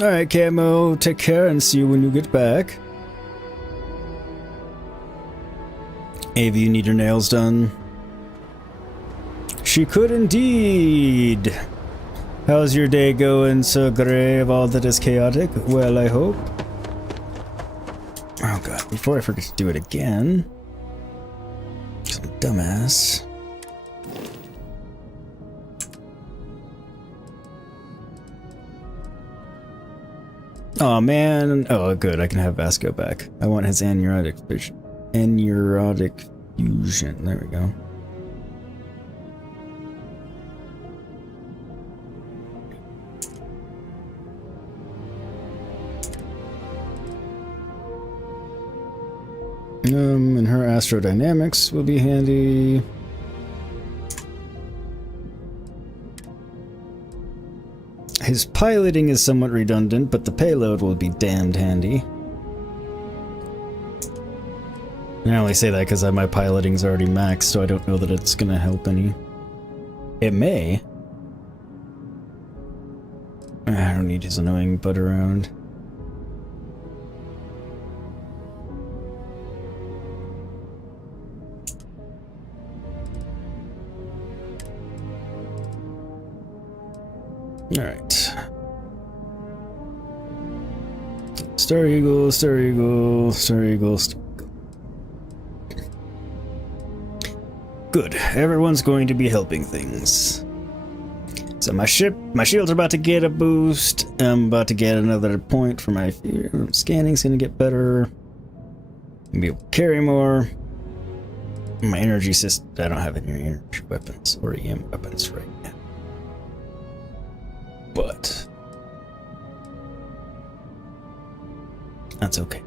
Alright, Camo, take care and see you when you get back. Avi, you need your nails done? She could indeed! How's your day going, Sir Grave? All that is chaotic? Well, I hope. Oh god, before I forget to do it again. Some dumbass. Oh man. Oh good, I can have Vasco back. I want his anerotic vision. Anerotic fusion. There we go. And her astrodynamics will be handy. His piloting is somewhat redundant, but the payload will be damned handy. I only say that because my piloting's already maxed, so I don't know that it's gonna help any. It may. I don't need his annoying butt around. Alright. Star Eagle, Star Eagle, Star Eagle, Good. Everyone's going to be helping things. So my shield's about to get a boost. I'm about to get another point for my scanning's gonna get better. Be able to carry more. My energy system. I don't have any energy weapons or EM weapons right now. But that's okay.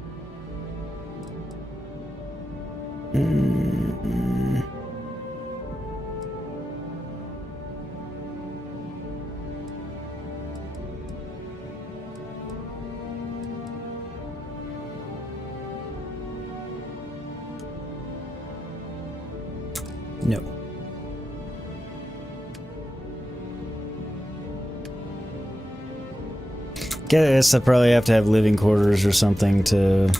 No. Guess I probably have to have living quarters or something to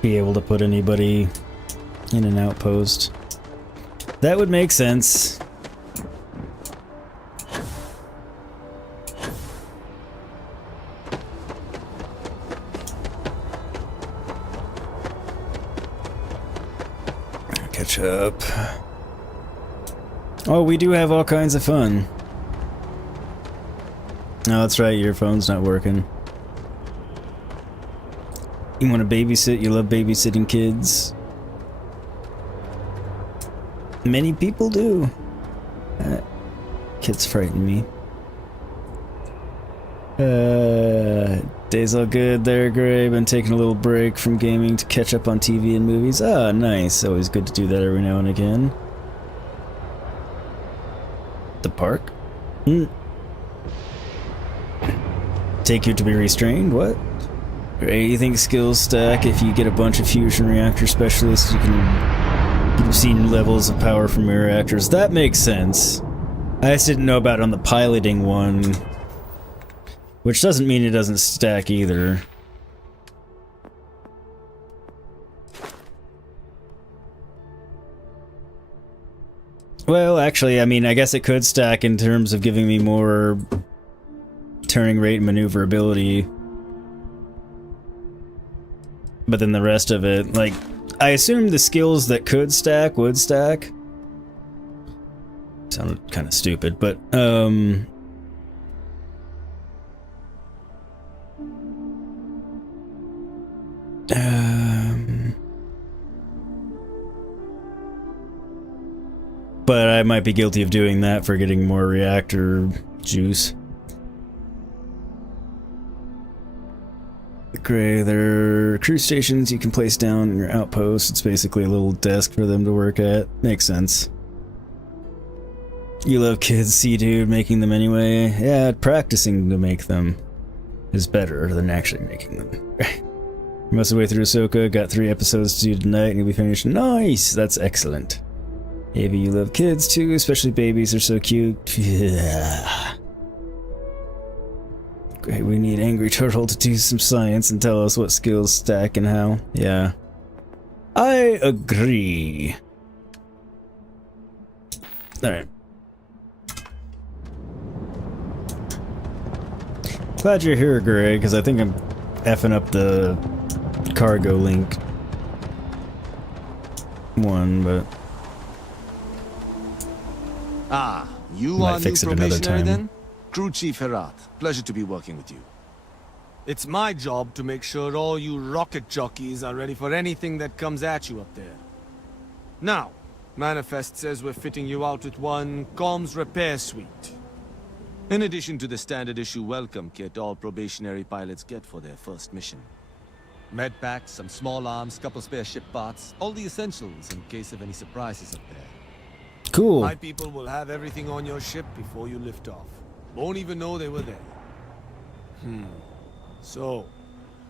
be able to put anybody in an outpost. That would make sense. Catch up. Oh, we do have all kinds of fun. No, that's right, your phone's not working. You want to babysit? You love babysitting kids? Many people do. Kids frighten me. Days all good there, Gray. Been taking a little break from gaming to catch up on TV and movies. Ah, nice. Always good to do that every now and again. The park? Take you to be restrained? What? Gray, you think skills stack if you get a bunch of fusion reactor specialists? You can get obscene levels of power from your reactors. That makes sense. I just didn't know about on the piloting one. Which doesn't mean it doesn't stack either. Well, actually, I mean, I guess it could stack in terms of giving me more turning rate and maneuverability. But then the rest of it, like, I assume the skills that could stack would stack. Sounded kind of stupid, but, but I might be guilty of doing that for getting more reactor juice. Gray, there are crew stations you can place down in your outpost. It's basically a little desk for them to work at. Makes sense. You love kids, see, dude, making them anyway. Yeah, practicing to make them is better than actually making them. Most of the way through Ahsoka, got 3 episodes to do tonight, and you'll be finished. Nice! That's excellent. Maybe you love kids too, especially babies, they're so cute. Yeah. Great, we need Angry Turtle to do some science and tell us what skills stack and how. Yeah. I agree. Alright. Glad you're here, Greg, because I think I'm effing up the cargo link one, but you might are fix new it another probationary time. then? Crew Chief Herat, pleasure to be working with you. It's my job to make sure all you rocket jockeys are ready for anything that comes at you up there. Now, Manifest says we're fitting you out with one comms repair suite. In addition to the standard issue welcome kit all probationary pilots get for their first mission. Med packs, some small arms, couple spare ship parts, all the essentials in case of any surprises up there. Cool. My people will have everything on your ship before you lift off. Won't even know they were there. So,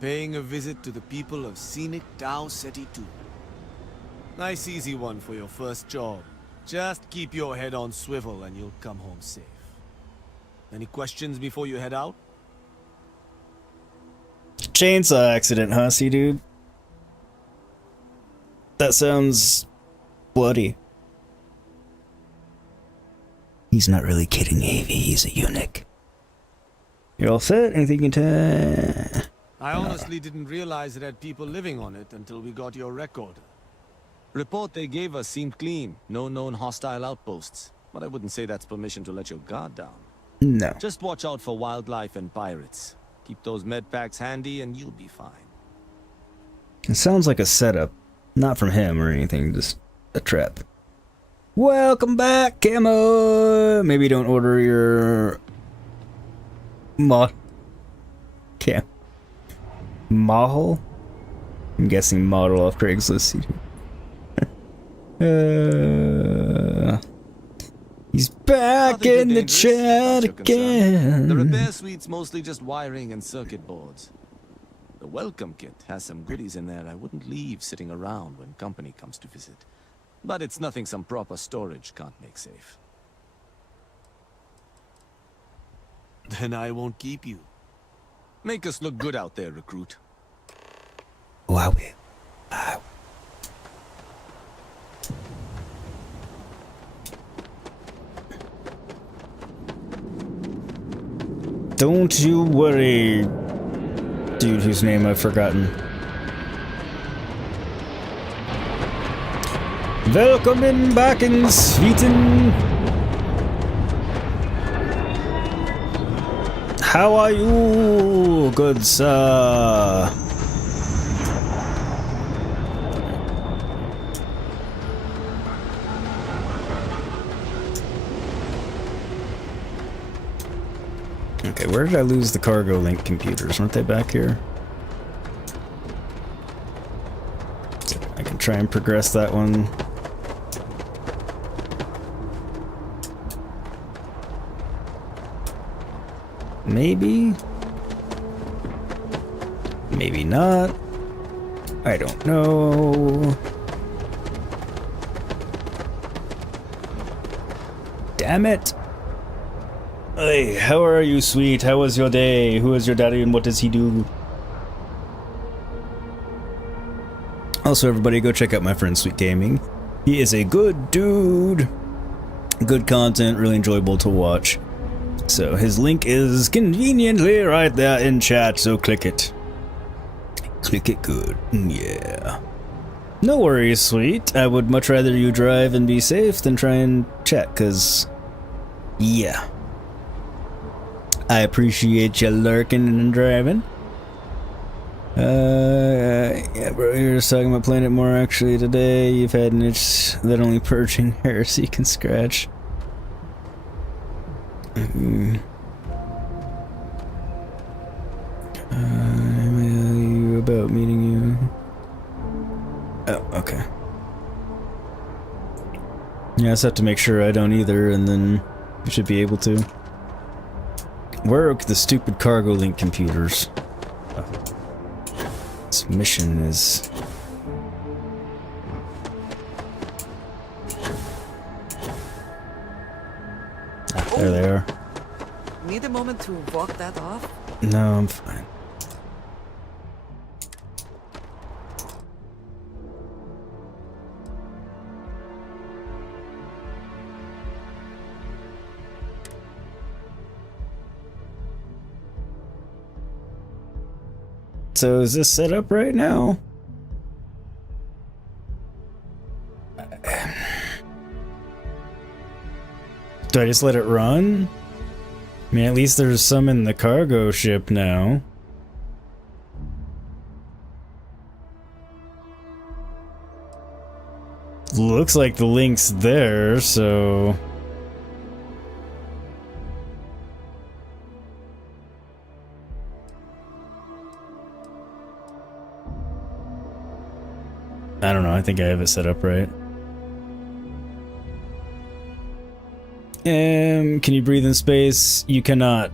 paying a visit to the people of scenic Tau Ceti 2. Nice easy one for your first job. Just keep your head on swivel and you'll come home safe. Any questions before you head out? Chainsaw accident, huh, see, dude? That sounds bloody. He's not really kidding, Avi. He's a eunuch. You all set? Anything you can tell? I honestly didn't realize it had people living on it until we got your record. Report they gave us seemed clean. No known hostile outposts. But I wouldn't say that's permission to let your guard down. No. Just watch out for wildlife and pirates. Keep those med packs handy and you'll be fine. It sounds like a setup. Not from him or anything, just a trap. Welcome back, Camo! Maybe don't order your... Mahal? I'm guessing model off Craigslist. He's back in the chat again. The repair suite's mostly just wiring and circuit boards. The welcome kit has some goodies in there I wouldn't leave sitting around when company comes to visit. But it's nothing some proper storage can't make safe. Then I won't keep you. Make us look good out there, recruit. Wow. Don't you worry, dude whose name I've forgotten. Welcome in back in Sweden. How are you, good sir? Okay, where did I lose the cargo link computers? Weren't they back here? I can try and progress that one. Maybe? Maybe not. I don't know. Damn it! Hey, how are you, sweet? How was your day? Who is your daddy and what does he do? Also, everybody go check out my friend Sweet Gaming. He is a good dude. Good content, really enjoyable to watch. So his link is conveniently right there in chat, so click it. Click it good. Yeah. No worries, sweet. I would much rather you drive and be safe than try and chat, cause... yeah. I appreciate you lurking and driving. Yeah, bro, you're just talking about playing it more actually today. You've had an itch that only purging heresy can scratch. You about meeting you? Oh, okay. Yeah, I just have to make sure I don't either, and then you should be able to. Where are the stupid cargo link computers? Oh. This mission is... ah, there they are. Need a moment to walk that off? No, I'm fine. So is this set up right now? Do I just let it run? I mean, at least there's some in the cargo ship now. Looks like the link's there, so... I don't know, I think I have it set up right. Can you breathe in space? You cannot.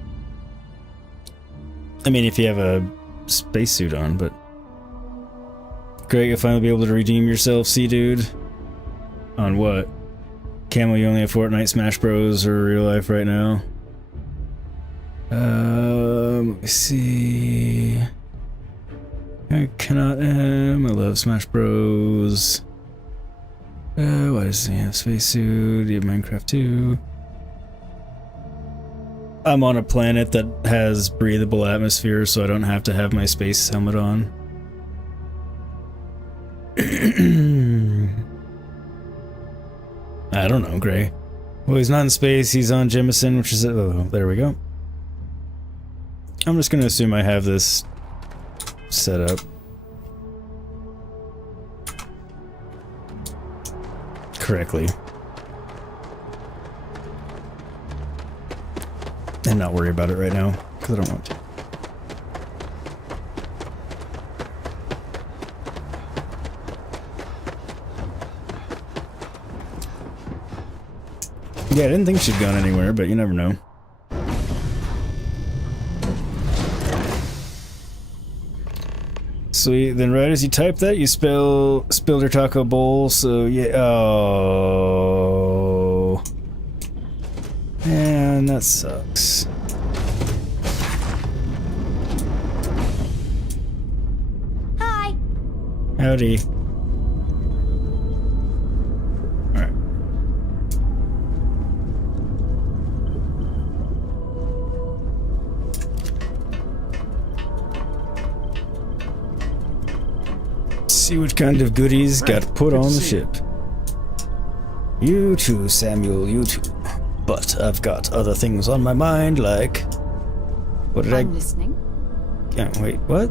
I mean, if you have a spacesuit on, but... Great, you'll finally be able to redeem yourself, dude. On what? Camo, you only have Fortnite, Smash Bros, or real life right now? Let me see... I cannot I love Smash Bros. Why does he have spacesuit? You have Minecraft too. I'm on a planet that has breathable atmosphere, so I don't have to have my space helmet on. I don't know, Gray. Well, he's not in space, he's on Jemison, which is... oh, there we go. I'm just gonna assume I have this set up. correctly. And not worry about it right now, because I don't want to. Yeah, I didn't think she'd gone anywhere, but you never know. Sweet, then right as you type that, you spilled her taco bowl, so yeah, oh. Man, that sucks. Hi. Howdy. Alright. See what kind of goodies got put on the ship. You too, Samuel, you too. But I've got other things on my mind, like... What did I'm listening. Yeah, wait, what?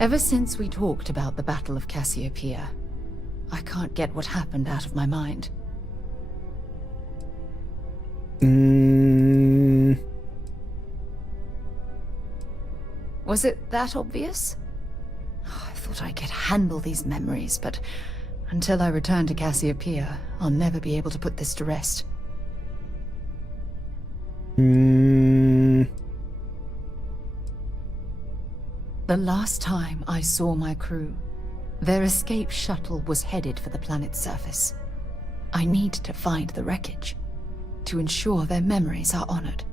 Ever since we talked about the Battle of Cassiopeia, I can't get what happened out of my mind. Was it that obvious? Oh, I thought I could handle these memories, but until I return to Cassiopeia, I'll never be able to put this to rest. The last time I saw my crew, their escape shuttle was headed for the planet's surface. I need to find the wreckage to ensure their memories are honored.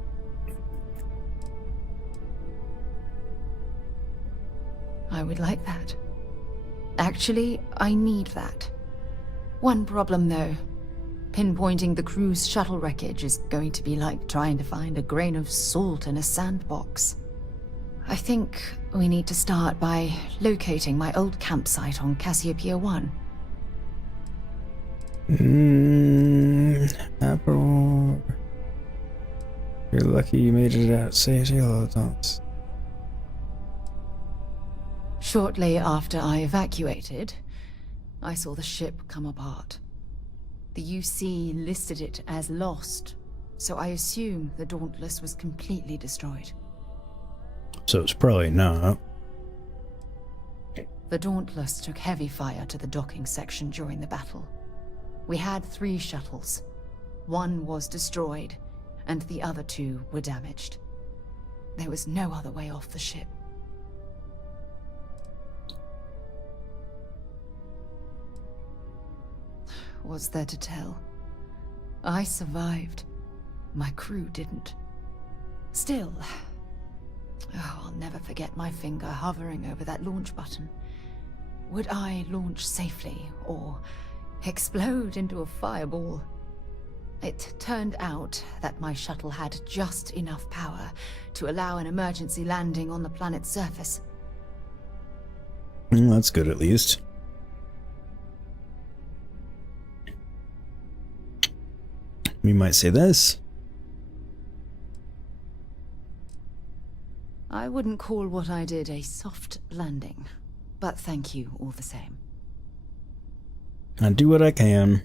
I would like that. Actually, I need that. One problem though. Pinpointing the crew's shuttle wreckage is going to be like trying to find a grain of salt in a sandbox. I think we need to start by locating my old campsite on Cassiopeia 1. Apple. You're lucky you made it out safely all the times. Shortly after I evacuated, I saw the ship come apart. The UC listed it as lost, so I assume the Dauntless was completely destroyed. So it's probably not. The Dauntless took heavy fire to the docking section during the battle. We had 3 shuttles. One was destroyed, and the other 2 were damaged. There was no other way off the ship. What's there to tell? I survived. My crew didn't. Still, I'll never forget my finger hovering over that launch button. Would I launch safely, or explode into a fireball? It turned out that my shuttle had just enough power to allow an emergency landing on the planet's surface. That's good, at least. We might say this. I wouldn't call what I did a soft landing, but thank you all the same. I do what I can.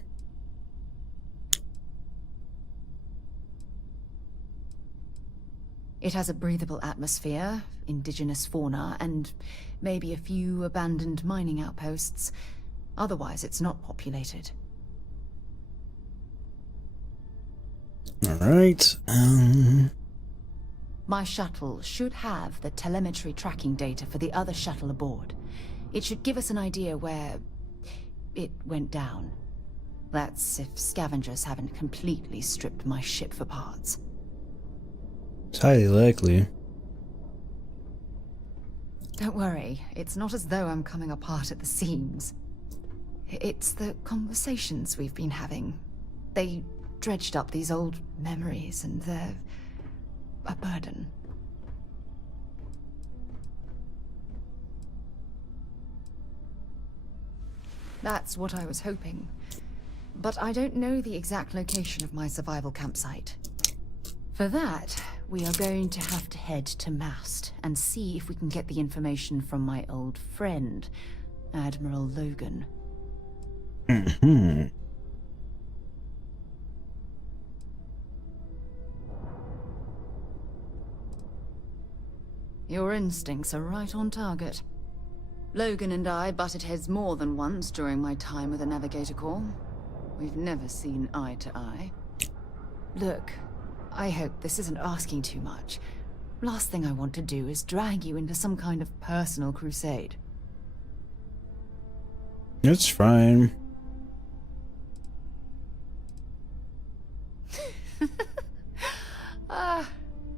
It has a breathable atmosphere, indigenous fauna, and maybe a few abandoned mining outposts. Otherwise, it's not populated. Alright, My shuttle should have the telemetry tracking data for the other shuttle aboard. It should give us an idea where it went down. That's if scavengers haven't completely stripped my ship for parts. It's highly likely. Don't worry, it's not as though I'm coming apart at the seams. It's the conversations we've been having. They dredged up these old memories, and they're a burden. That's what I was hoping. But I don't know the exact location of my survival campsite. For that, we are going to have to head to Mast and see if we can get the information from my old friend, Admiral Logan. Your instincts are right on target. Logan and I butted heads more than once during my time with the Navigator Corps. We've never seen eye to eye. Look, I hope this isn't asking too much. Last thing I want to do is drag you into some kind of personal crusade. It's fine.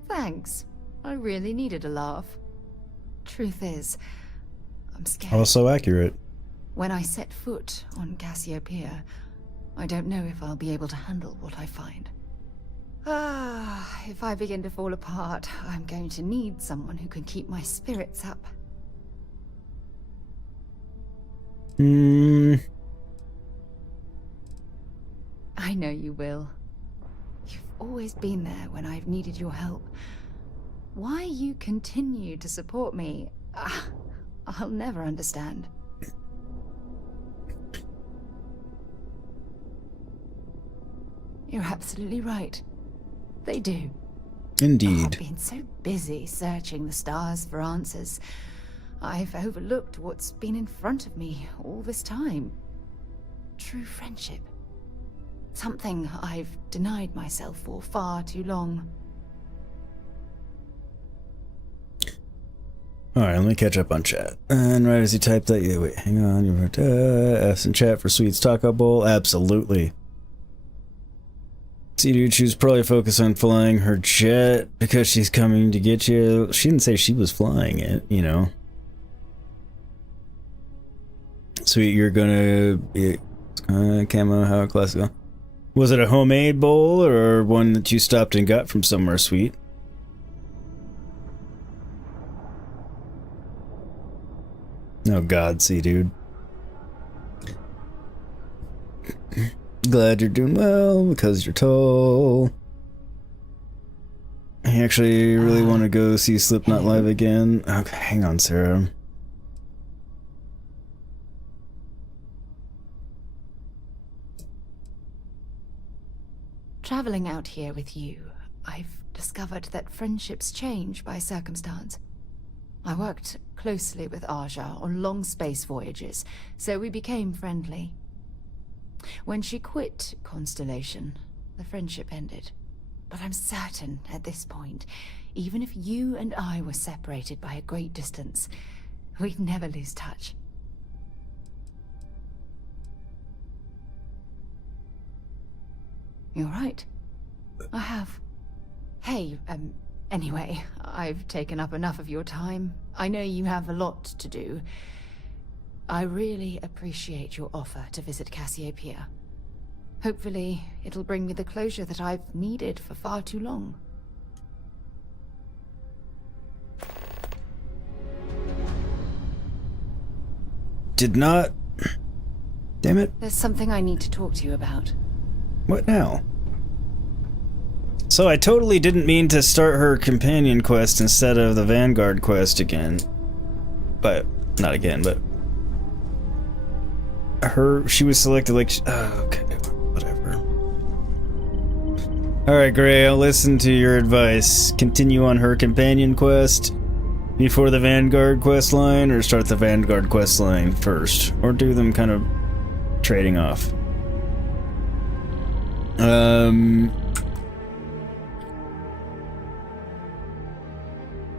Thanks. I really needed a laugh. Truth is, I'm scared. Also accurate. When I set foot on Cassiopeia, I don't know if I'll be able to handle what I find. If I begin to fall apart, I'm going to need someone who can keep my spirits up. I know you will. You've always been there when I've needed your help. Why you continue to support me, I'll never understand. You're absolutely right. They do. Indeed. I've been so busy searching the stars for answers. I've overlooked what's been in front of me all this time. True friendship. Something I've denied myself for far too long. Alright, let me catch up on chat. And right as you type that, yeah, wait, hang on. You wrote, F's in chat for Sweet's Taco Bowl? Absolutely. See-Dude, she was probably focused on flying her jet because she's coming to get you. She didn't say she was flying it, you know. Sweet, you're gonna be camo, how classical. Was it a homemade bowl or one that you stopped and got from somewhere, Sweet? Oh god, See-Dude. Glad you're doing well because you're tall. I actually really want to go see Slipknot live again. Okay, hang on, Sarah. Traveling out here with you, I've discovered that friendships change by circumstance. I worked closely with Andreja on long space voyages, so we became friendly. When she quit Constellation, the friendship ended. But I'm certain at this point, even if you and I were separated by a great distance, we'd never lose touch. You're right. I have. Hey, anyway, I've taken up enough of your time. I know you have a lot to do. I really appreciate your offer to visit Cassiopeia. Hopefully, it'll bring me the closure that I've needed for far too long. Did not... Damn it. There's something I need to talk to you about. What now? So I totally didn't mean to start her companion quest instead of the Vanguard quest again. But, not again, but... She was selected like... okay, whatever. Alright, Gray, I'll listen to your advice. Continue on her companion quest before the Vanguard quest line, or start the Vanguard quest line first, or do them kind of trading off.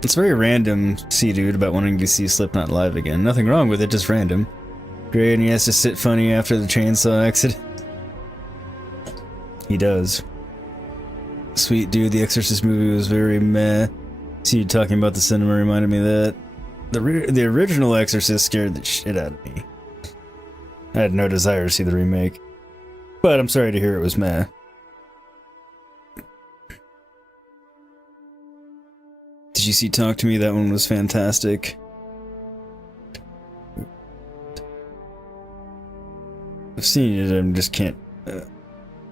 It's very random, See-Dude, about wanting to see Slipknot live again. Nothing wrong with it, just random. Great, and he has to sit funny after the chainsaw accident. He does. Sweet dude, the Exorcist movie was very meh. See you talking about the cinema reminded me of that. The original Exorcist scared the shit out of me. I had no desire to see the remake. But I'm sorry to hear it was meh. UGC Talk to Me, that one was fantastic. I've seen it, I just can't,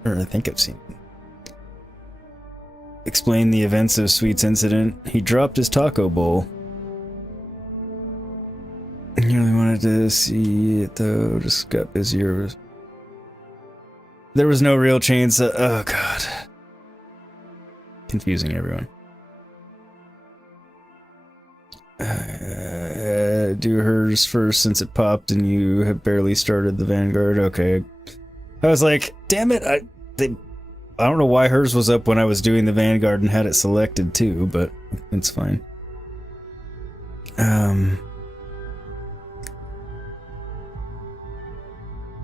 or I think I've seen it. Explain the events of Sweet's incident. He dropped his taco bowl. I really wanted to see it though, just got busier. There was no real chainsaw. Oh god. Confusing everyone. Do hers first since it popped and you have barely started the Vanguard. Okay. I was like, damn it, I don't know why hers was up when I was doing the Vanguard and had it selected too, but it's fine.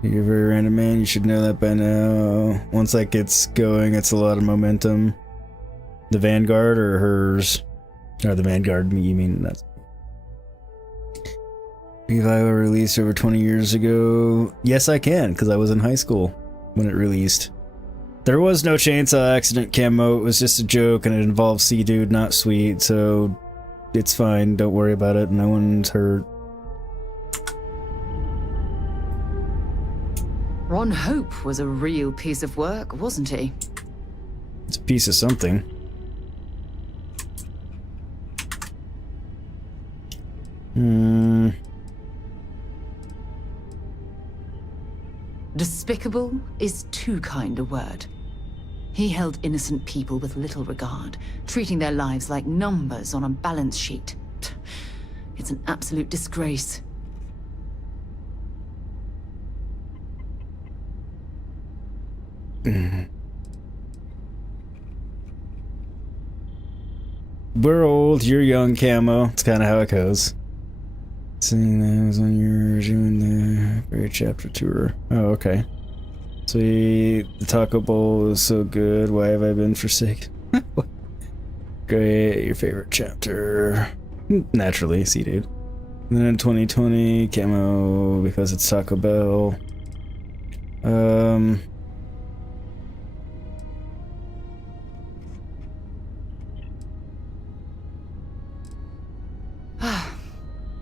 You're a very random man, you should know that by now. Once that gets going, it's a lot of momentum. The Vanguard or hers? Or the Vanguard, you mean that's... Revival released over 20 years ago. Yes, I can, because I was in high school when it released. There was no chainsaw accident camo, it was just a joke and it involved Sea Dude, not Sweet, so it's fine, don't worry about it, no one's hurt. Ron Hope was a real piece of work, wasn't he? It's a piece of something. Despicable is too kind a word. He held innocent people with little regard, treating their lives like numbers on a balance sheet. It's an absolute disgrace. We're old, you're young, Camo. It's kind of how it goes. Seeing that was on your doing the very chapter tour. Oh, okay. Sweet. The taco bowl is so good. Why have I been forsaken? Great. Your favorite chapter. Naturally, see, dude. And then in 2020, Camo because it's Taco Bell.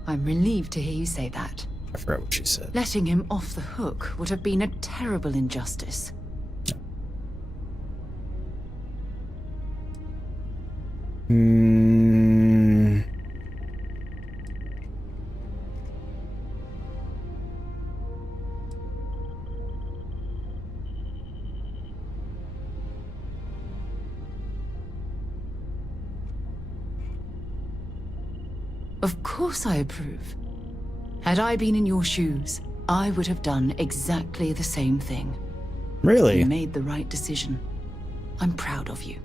I'm relieved to hear you say that. I forgot what she said. Letting him off the hook would have been a terrible injustice. Of course I approve. Had I been in your shoes, I would have done exactly the same thing. Really? You made the right decision. I'm proud of you.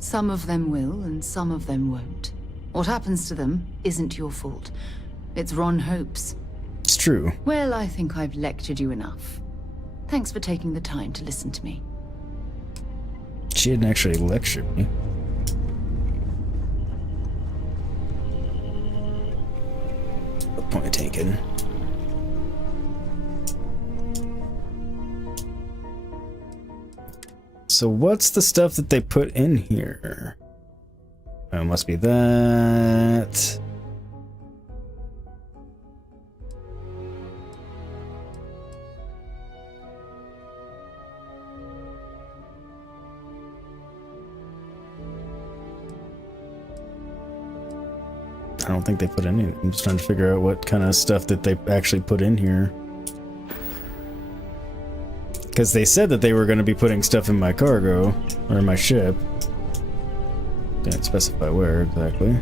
Some of them will, and some of them won't. What happens to them isn't your fault. It's Ron Hope's. It's true. Well, I think I've lectured you enough. Thanks for taking the time to listen to me. She didn't actually lecture me. Point taken. So what's the stuff that they put in here? Oh, it must be that. I don't think they put any. I'm just trying to figure out what kind of stuff that they actually put in here. Because they said that they were going to be putting stuff in my cargo, or my ship. Didn't specify where exactly.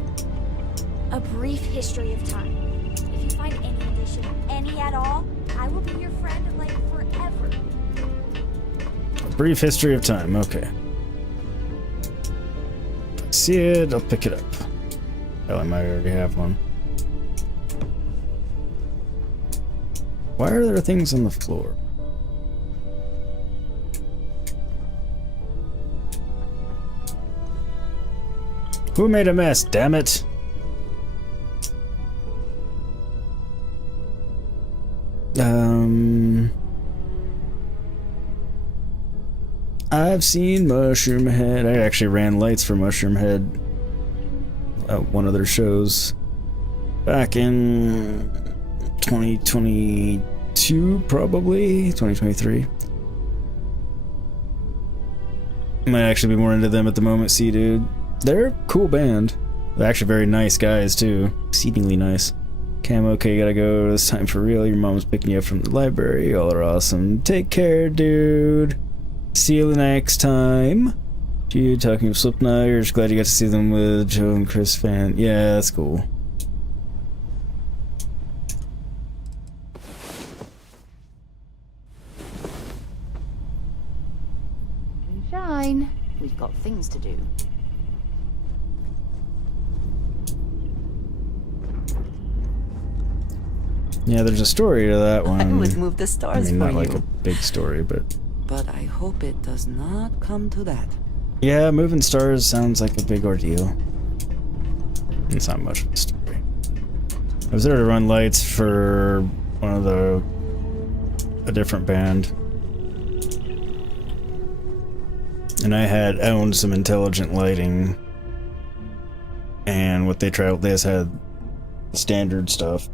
A brief history of time. If you find any addition, any at all, I will be your friend like forever. A brief history of time, okay. If I see it, I'll pick it up. Hell, I might already have one. Why are there things on the floor? Who made a mess, damn it? I've seen Mushroom Head. I actually ran lights for Mushroom Head at one of their shows back in 2022, probably 2023. Might actually be more into them at the moment. See, dude, they're a cool band. They're actually very nice guys too, exceedingly nice. Cam, okay, gotta go. It's time for real. Your mom's picking you up from the library. Y'all are awesome. Take care, dude. See you the next time. Dude, talking of Slipknot, you're just glad you got to see them with Joe and Chris Fan. Yeah, that's cool. Shine. We've got things to do. Yeah, there's a story to that one. I would move the stars for not you. like a big story, but I hope it does not come to that. yeah, moving stars sounds like a big ordeal. It's not much of a story. I was there to run lights for a different band, and I had owned some intelligent lighting, and what they just had standard stuff.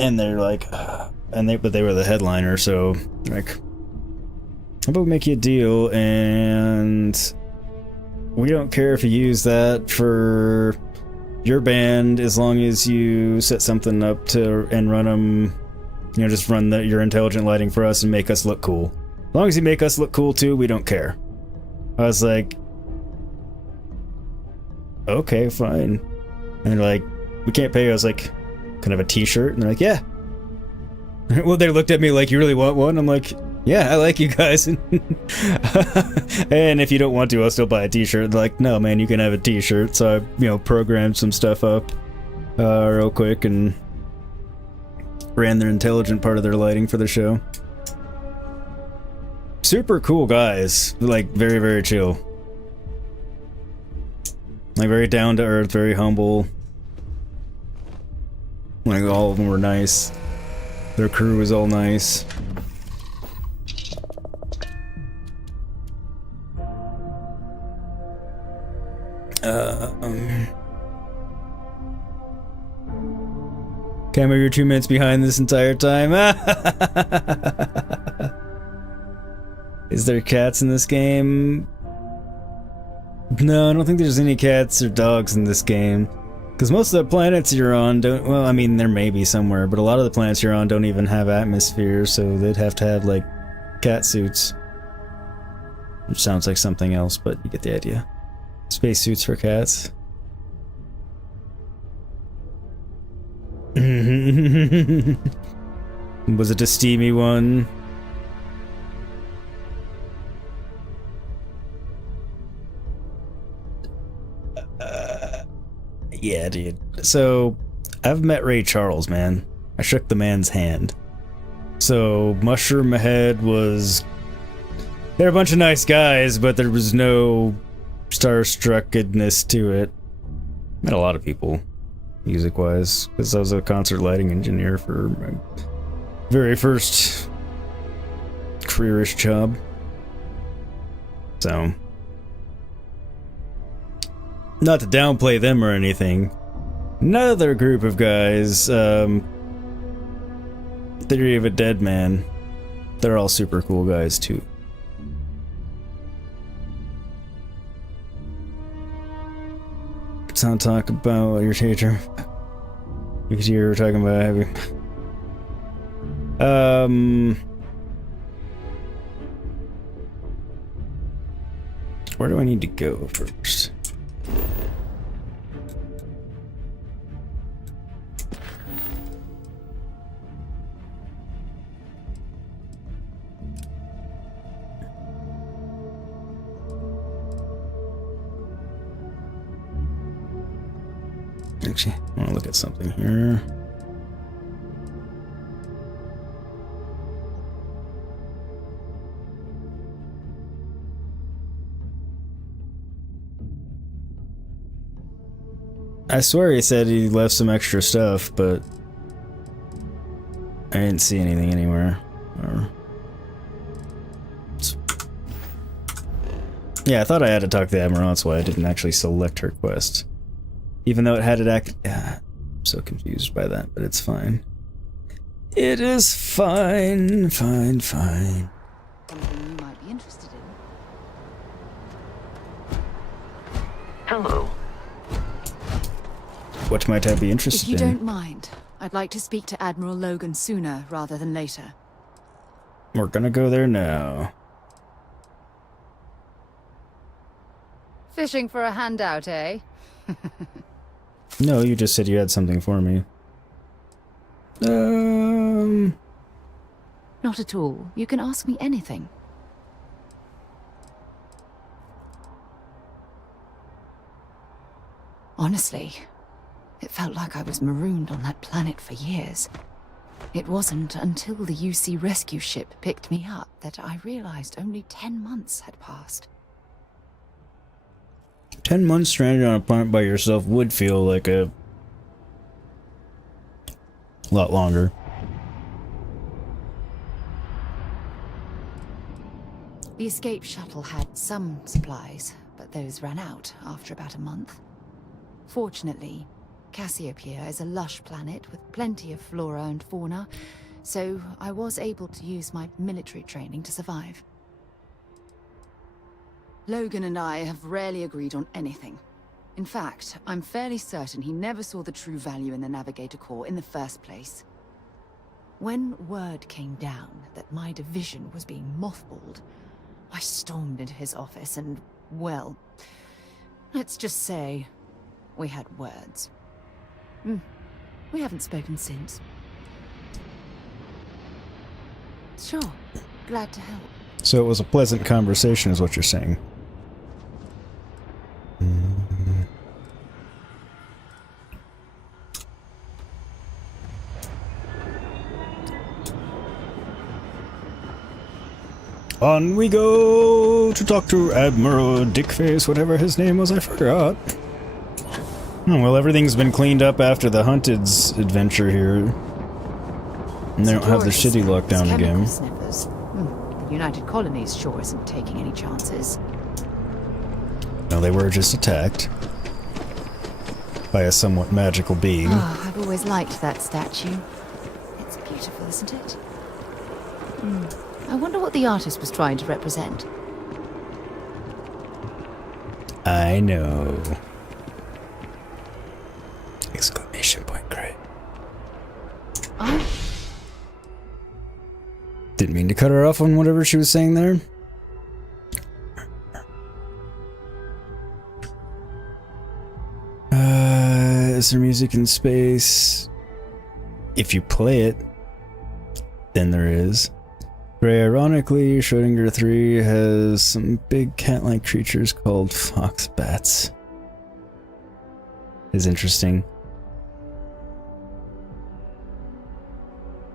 And they're like, but they were the headliner, so like, how about we make you a deal, and we don't care if you use that for your band as long as you set something up and run them, you know, just run your intelligent lighting for us and make us look cool. As long as you make us look cool too, we don't care. I was like, okay, fine. And they're like, we can't pay you. I was like, can I have a t-shirt? And they're like, yeah. Well, they looked at me like, you really want one? I'm like, yeah, I like you guys. And if you don't want to, I'll still buy a t-shirt. They're like, no, man, you can have a t-shirt. So I, programmed some stuff up real quick and ran their intelligent part of their lighting for the show. Super cool guys. Like, very, very chill. Like, very down to earth, very humble. Like, all of them were nice. Their crew was all nice. Camo, you're 2 minutes behind this entire time. Is there cats in this game? No, I don't think there's any cats or dogs in this game. Because most of the planets you're on don't... Well, I mean, there may be somewhere, but a lot of the planets you're on don't even have atmospheres, so they'd have to have, like, cat suits. Which sounds like something else, but you get the idea. Space suits for cats. Was it a steamy one? Yeah, dude. So, I've met Ray Charles, man. I shook the man's hand. So, Mushroom Head was... They're a bunch of nice guys, but there was no starstruckedness to it. Met a lot of people, music-wise, because I was a concert lighting engineer for my very first careerish job. So... Not to downplay them or anything. Another group of guys, Theory of a Dead Man. They're all super cool guys too. Let's not talk about your teacher. Because you were talking about having... Where do I need to go first? Actually, I want to look at something here. I swear he said he left some extra stuff, but I didn't see anything anywhere. Yeah, I thought I had to talk to the Admiral, that's why I didn't actually select her quest. Even though it had it I'm so confused by that, but it's fine. It is fine, fine, fine. Something you might be interested in. Hello. What might I be interested If you in? don't mind, I'd like to speak to Admiral Logan sooner rather than later. We're gonna go there now. Fishing for a handout, eh? No, you just said you had something for me. Not at all. You can ask me anything. Honestly, it felt like I was marooned on that planet for years. It wasn't until the UC rescue ship picked me up that I realized only 10 months had passed. 10 months stranded on a planet by yourself would feel like a lot longer. The escape shuttle had some supplies, but those ran out after about a month. Fortunately, Cassiopeia is a lush planet with plenty of flora and fauna, so I was able to use my military training to survive. Logan and I have rarely agreed on anything. In fact, I'm fairly certain he never saw the true value in the Navigator Corps in the first place. When word came down that my division was being mothballed, I stormed into his office and, well, let's just say we had words. We haven't spoken since. Sure, glad to help. So it was a pleasant conversation is what you're saying. On we go to talk to Admiral Dickface, whatever his name was, I forgot. Oh, well, everything's been cleaned up after the Hunted's adventure here. And they don't have the shitty lockdown again. Sniffers. The United Colonies sure isn't taking any chances. No, they were just attacked by a somewhat magical being. Oh, I've always liked that statue. It's beautiful, isn't it? I wonder what the artist was trying to represent. I know. Exclamation point, great. Didn't mean to cut her off on whatever she was saying there. Is there music in space? If you play it, then there is. Very ironically, Schrödinger 3 has some big cat-like creatures called fox bats. Is interesting.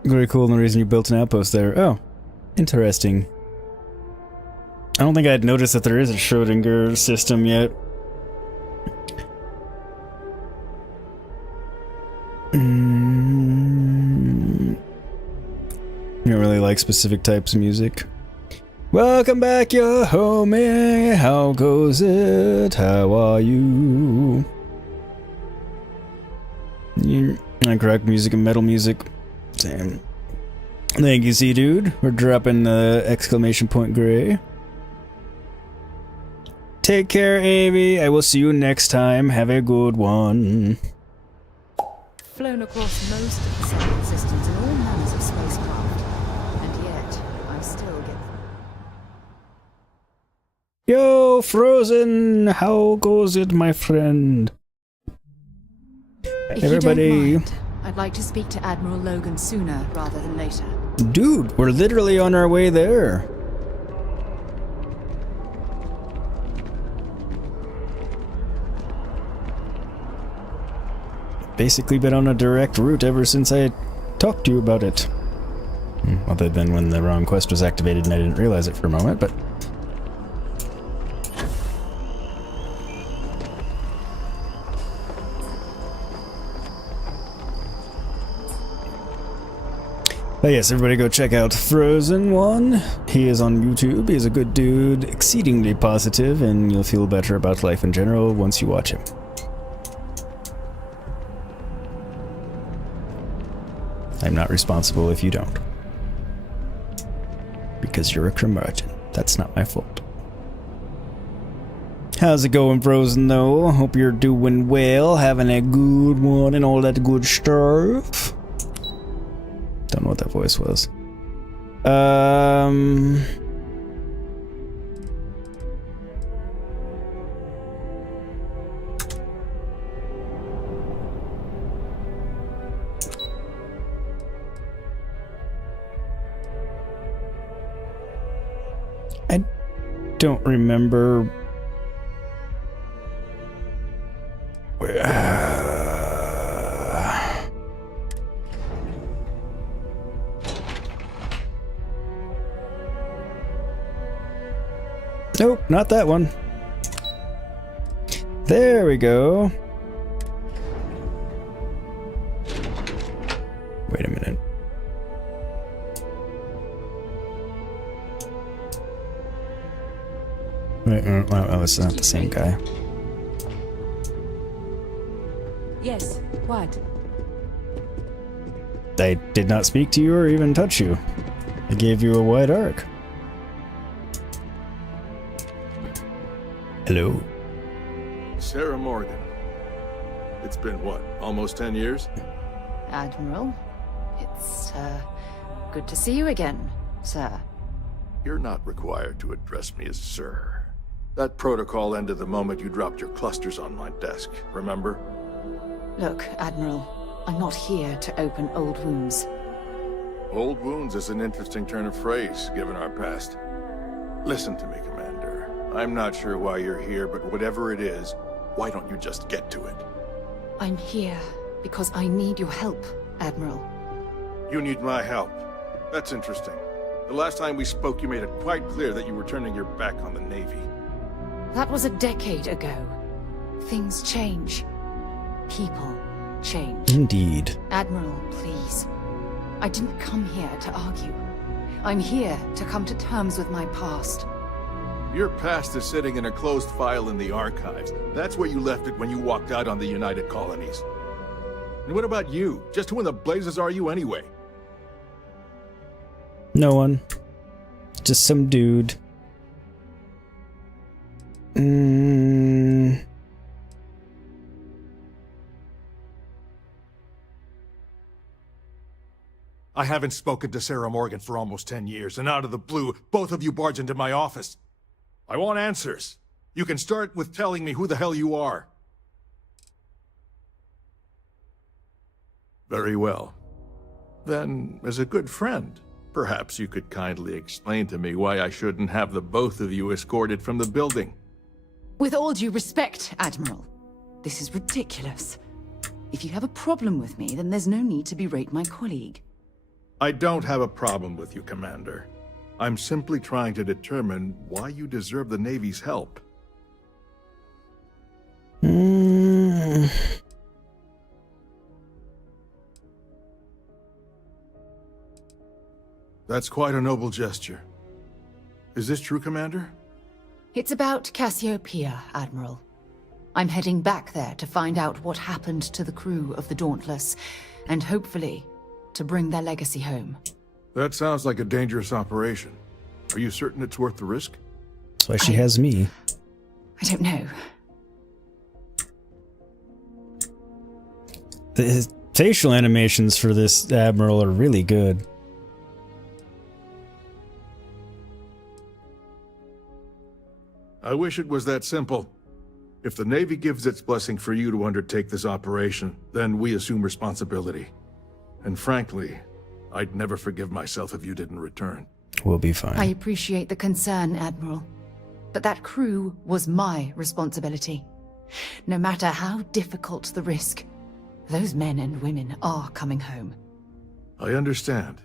Very cool, and the reason you built an outpost there. Oh, interesting. I don't think I'd noticed that there is a Schrödinger system yet. You don't really like specific types of music. Welcome back, yo homie. How goes it? How are you? You like rock music and metal music? Same. Thank you, C dude. We're dropping the exclamation point gray. Take care, Avi. I will see you next time. Have a good one. Flown across most of the solar systems in all manners of spacecraft, and yet I still get. Yo, Frozen, how goes it, my friend? If Everybody. You don't mind, I'd like to speak to Admiral Logan sooner rather than later. Dude, we're literally on our way there. Basically been on a direct route ever since I talked to you about it. Other than when the wrong quest was activated and I didn't realize it for a moment, but... But yes, everybody go check out Frozen One. He is on YouTube. He's a good dude, exceedingly positive, and you'll feel better about life in general once you watch him. I'm not responsible if you don't. Because you're a curmudgeon. That's not my fault. How's it going, Frozen, though? Hope you're doing well, having a good one and all that good stuff. Don't know what that voice was. I don't remember. Nope, not that one. There we go. Wait a minute. Wait, oh, it's not the same guy. Yes, what? I did not speak to you or even touch you. I gave you a wide arc. Hello. Sarah Morgan. It's been what, almost 10 years? Admiral, it's, good to see you again, sir. You're not required to address me as sir. That protocol ended the moment you dropped your clusters on my desk, remember? Look, Admiral, I'm not here to open old wounds. Old wounds is an interesting turn of phrase, given our past. Listen to me, Commander. I'm not sure why you're here, but whatever it is, why don't you just get to it? I'm here because I need your help, Admiral. You need my help. That's interesting. The last time we spoke, you made it quite clear that you were turning your back on the Navy. That was a decade ago. Things change. People change. Indeed. Admiral, please. I didn't come here to argue. I'm here to come to terms with my past. Your past is sitting in a closed file in the archives. That's where you left it when you walked out on the United Colonies. And what about you? Just who in the blazes are you anyway? No one. Just some dude. I haven't spoken to Sarah Morgan for almost 10 years, and out of the blue, both of you barge into my office. I want answers. You can start with telling me who the hell you are. Very well. Then, as a good friend, perhaps you could kindly explain to me why I shouldn't have the both of you escorted from the building. With all due respect, Admiral, this is ridiculous. If you have a problem with me, then there's no need to berate my colleague. I don't have a problem with you, Commander. I'm simply trying to determine why you deserve the Navy's help. That's quite a noble gesture. Is this true, Commander? It's about Cassiopeia, Admiral. I'm heading back there to find out what happened to the crew of the Dauntless, and hopefully, to bring their legacy home. That sounds like a dangerous operation. Are you certain it's worth the risk? That's why she has me. I don't know. The facial animations for this Admiral are really good. I wish it was that simple. If the Navy gives its blessing for you to undertake this operation, then we assume responsibility. And frankly, I'd never forgive myself if you didn't return. We'll be fine. I appreciate the concern, Admiral. But that crew was my responsibility. No matter how difficult the risk, those men and women are coming home. I understand.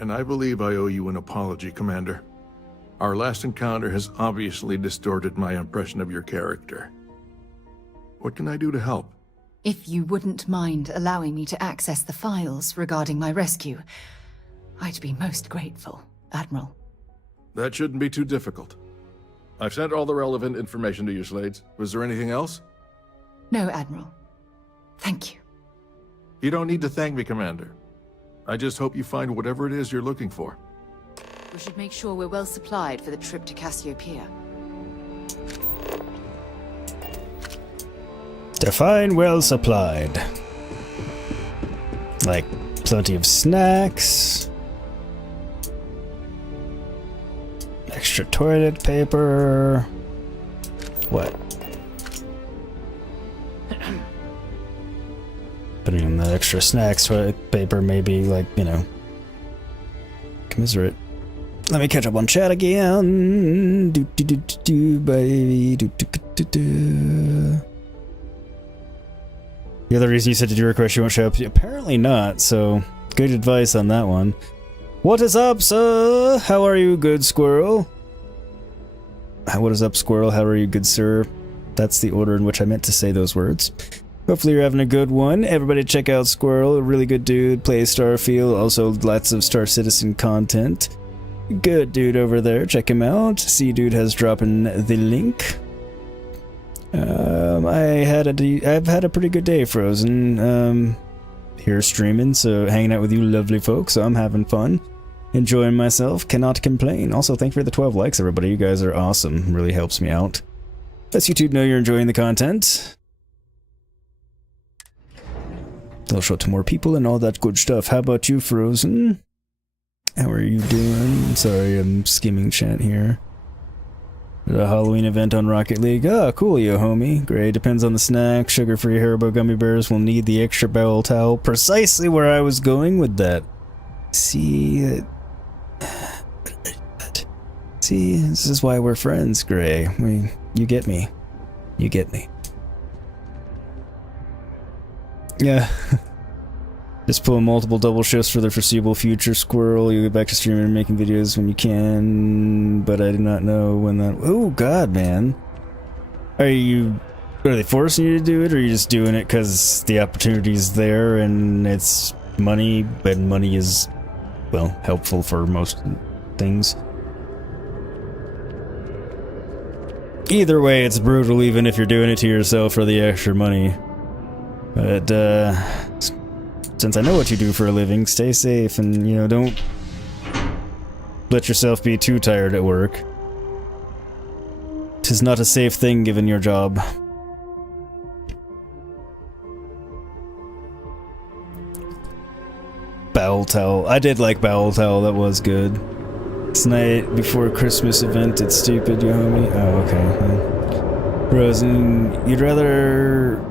And I believe I owe you an apology, Commander. Our last encounter has obviously distorted my impression of your character. What can I do to help? If you wouldn't mind allowing me to access the files regarding my rescue, I'd be most grateful, Admiral. That shouldn't be too difficult. I've sent all the relevant information to you, Slades. Was there anything else? No, Admiral. Thank you. You don't need to thank me, Commander. I just hope you find whatever it is you're looking for. We should make sure we're well supplied for the trip to Cassiopeia. Define well supplied. Like plenty of snacks, extra toilet paper. What? Putting in the extra snacks, toilet paper, maybe, like, you know, commiserate. Let me catch up on chat again. Baby. The other reason you said, did you request you won't show up? Apparently not, so good advice on that one. What is up, sir? How are you, good squirrel? What is up, squirrel? How are you, good sir? That's the order in which I meant to say those words. Hopefully you're having a good one. Everybody check out Squirrel, a really good dude, plays Starfield, also lots of Star Citizen content. Good dude over there, check him out. See dude has dropping the link. I've had a pretty good day, Frozen. Here streaming, so hanging out with you lovely folks, so I'm having fun. Enjoying myself, cannot complain. Also, thank you for the 12 likes, everybody. You guys are awesome. Really helps me out. Lets YouTube know you're enjoying the content. They'll show it to more people and all that good stuff. How about you, Frozen? How are you doing? Sorry, I'm skimming chat here. The Halloween event on Rocket League. Ah, cool, yo, homie. Great. Depends on the snack. Sugar-free Haribo gummy bears will need the extra bowel towel. Precisely where I was going with that. See, see, this is why we're friends, Gray. You get me. You get me. Yeah. Just pulling multiple double shifts for the foreseeable future, Squirrel. You get back to streaming and making videos when you can, but I do not know when that... Oh, God, man. Are they forcing you to do it, or are you just doing it because the opportunity's there and it's money, but money is, well, helpful for most things? Either way, it's brutal, even if you're doing it to yourself for the extra money. But, since I know what you do for a living, stay safe and, you know, don't let yourself be too tired at work. 'Tis not a safe thing given your job. Bowel towel. I did like bowel towel, that was good. It's night before Christmas event, it's stupid, you homie. Oh, okay. Frozen, you'd rather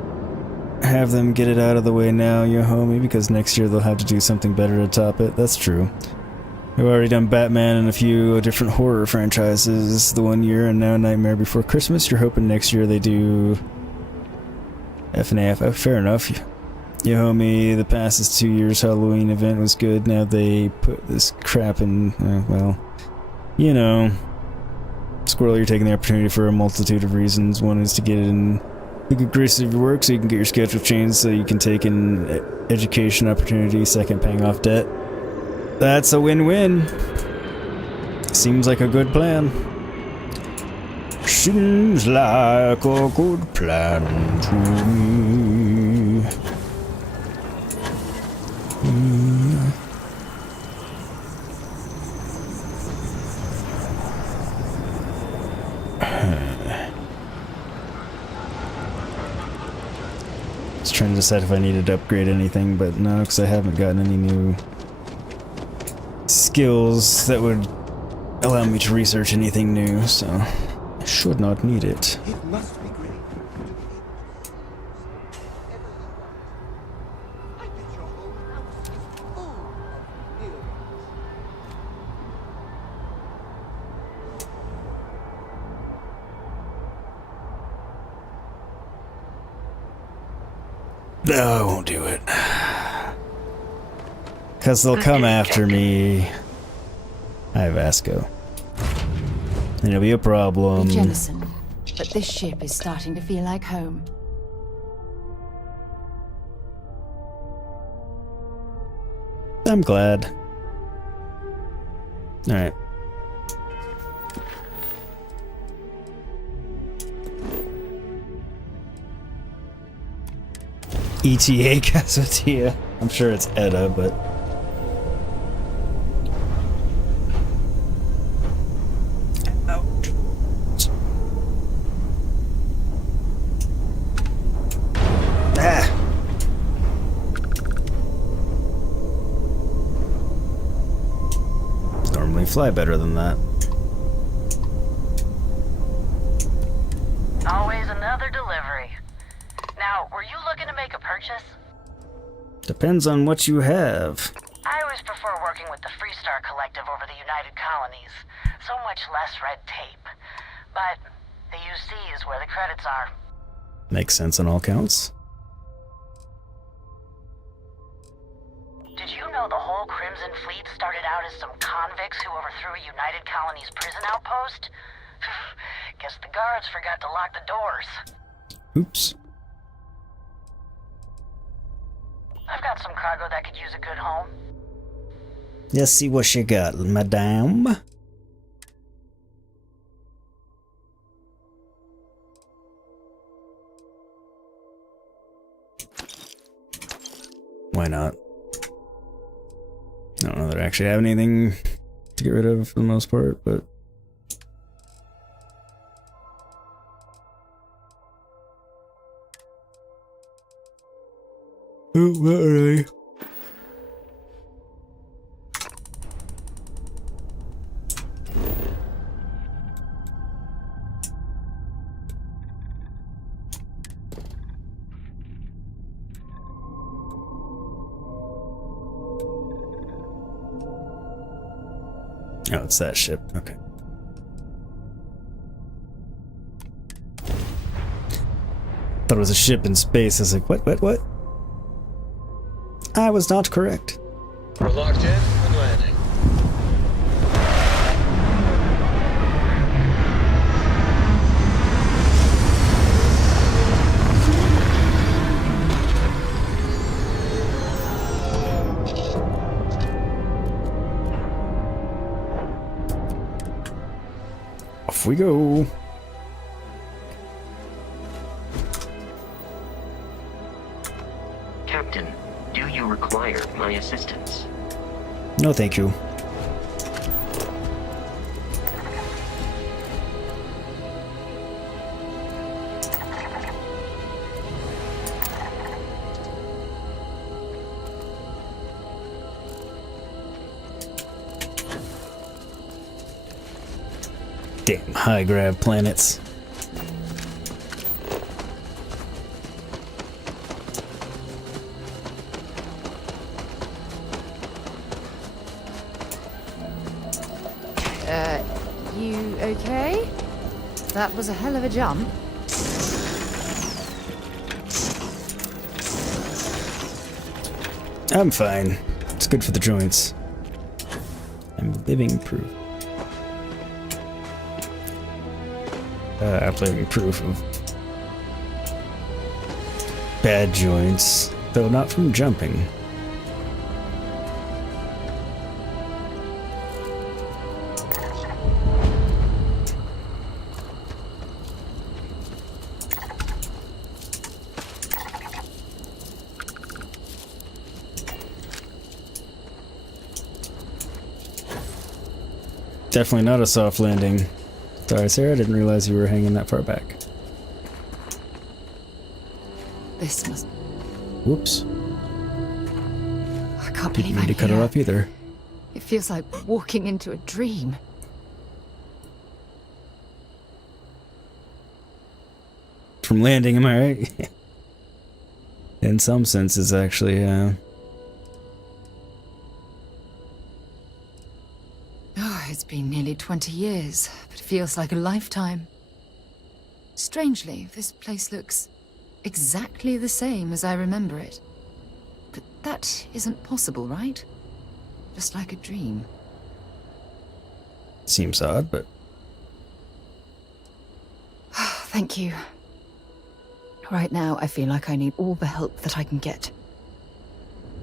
have them get it out of the way now, you homie, because next year they'll have to do something better to top it. That's true. We've already done Batman and a few different horror franchises the one year, and now Nightmare Before Christmas. You're hoping next year they do F&AF. Oh, fair enough. You homie, the past 2 years Halloween event was good. Now they put this crap in, well, you know. Squirrel, you're taking the opportunity for a multitude of reasons. One is to get it in the good graces of your work so you can get your schedule changed so you can take in education opportunity. Second, paying off debt. That's a win-win. Seems like a good plan. Seems like a good plan to me. Just trying to decide if I needed to upgrade anything, but no, because I haven't gotten any new skills that would allow me to research anything new, so I should not need it. It must be great. I bet your whole house is full of mirrors. No, I won't do it. Because they'll come after me. I have Vasco. And it'll be a problem. Jennison, but this ship is starting to feel like home. I'm glad. Alright. ETA Casotia. I'm sure it's Edda, but... Normally fly better than that. Always another delivery. Now, were you looking to make a purchase? Depends on what you have. I always prefer working with the Freestar Collective over the United Colonies. So much less red tape. But the UC is where the credits are. Makes sense on all counts. Did you know the whole Crimson Fleet started out as some convicts who overthrew a United Colonies prison outpost? Guess the guards forgot to lock the doors. Oops. I've got some cargo that could use a good home. Let's see what you got, madame. Why not? I don't know that I actually have anything to get rid of for the most part, but... Oh, not really. Oh, it's that ship. Okay. Thought it was a ship in space. I was like, what? I was not correct. We're locked in and landing. Off we go. Captain, do you require my assistance? No, thank you. Damn high grav planets. You okay? That was a hell of a jump. I'm fine. It's good for the joints. I'm living proof. I'm living proof of bad joints, though not from jumping. Definitely not a soft landing. Sorry, Sarah, I didn't realize you were hanging that far back. This must... Whoops. I can't Didn't believe mean to I'm cut here. her off either. It feels like walking into a dream. From landing, am I right? In some senses, actually, Oh, it's been nearly 20 years, but it feels like a lifetime. Strangely, this place looks exactly the same as I remember it. But that isn't possible, right? Just like a dream. seems odd, but... Thank you. Right now, I feel like I need all the help that I can get.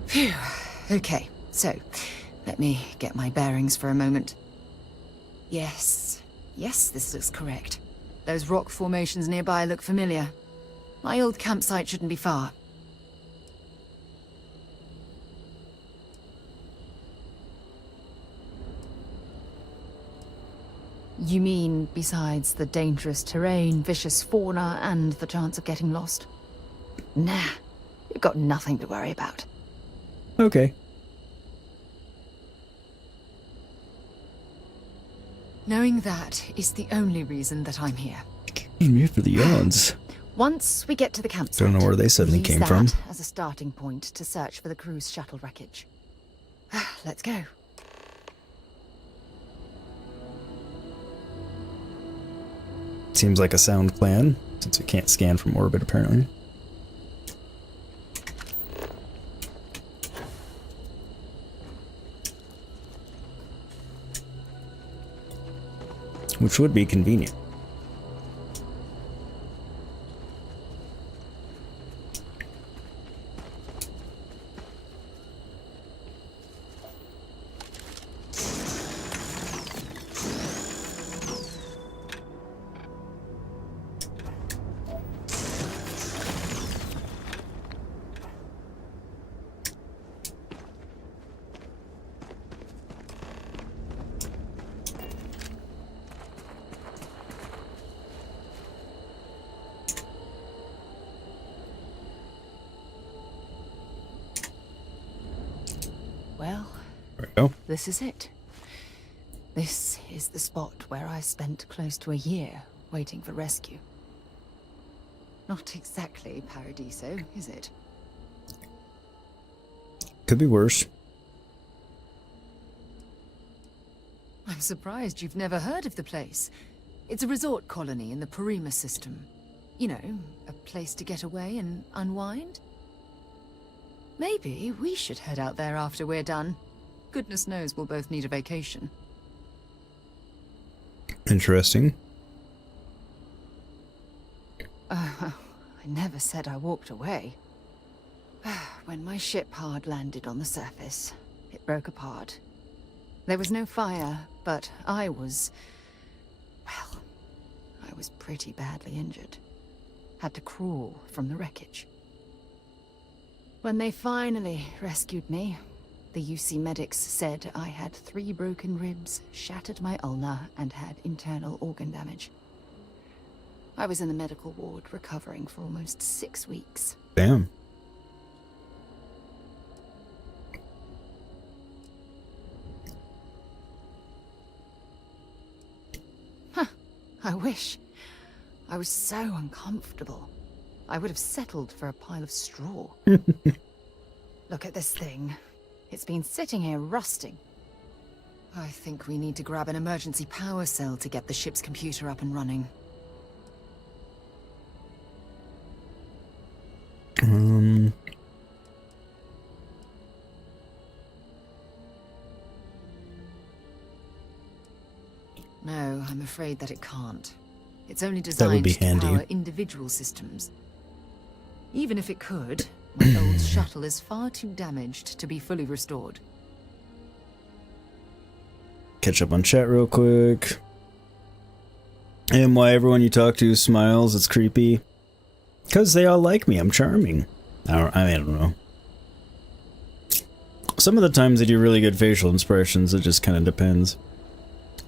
Phew. Okay, so, let me get my bearings for a moment. Yes. Yes, this looks correct. Those rock formations nearby look familiar. My old campsite shouldn't be far. You mean besides the dangerous terrain, vicious fauna, and the chance of getting lost? Nah, you've got nothing to worry about. Okay. Knowing that is the only reason that I'm here. Came here for the odds. Once we get to the campsite, Don't know where they suddenly use came that from. as a starting point to search for the cruise shuttle wreckage. Let's go. Seems like a sound plan, since we can't scan from orbit apparently. Which would be convenient. Well, there we go. This is it. This is the spot where I spent close to a year waiting for rescue. Not exactly Paradiso, is it? Could be worse. I'm surprised you've never heard of the place. It's a resort colony in the Precarious system. You know, a place to get away and unwind. Maybe we should head out there after we're done. Goodness knows we'll both need a vacation. Interesting. I never said I walked away. When my ship hard landed on the surface, it broke apart. There was no fire, but I was pretty badly injured. Had to crawl from the wreckage. When they finally rescued me, the UC medics said I had 3 broken ribs, shattered my ulna, and had internal organ damage. I was in the medical ward recovering for almost 6 weeks. Damn. I wish. I was so uncomfortable. I would have settled for a pile of straw. Look at this thing. It's been sitting here rusting. I think we need to grab an emergency power cell to get the ship's computer up and running. No, I'm afraid that it can't. It's only designed to power individual systems. Even if it could, my old shuttle is far too damaged to be fully restored. Catch up on chat real quick. And why everyone you talk to smiles, it's creepy. Because they all like me, I'm charming. I don't know. Some of the times they do really good facial expressions, it just kind of depends.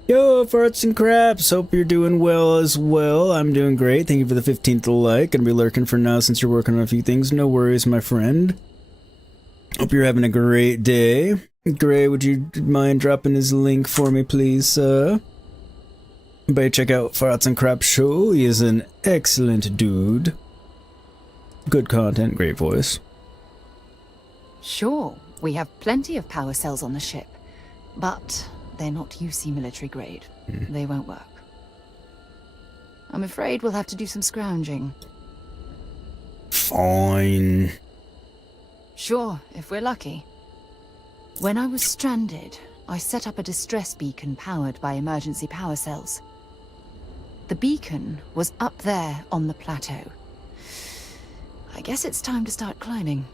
Yo, farts and craps, hope you're doing well as well. I'm doing great, thank you for the 15th like. Gonna be lurking for now since you're working on a few things. No worries, my friend. Hope you're having a great day. Gray, would you mind dropping his link for me, please? Everybody check out Farts and Crap Show. He is an excellent dude. Good content, great voice. Sure, we have plenty of power cells on the ship, but they're not UC military grade. They won't work. I'm afraid we'll have to do some scrounging. Fine. Sure, if we're lucky. When I was stranded, I set up a distress beacon powered by emergency power cells. The beacon was up there on the plateau. I guess it's time to start climbing.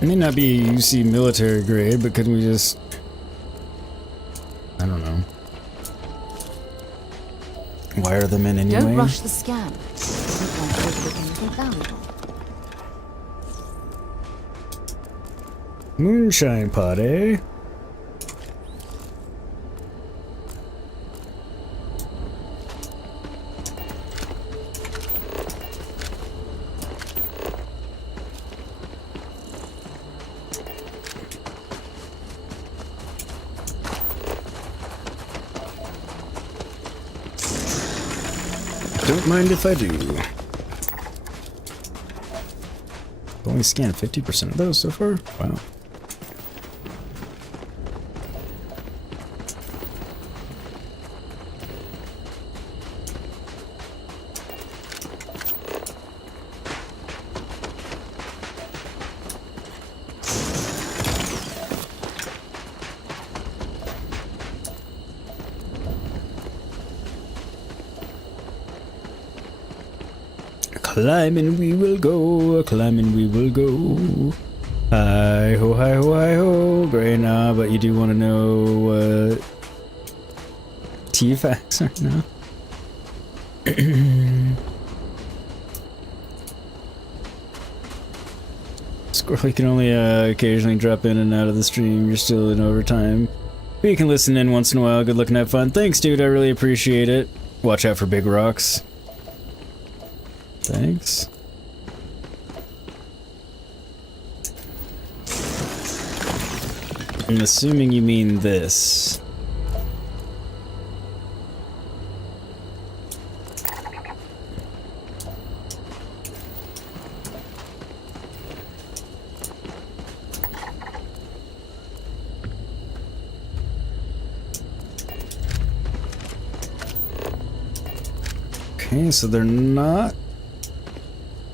It may not be UC military grade, but could we just... I don't know. Wire them in anyway? Don't rush the scan. You don't want to overlook anything valuable. Moonshine pot, eh? Don't mind if I do. Only scanned 50% of those so far? Wow. Climbing we will go, climbing we will go. Hi ho, hi ho, hi ho. Great, nah, but you do want to know what T-facts are now? Squirrel, you can only occasionally drop in and out of the stream. You're still in overtime. But you can listen in once in a while. Good luck and have fun. Thanks, dude. I really appreciate it. Watch out for big rocks. Thanks. I'm assuming you mean this. Okay, so they're not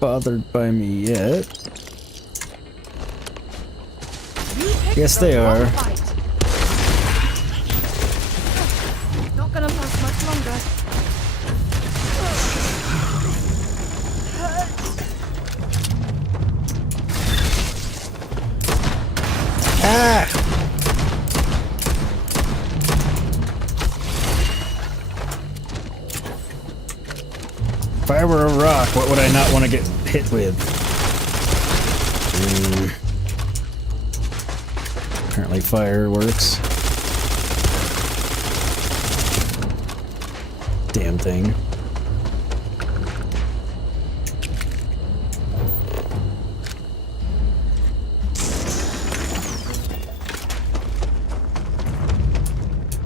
bothered by me yet. Yes, they are. Not gonna last much longer. Ah! If I were a rock, what would I not want to get hit with? Apparently fire works. Damn thing.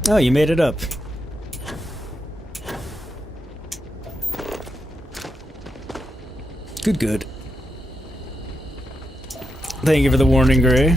Oh, you made it up. Good. Thank you for the warning, Gray.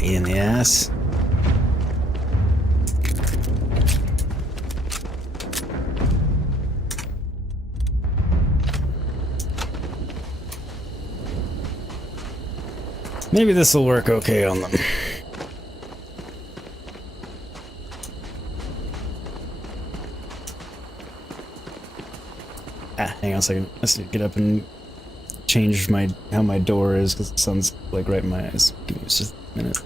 In the ass. Maybe this will work okay on them. Hang on a second. Let's get up and change how my door is because the sun's like right in my eyes. Give me just a minute.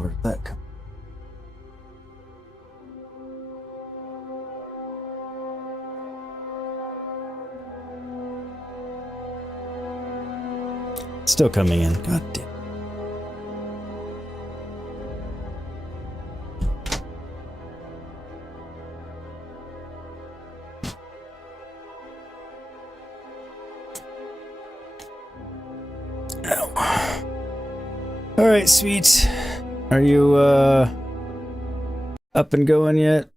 where did that come? Still coming in. God damn. All right, sweet. Are you up and going yet?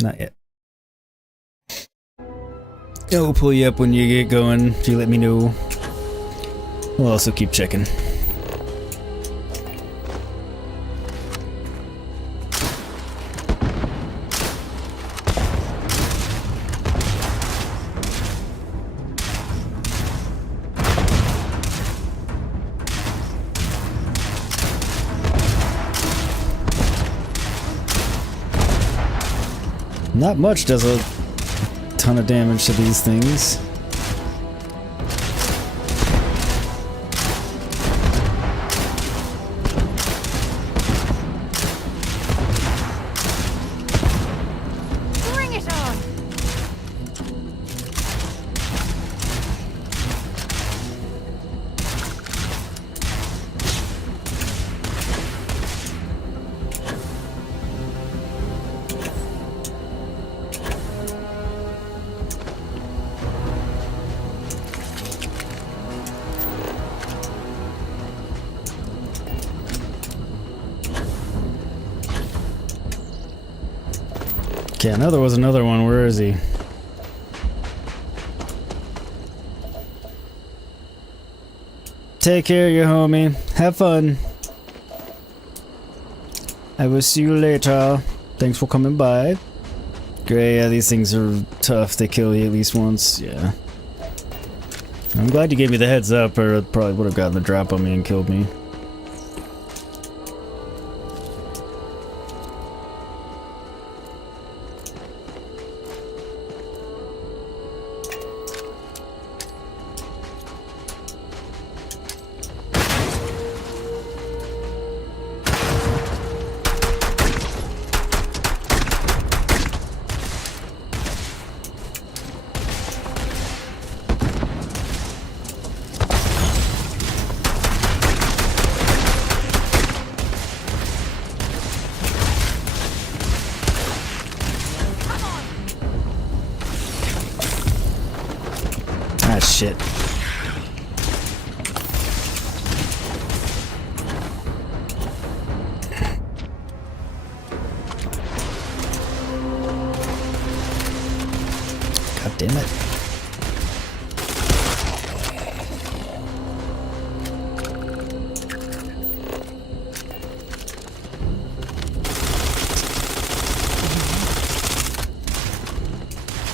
Not yet. Yeah, we'll pull you up when you get going, if you let me know. We'll also keep checking. Not much does a ton of damage to these things. Bring it on! Okay, I know there was another one. Where is he? Take care of you, homie. Have fun. I will see you later. Thanks for coming by. Great, yeah, these things are tough. They kill you at least once. Yeah. I'm glad you gave me the heads up, or it probably would have gotten the drop on me and killed me. Ah, shit. God damn it.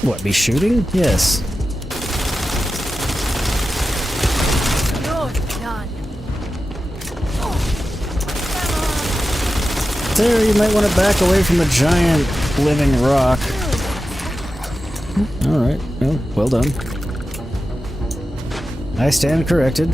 What, be shooting? Yes. There, you might want to back away from the giant living rock. Alright, well done. I stand corrected.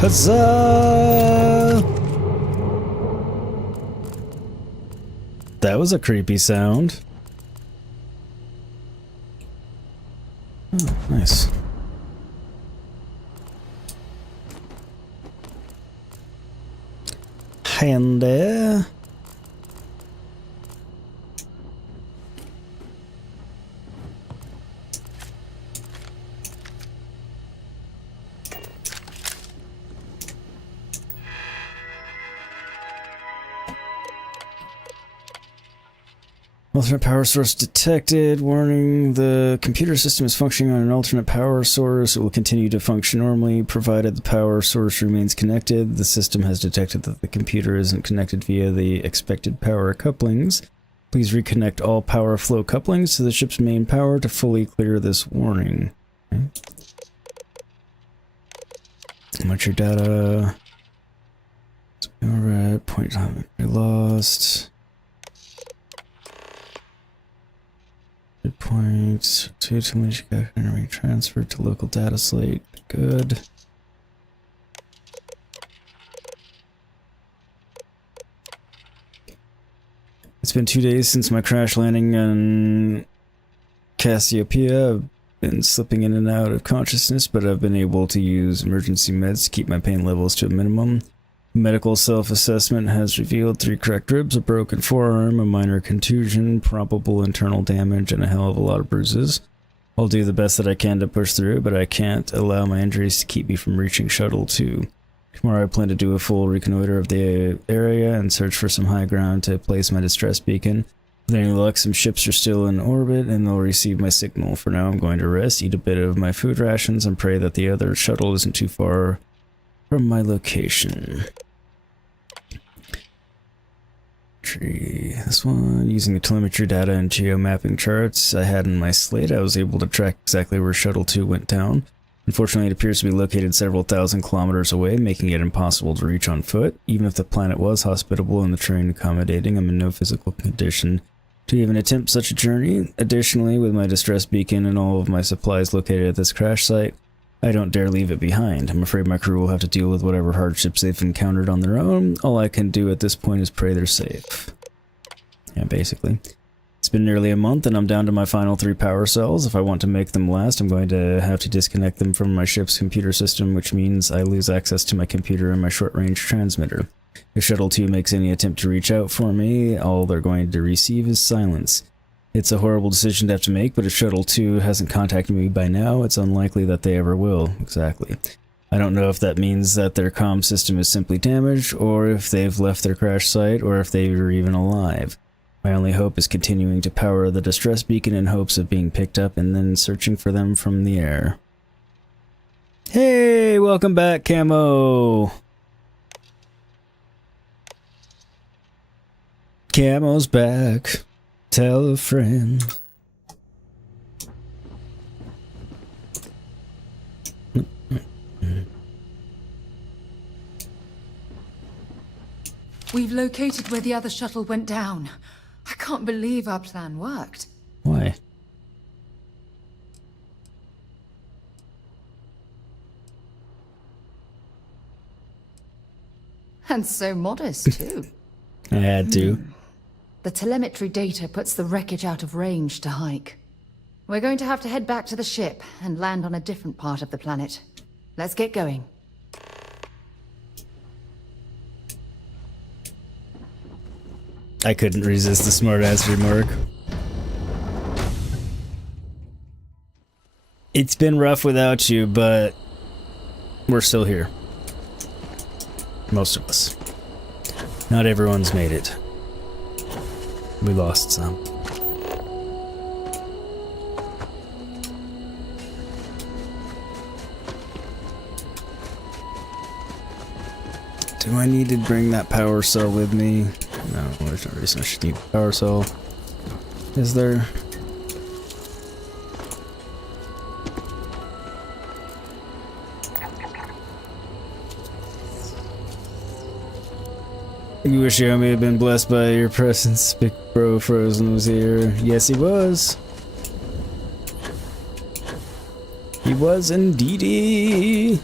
Huzzah! That was a creepy sound. Oh, nice. Handy. Alternate power source detected. Warning, the computer system is functioning on an alternate power source. It will continue to function normally, provided the power source remains connected. The system has detected that the computer isn't connected via the expected power couplings. Please reconnect all power flow couplings to the ship's main power to fully clear this warning. Okay. Much your data. Alright, point time lost. Good points. 2 telemetry going to transferred to local data slate. Good. It's been 2 days since my crash landing on Cassiopeia. I've been slipping in and out of consciousness, but I've been able to use emergency meds to keep my pain levels to a minimum. Medical self-assessment has revealed 3 cracked ribs, a broken forearm, a minor contusion, probable internal damage, and a hell of a lot of bruises. I'll do the best that I can to push through, but I can't allow my injuries to keep me from reaching Shuttle 2. Tomorrow I plan to do a full reconnoiter of the area and search for some high ground to place my distress beacon. With any luck, some ships are still in orbit and they'll receive my signal. For now, I'm going to rest, eat a bit of my food rations, and pray that the other shuttle isn't too far from my location. This one, using the telemetry data and geomapping charts I had in my slate, I was able to track exactly where Shuttle 2 went down. Unfortunately, it appears to be located several thousand kilometers away, making it impossible to reach on foot. Even if the planet was hospitable and the terrain accommodating, I'm in no physical condition to even attempt such a journey. Additionally, with my distress beacon and all of my supplies located at this crash site, I don't dare leave it behind. I'm afraid my crew will have to deal with whatever hardships they've encountered on their own. All I can do at this point is pray they're safe. Yeah, basically. It's been nearly a month and I'm down to my final 3 power cells. If I want to make them last, I'm going to have to disconnect them from my ship's computer system, which means I lose access to my computer and my short-range transmitter. If Shuttle 2 makes any attempt to reach out for me, all they're going to receive is silence. It's a horrible decision to have to make, but if Shuttle 2 hasn't contacted me by now, it's unlikely that they ever will. Exactly. I don't know if that means that their comm system is simply damaged, or if they've left their crash site, or if they are even alive. My only hope is continuing to power the distress beacon in hopes of being picked up and then searching for them from the air. Hey, welcome back, Camo! Camo's back. Tell a friend. We've located where the other shuttle went down. I can't believe our plan worked. Why? And so modest, too. I had to. The telemetry data puts the wreckage out of range to hike. We're going to have to head back to the ship and land on a different part of the planet. Let's get going. I couldn't resist the smart-ass remark. It's been rough without you, but we're still here. Most of us. Not everyone's made it. We lost some. Do I need to bring that power cell with me? No, there's no reason I should need the power cell. Is there? You wish Yomi had been blessed by your presence. Big Bro Frozen was here. Yes, he was. He was indeedy.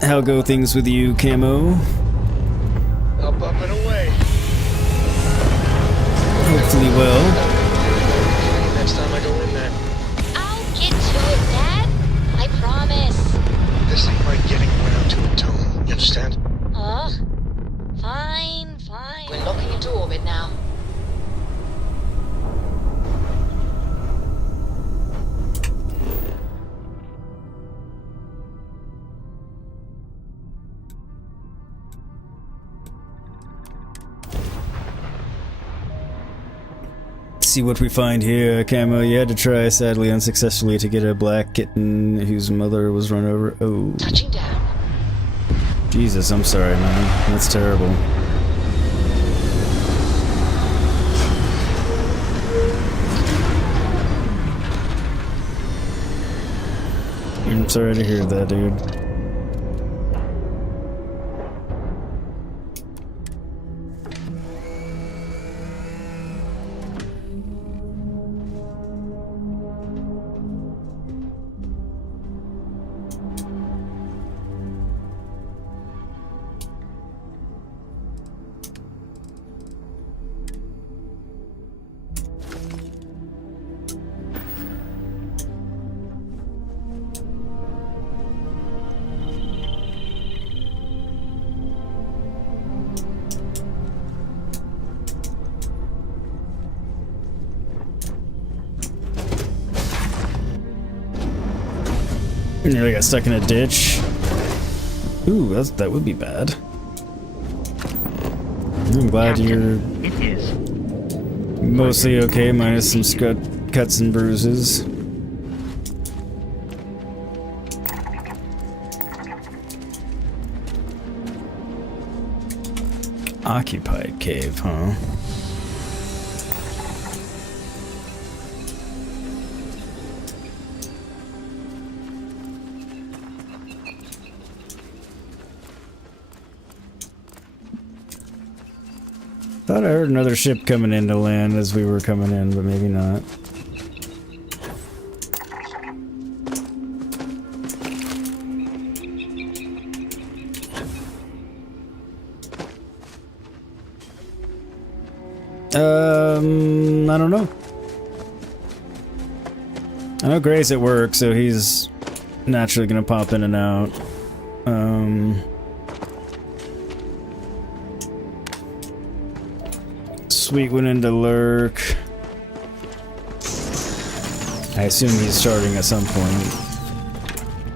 How go things with you, Camo? Up and away. Hopefully well. Next time I go in there. I'll get to it, Dad. I promise. see what we find here. Camo, you had to try, sadly unsuccessfully, to get a black kitten whose mother was run over. Oh. Touching down. Jesus, I'm sorry, man. That's terrible. I'm sorry to hear that, dude. Nearly got stuck in a ditch. Ooh, that would be bad. I'm glad you're mostly okay, minus some cuts and bruises. Occupied cave, huh? Thought I heard another ship coming into land as we were coming in, but maybe not. I don't know. I know Gray's at work, so he's naturally gonna pop in and out. Sweet went into lurk. I assume he's starting at some point.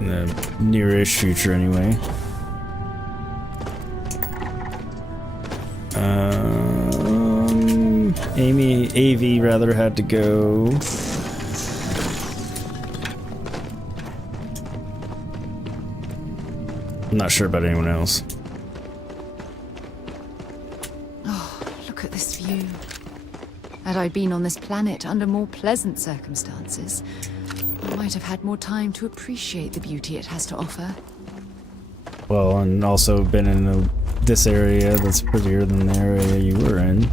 In the near-ish future, anyway. AV rather had to go. I'm not sure about anyone else. Look at this view. Had I been on this planet under more pleasant circumstances, I might have had more time to appreciate the beauty it has to offer. Well, and also been in this area that's prettier than the area you were in.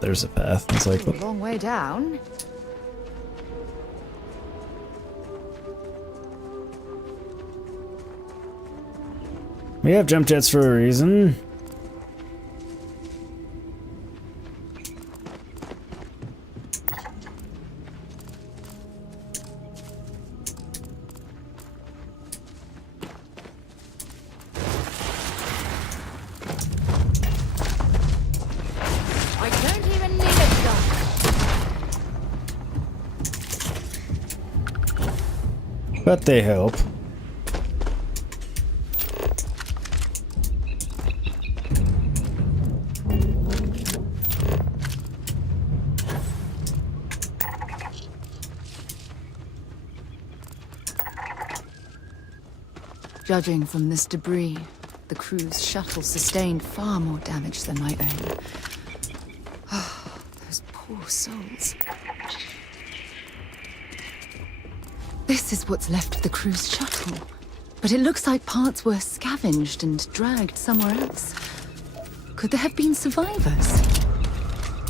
There's a path. It's like a long way down. We have jump jets for a reason. But they help. Judging from this debris, the crew's shuttle sustained far more damage than my own. Oh, those poor souls. This is what's left of the crew's shuttle. But it looks like parts were scavenged and dragged somewhere else. Could there have been survivors?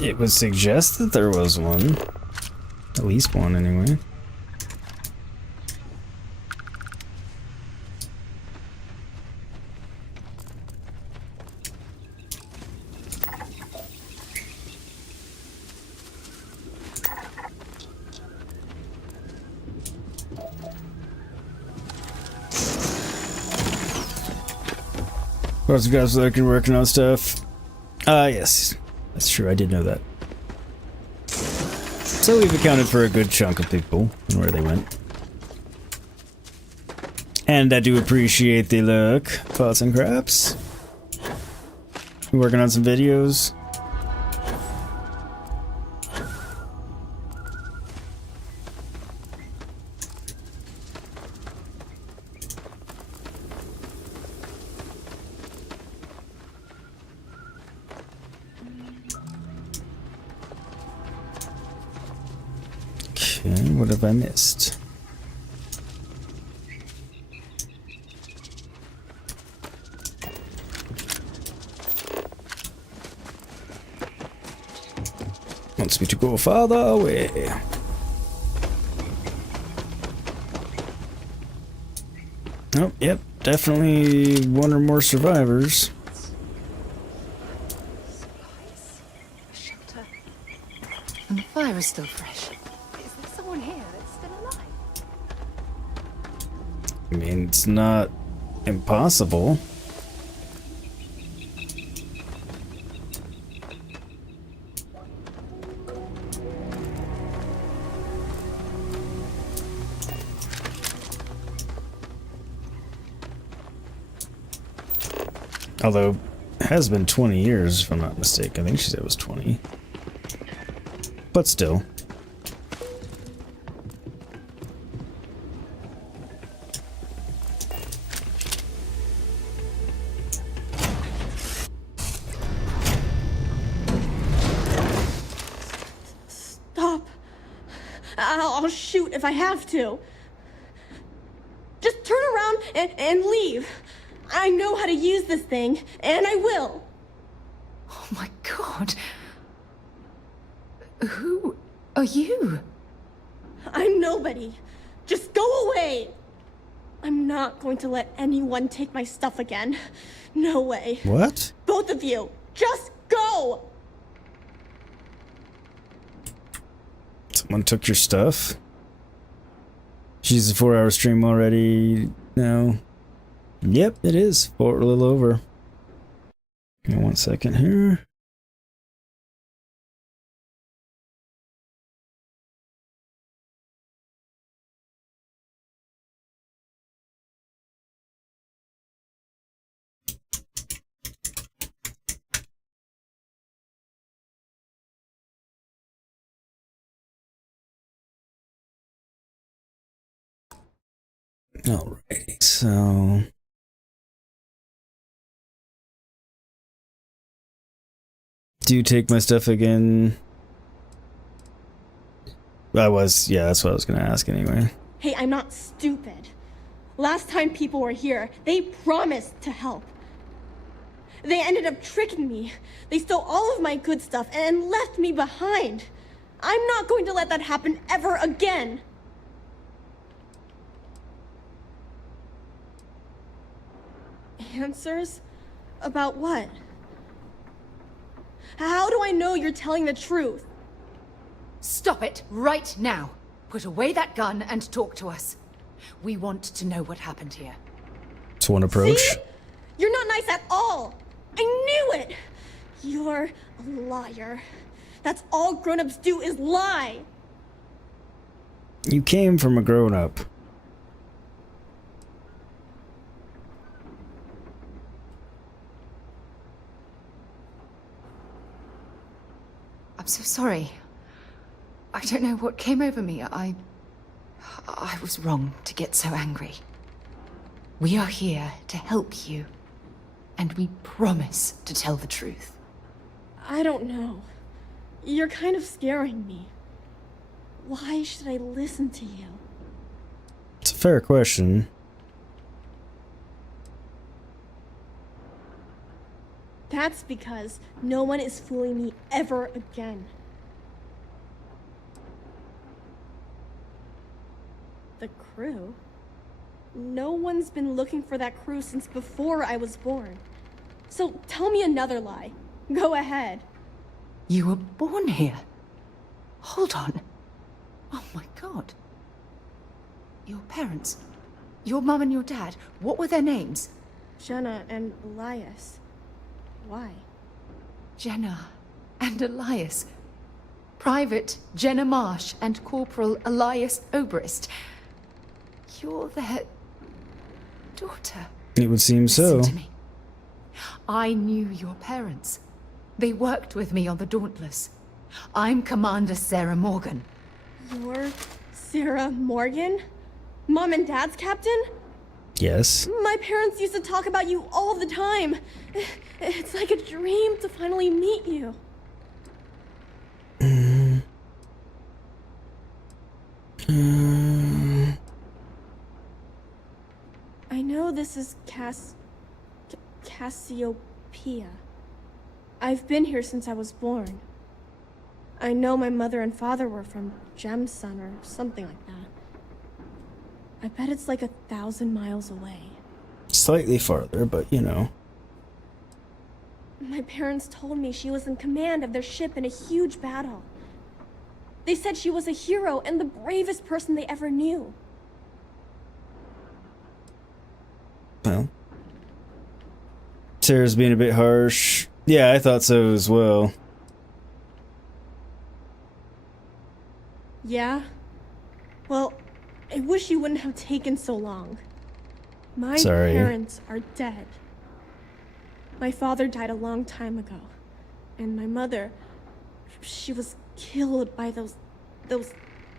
It would suggest that there was one. At least one, anyway. Lots of guys working on stuff. Yes. That's true, I did know that. So we've accounted for a good chunk of people and where they went. And I do appreciate the look, Pots and Craps. We're working on some videos. Okay, what have I missed? Wants me to go farther away. Oh, yep, definitely one or more survivors. And the fire is still fresh. Is there someone here that's still alive? I mean, it's not impossible. Although, it has been 20 years, if I'm not mistaken. I think she said it was 20. But still. Stop. I'll shoot if I have to. Just turn around and leave. I know how to use this thing, and I will. Oh my god. Who are you? I'm nobody. Just go away. I'm not going to let anyone take my stuff again. No way. What? Both of you, just go. Someone took your stuff? She's a 4-hour stream already now. Yep, it is. A little over. Give me 1 second here. Alrighty, so... Do you take my stuff again? Yeah, that's what I was gonna ask anyway. Hey, I'm not stupid. Last time people were here, they promised to help. They ended up tricking me. They stole all of my good stuff and left me behind. I'm not going to let that happen ever again. Answers? About what? How do I know you're telling the truth? Stop it right now. Put away that gun and talk to us. We want to know what happened here. It's one approach. See? You're not nice at all. I knew it. You're a liar. That's all grown-ups do is lie. You came from a grown-up. I'm so sorry. I don't know what came over me. I was wrong to get so angry. We are here to help you, and we promise to tell the truth. I don't know. You're kind of scaring me. Why should I listen to you? It's a fair question. That's because no one is fooling me ever again. The crew? No one's been looking for that crew since before I was born. So tell me another lie. Go ahead. You were born here? Hold on. Oh my god. Your parents, your mum and your dad, what were their names? Jenna and Elias. Why? Jenna and Elias. Private Jenna Marsh and Corporal Elias Obrist. You're their daughter. It would seem so. Listen to me. I knew your parents. They worked with me on the Dauntless. I'm Commander Sarah Morgan. You're Sarah Morgan? Mom and Dad's captain? Yes. My parents used to talk about you all the time. It's like a dream to finally meet you. I know this is Cassiopeia. I've been here since I was born. I know my mother and father were from Gemsun or something like that. I bet it's like 1,000 miles away. Slightly farther, but you know. My parents told me she was in command of their ship in a huge battle. They said she was a hero and the bravest person they ever knew. Well, Sarah's being a bit harsh. Yeah, I thought so as well. Yeah? Well, I wish you wouldn't have taken so long. My parents are dead. My father died a long time ago. And my mother, she was killed by those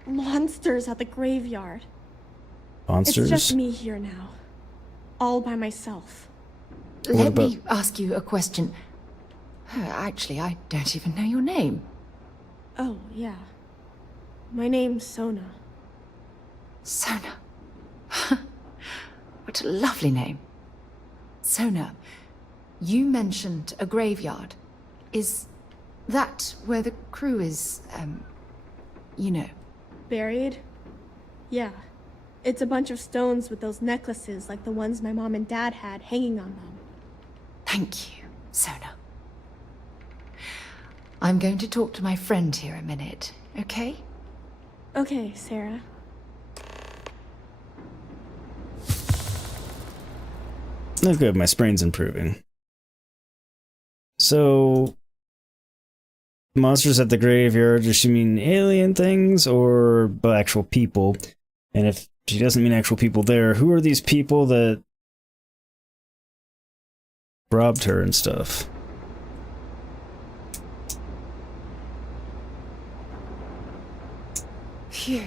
monsters at the graveyard. Monsters? It's just me here now. All by myself. Let me ask you a question. Actually, I don't even know your name. Oh, yeah. My name's Sona. Sona. What a lovely name. Sona, you mentioned a graveyard. Is that where the crew is, you know? Buried? Yeah. It's a bunch of stones with those necklaces like the ones my mom and dad had hanging on them. Thank you, Sona. I'm going to talk to my friend here a minute, okay? Okay, Sarah. Oh good, my sprain's improving. So, monsters at the graveyard, does she mean alien things or actual people? And if she doesn't mean actual people there, who are these people that robbed her and stuff? Phew.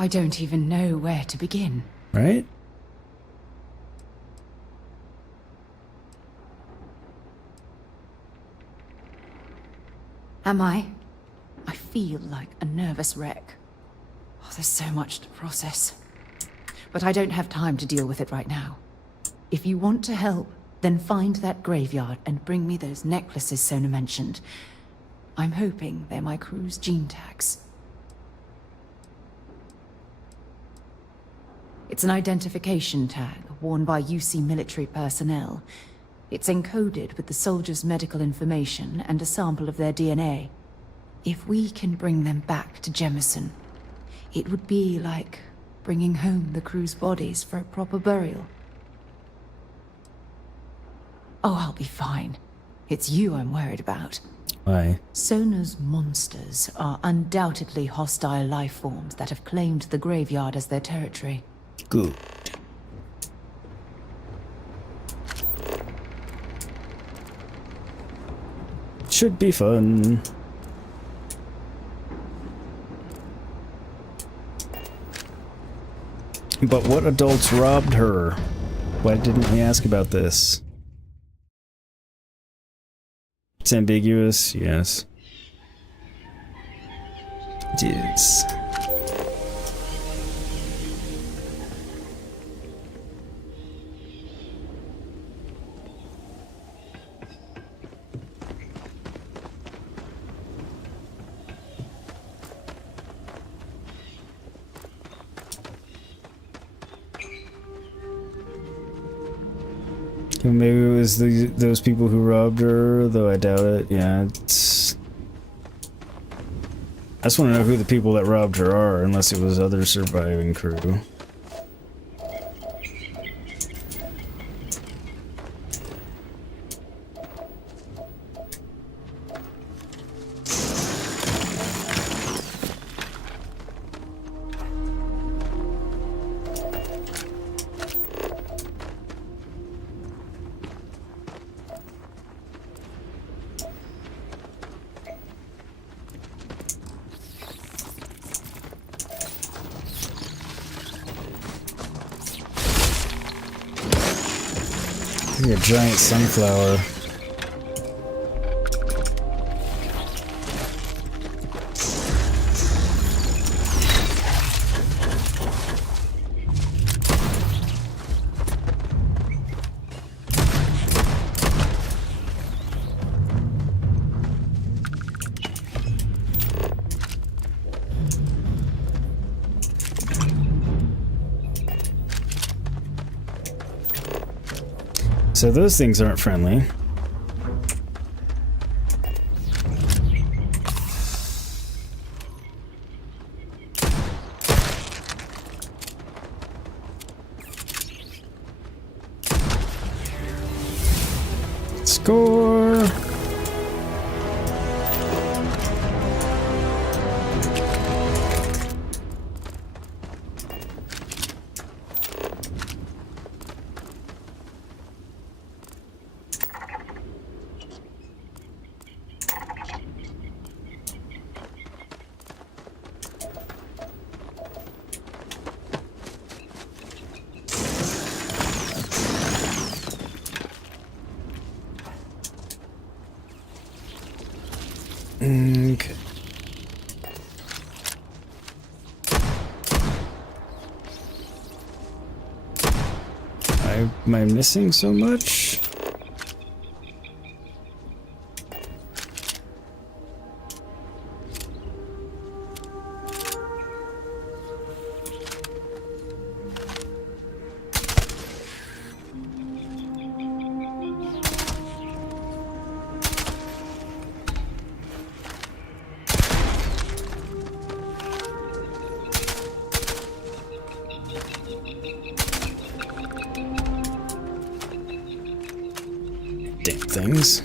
I don't even know where to begin. Right? Am I? I feel like a nervous wreck. Oh, there's so much to process. But I don't have time to deal with it right now. If you want to help, then find that graveyard and bring me those necklaces Sona mentioned. I'm hoping they're my crew's gene tags. It's an identification tag worn by UC military personnel. It's encoded with the soldiers' medical information and a sample of their DNA. If we can bring them back to Jemison, it would be like bringing home the crew's bodies for a proper burial. Oh, I'll be fine. It's you I'm worried about. Why? Sona's monsters are undoubtedly hostile life forms that have claimed the graveyard as their territory. Good. Should be fun. But what adults robbed her? Why didn't we ask about this? It's ambiguous, yes. It is. Maybe it was those people who robbed her, though I doubt it. Yeah, it's... I just want to know who the people that robbed her are, unless it was other surviving crew. You're a giant sunflower. So those things aren't friendly. Score! Okay. Am I missing so much? Things.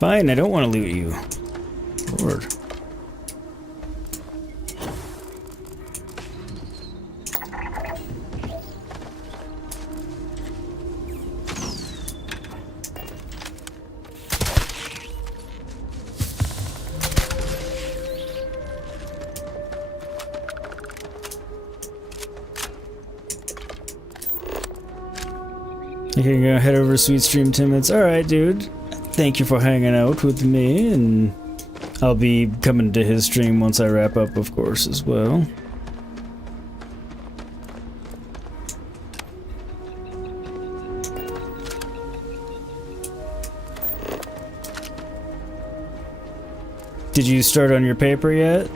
Fine, I don't want to loot you. Lord. You can go head over to Sweet Stream 10 minutes. Alright, dude. Thank you for hanging out with me, and I'll be coming to his stream once I wrap up, of course, as well. Did you start on your paper yet?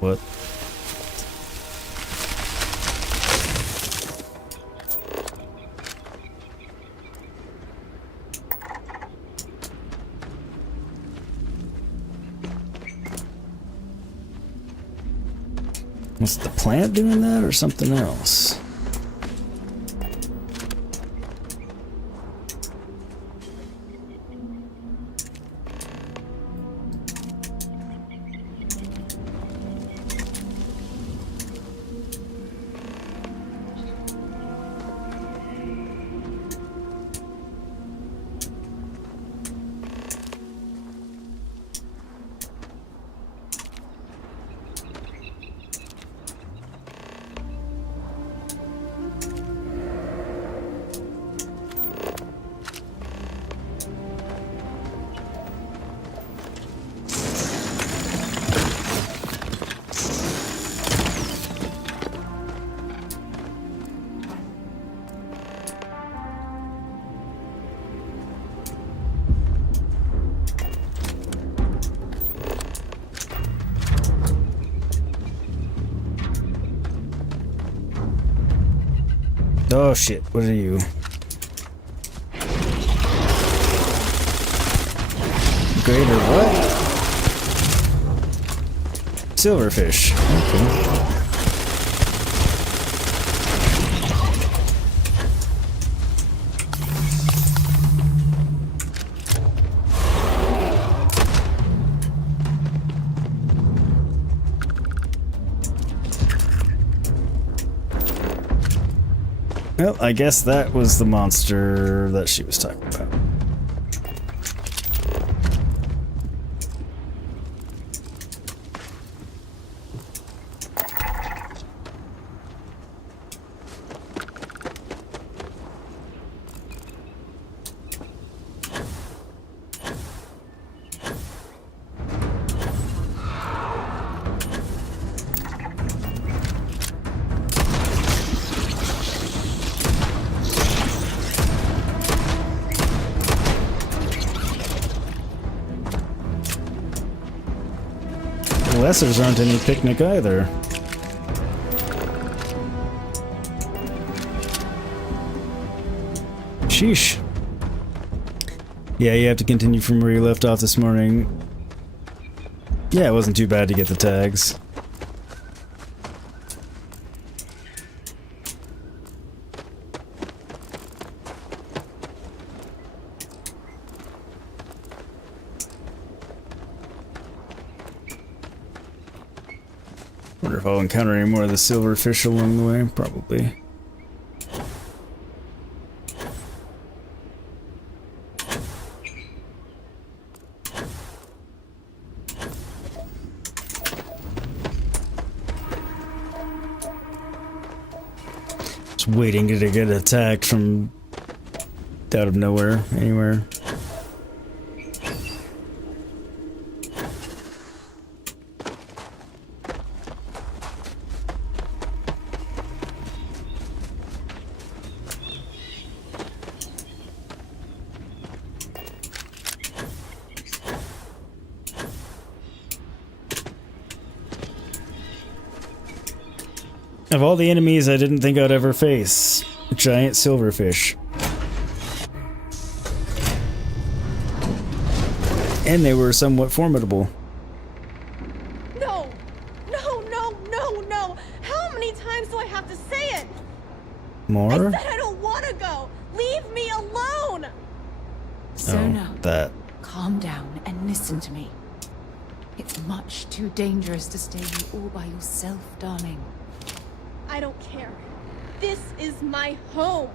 What? Was the plant doing that or something else? Oh shit, what are you? Greater what? Silverfish. Okay. Well, I guess that was the monster that she was talking about. Lessers aren't any picnic either. Sheesh. Yeah, you have to continue from where you left off this morning. Yeah, it wasn't too bad to get the tags. Wonder if I'll encounter any more of the silverfish along the way. Probably. Just waiting to get attacked from out of nowhere, anywhere. Of all the enemies I didn't think I'd ever face, giant silverfish. And they were somewhat formidable. No! No, no, no, no! How many times do I have to say it? More? I said I don't want to go! Leave me alone! Sona, that. calm down and listen to me. It's much too dangerous to stay here all by yourself, darling. I don't care. This is my home.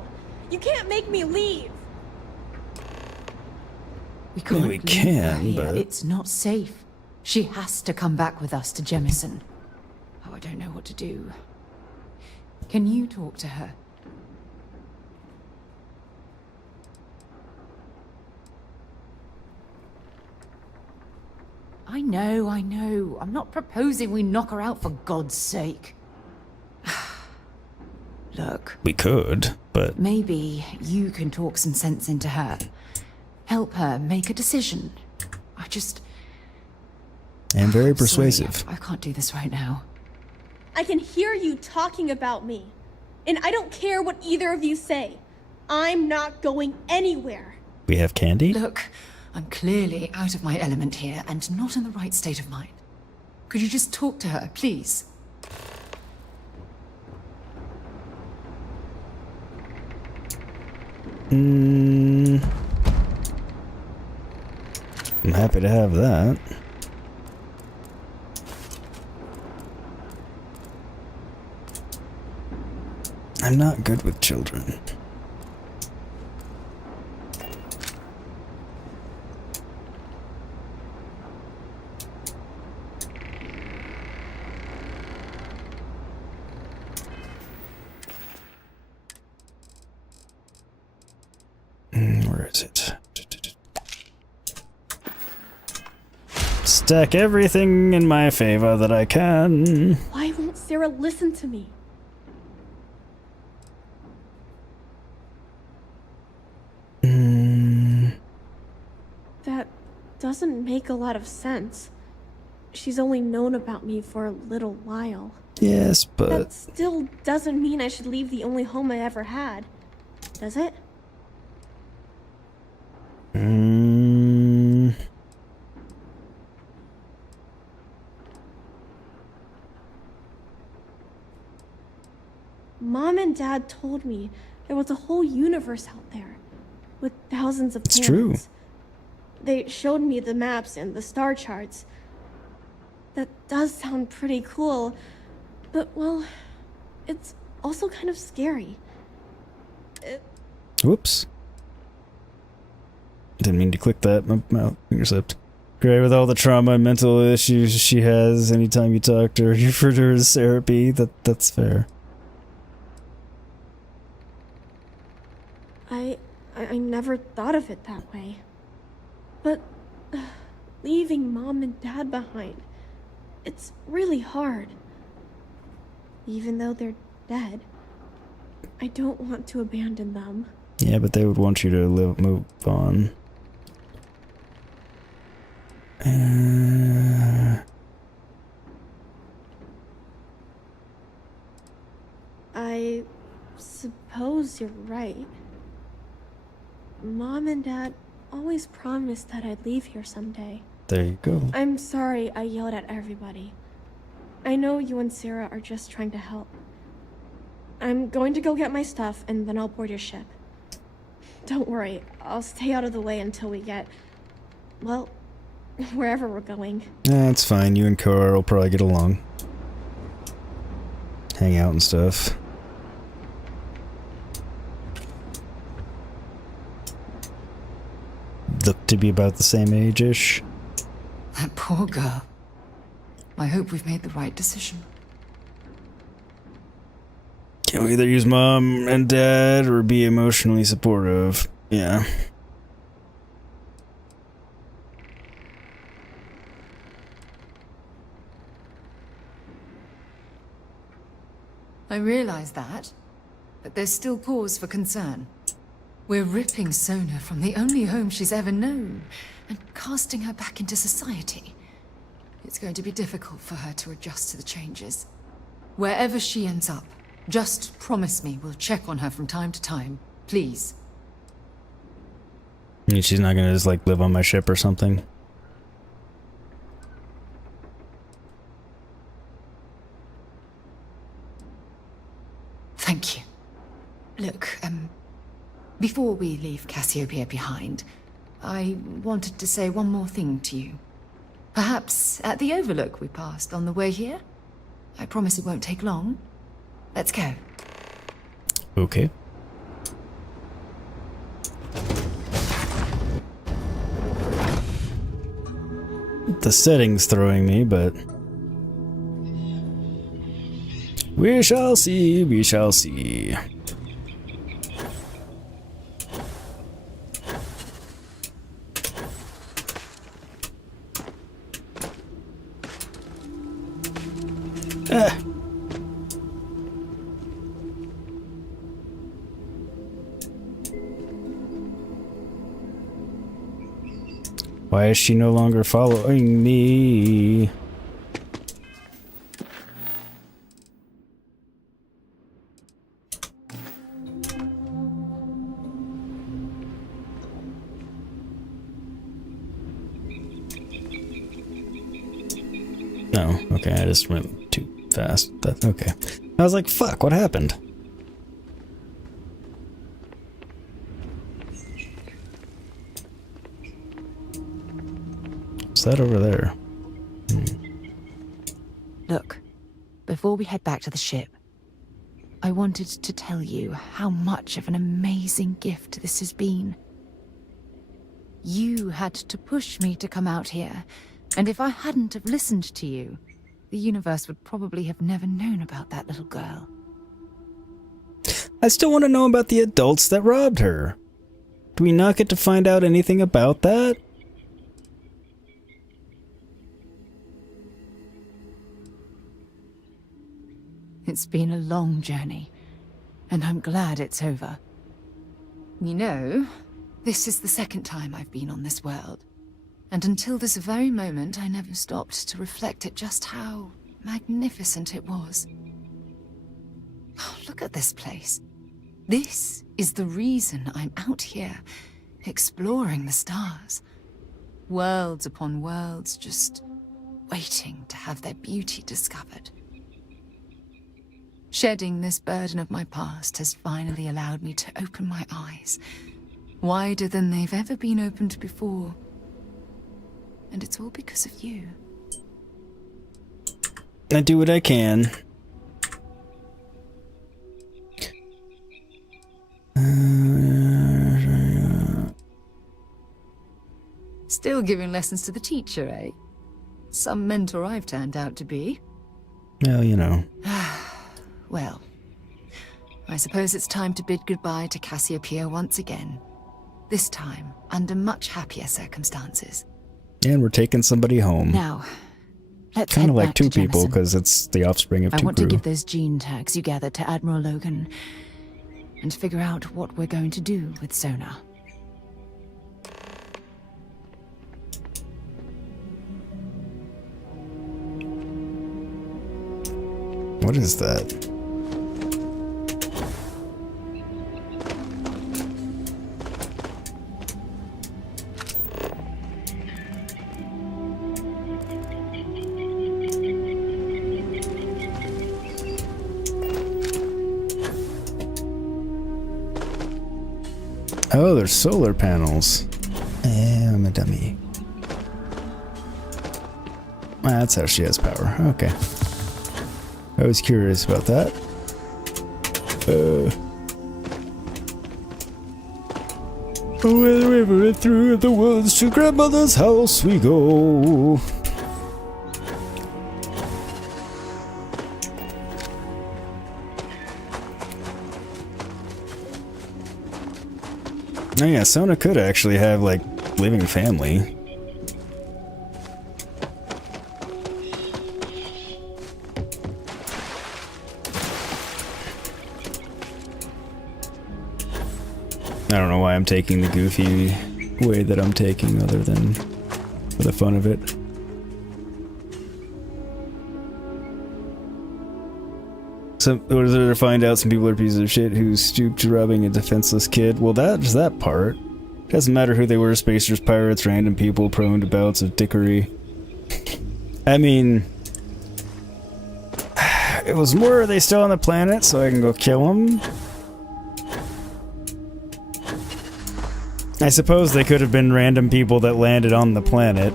You can't make me leave. We can't We can, leave her but here. It's not safe. She has to come back with us to Jemison. Oh, I don't know what to do. Can you talk to her? I know. I'm not proposing we knock her out for God's sake. Look. We could, but Maybe you can talk some sense into her. Help her make a decision. and very Sorry, persuasive. I can't do this right now. I can hear you talking about me. And I don't care what either of you say. I'm not going anywhere. We have candy? Look, I'm clearly out of my element here and not in the right state of mind. Could you just talk to her, please? I'm happy to have that. I'm not good with children. Where is it? Stack everything in my favor that I can. Why won't Sarah listen to me? That doesn't make a lot of sense. She's only known about me for a little while. Yes, but That still doesn't mean I should leave the only home I ever had. Does it? Mom and Dad told me there was a whole universe out there with thousands of planets. It's true. They showed me the maps and the star charts. That does sound pretty cool, but well, it's also kind of scary. Whoops. Didn't mean to click that. My finger slipped. Gray, with all the trauma and mental issues she has, anytime you talk to her, you refer to her as therapy. That's fair. I never thought of it that way. But leaving Mom and Dad behind, it's really hard. Even though they're dead, I don't want to abandon them. Yeah, but they would want you to move on. I suppose you're right. Mom and Dad always promised that I'd leave here someday. There you go. I'm sorry I yelled at everybody. I know you and Sarah are just trying to help. I'm going to go get my stuff and then I'll board your ship. Don't worry, I'll stay out of the way until we get, well, wherever we're going. It's fine. You and Cora will probably get along. Hang out and stuff. Look to be about the same age-ish. That poor girl. I hope we've made the right decision. Can we either use Mom and Dad or be emotionally supportive? Yeah. I realize that, but there's still cause for concern. We're ripping Sona from the only home she's ever known and casting her back into society. It's going to be difficult for her to adjust to the changes. Wherever she ends up, just promise me we'll check on her from time to time, please. I mean, she's not gonna just like live on my ship or something. Thank you. Look, before we leave Cassiopeia behind, I wanted to say one more thing to you. Perhaps at the overlook we passed on the way here? I promise it won't take long. Let's go. Okay. The setting's throwing me, but we shall see, we shall see. Why is she no longer following me? No, okay, I just went too fast. That's okay. I was like, fuck, what happened? What's that over there? Look, before we head back to the ship, I wanted to tell you how much of an amazing gift this has been. You had to push me to come out here, and if I hadn't have listened to you, the universe would probably have never known about that little girl. I still want to know about the adults that robbed her. Do we not get to find out anything about that? It's been a long journey, and I'm glad it's over. You know, this is the second time I've been on this world, and until this very moment I never stopped to reflect at just how magnificent it was. Oh, look at this place. This is the reason I'm out here, exploring the stars. Worlds upon worlds, just waiting to have their beauty discovered. Shedding this burden of my past has finally allowed me to open my eyes, wider than they've ever been opened before. And it's all because of you. I do what I can. Still giving lessons to the teacher, eh? Some mentor I've turned out to be. Well, you know. Well, I suppose it's time to bid goodbye to Cassiopeia once again. This time, under much happier circumstances. And we're taking somebody home. Now, let's kind of head like back two to people, Jemison. because it's the offspring of I two want crew. to give those gene tags you gathered to Admiral Logan and figure out what we're going to do with Sona. What is that? Oh, there's solar panels. I'm a dummy. That's how she has power. Okay. I was curious about that. Wherever and through the woods to grandmother's house we go. Oh yeah, Sona could actually have, like, living family. I don't know why I'm taking the goofy way that I'm taking, other than for the fun of it. So, or is it to find out some people are pieces of shit who stooped to robbing a defenseless kid? Well, that's that part. Doesn't matter who they were, spacers, pirates, random people prone to bouts of dickery. I mean, it was more, are they still on the planet so I can go kill them? I suppose they could have been random people that landed on the planet.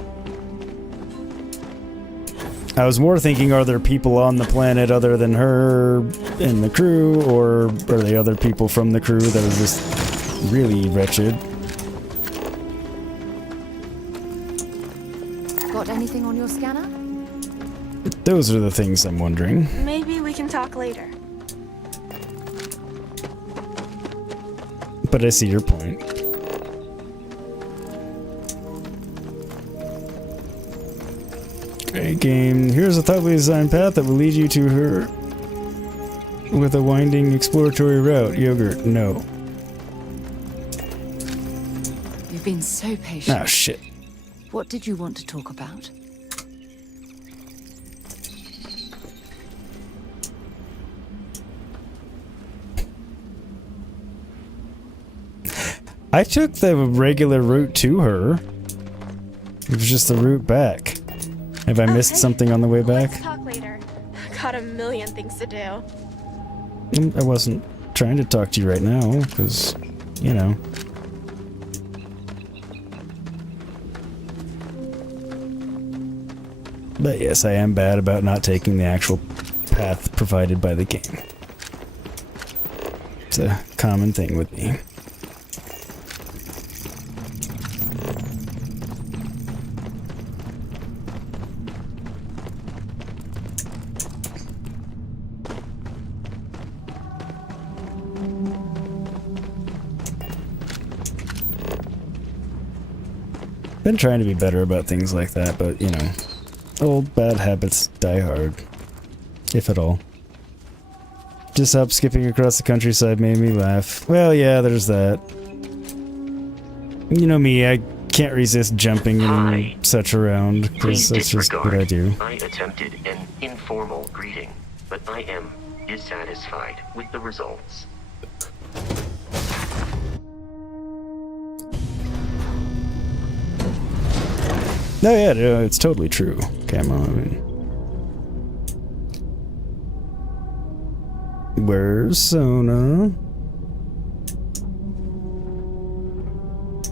I was more thinking, are there people on the planet other than her and the crew, or are they other people from the crew that are just really wretched? Got anything on your scanner? Those are the things I'm wondering. Maybe we can talk later. But I see your point. Hey game, here's a thoughtfully designed path that will lead you to her with a winding exploratory route. Yogurt, no. You've been so patient. Oh shit. What did you want to talk about? I took the regular route to her. It was just the route back. Have I missed something on the way back? Let's talk later. Got a million things to do. I wasn't trying to talk to you right now, because, you know. But yes, I am bad about not taking the actual path provided by the game. It's a common thing with me. Been trying to be better about things like that, but you know, old bad habits die hard, if at all. Just up skipping across the countryside made me laugh. Well, yeah, there's that. You know me, I can't resist jumping and such around, because that's just what I do. I attempted an informal greeting, but I am dissatisfied with the results. No, yeah, no, it's totally true. Come on. Where's Sona?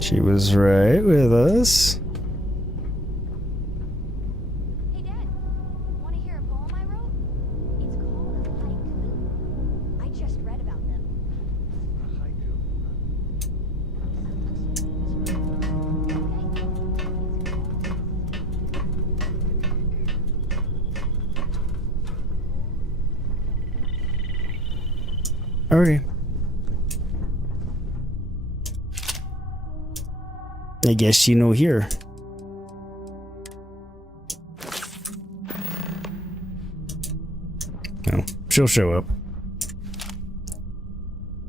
She was right with us. Hey Dad, want to hear a poem I wrote? It's called a haiku. I just read about them. A haiku? Okay. I guess you know here. Oh, she'll show up.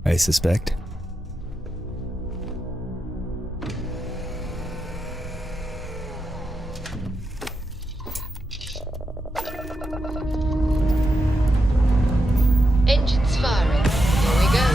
I suspect. Engines firing. Here we go.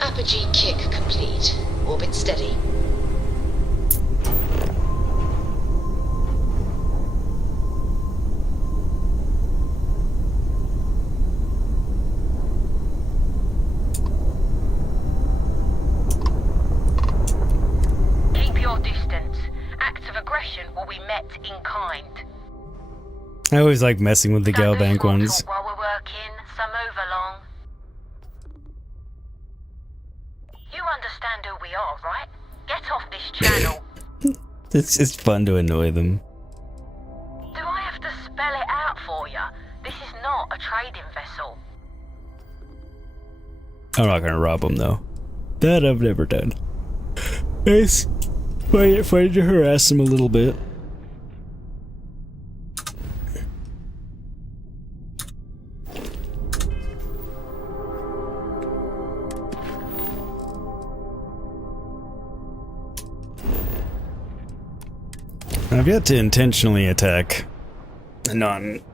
Apogee kick complete. Orbit steady. Keep your distance. Acts of aggression will be met in kind. I always like messing with the Galbank ones. While we're working, some overlong. You understand who we are, right? Get off this channel. It's just fun to annoy them. Do I have to spell it out for you? This is not a trading vessel. I'm not gonna rob them though. That I've never done. It's funny to harass them a little bit. I've yet to intentionally attack a non-hostile.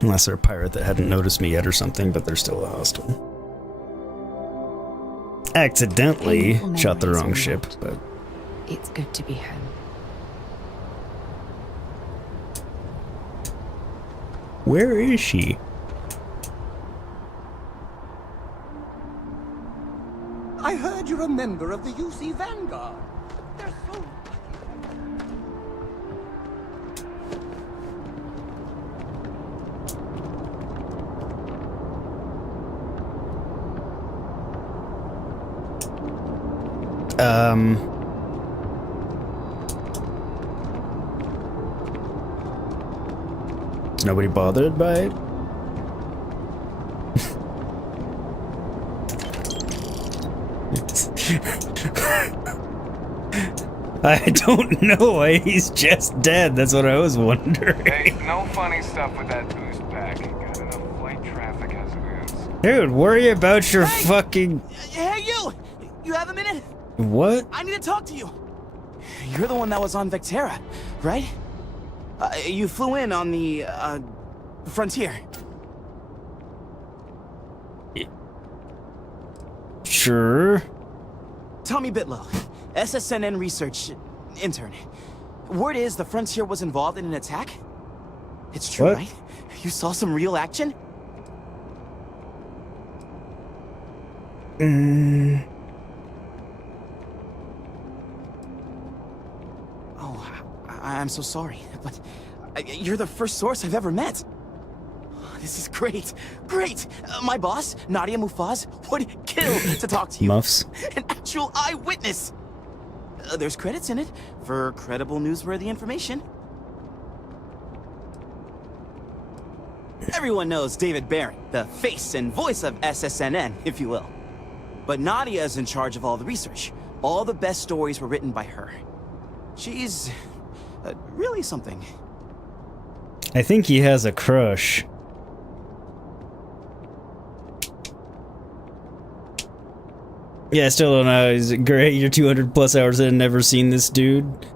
Unless they're a pirate that hadn't noticed me yet or something, but they're still a hostile. Accidentally shot the wrong ship, but... It's good to be home. Where is she? I heard you're a member of the UC Vanguard. They're so... Is nobody bothered by it? I don't know why he's just dead. That's what I was wondering. Hey, no funny stuff with that boost pack. Got enough flight traffic as it is. Dude, worry about your fucking... Hey, you! You have a minute? What? I need to talk to you. You're the one that was on Vectera, right? You flew in on the, Frontier. Sure. Tommy Bitlow, SSNN research intern. Word is the Frontier was involved in an attack? It's true, What? right? You saw some real action? Oh, I'm so sorry, but you're the first source I've ever met. This is great. Great! My boss, Nadia Mufaz, would kill to talk to you. Muffs. An actual eyewitness! There's credits in it for credible newsworthy information. Everyone knows David Barrett, the face and voice of SSNN, if you will. But Nadia is in charge of all the research. All the best stories were written by her. She's... really something. I think he has a crush. Yeah, I still don't know. Is it great? You're 200 plus hours in and never seen this dude.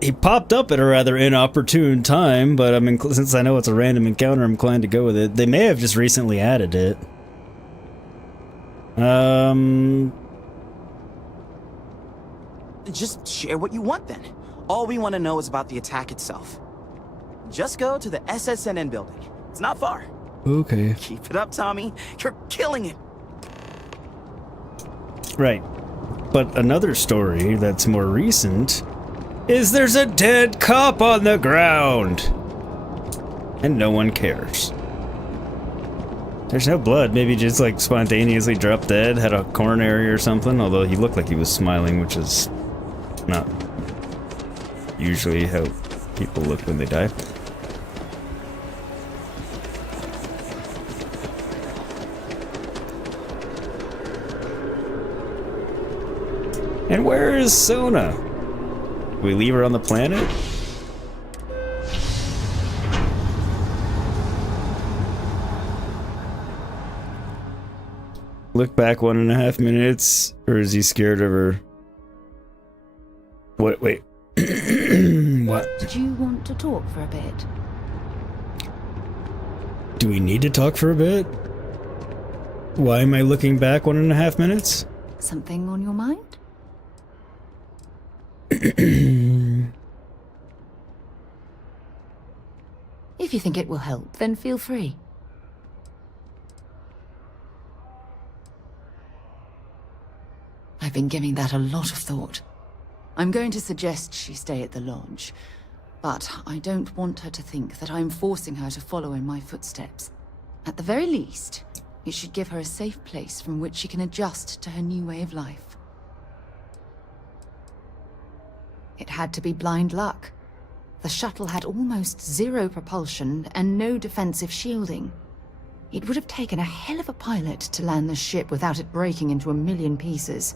He popped up at a rather inopportune time, but I mean, since I know it's a random encounter, I'm inclined to go with it. They may have just recently added it. Just share what you want then. All we want to know is about the attack itself. Just go to the SSNN building. It's not far. Okay. Keep it up, Tommy. You're killing it. Right. But another story that's more recent is there's a dead cop on the ground. And no one cares. There's no blood. Maybe just like spontaneously dropped dead, had a coronary or something. Although he looked like he was smiling, which is not usually how people look when they die. And where is Sona? We leave her on the planet? Look back 1.5 minutes, or is he scared of her? What? Wait. What? Did you want to talk for a bit? Do we need to talk for a bit? Why am I looking back 1.5 minutes? Something on your mind? If you think it will help, then feel free. I've been giving that a lot of thought. I'm going to suggest she stay at the lodge, but I don't want her to think that I'm forcing her to follow in my footsteps. At the very least, it should give her a safe place from which she can adjust to her new way of life. It had to be blind luck. The shuttle had almost zero propulsion and no defensive shielding. It would have taken a hell of a pilot to land the ship without it breaking into a million pieces.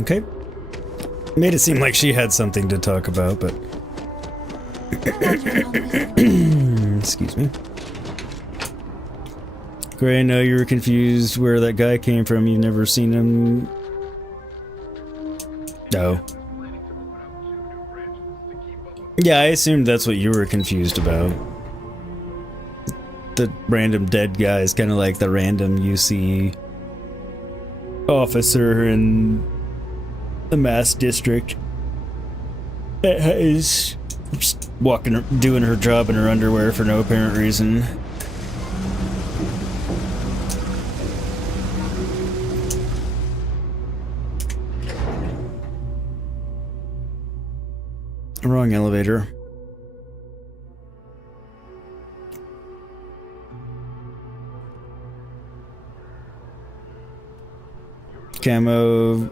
Okay. Made it seem like she had something to talk about, but... Excuse me. Gray, I know you were confused where that guy came from. You've never seen him... No. Yeah, I assumed that's what you were confused about. The random dead guy is kind of like the random UC officer in the Mass District that is just walking, doing her job in her underwear for no apparent reason. Wrong elevator. Camo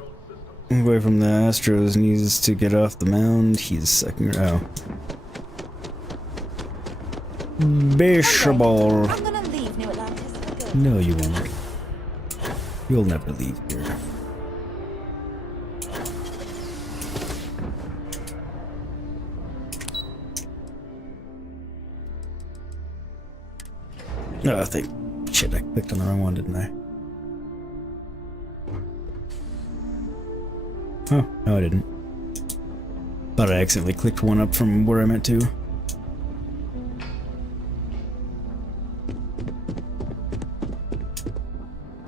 away from the Astros needs to get off the mound. He's sucking her out. Baseball. I'm gonna leave New Atlantis for good. No, you won't. You'll never leave here. No, I think... Shit, I clicked on the wrong one, didn't I? Oh, no I didn't. Thought I accidentally clicked one up from where I meant to.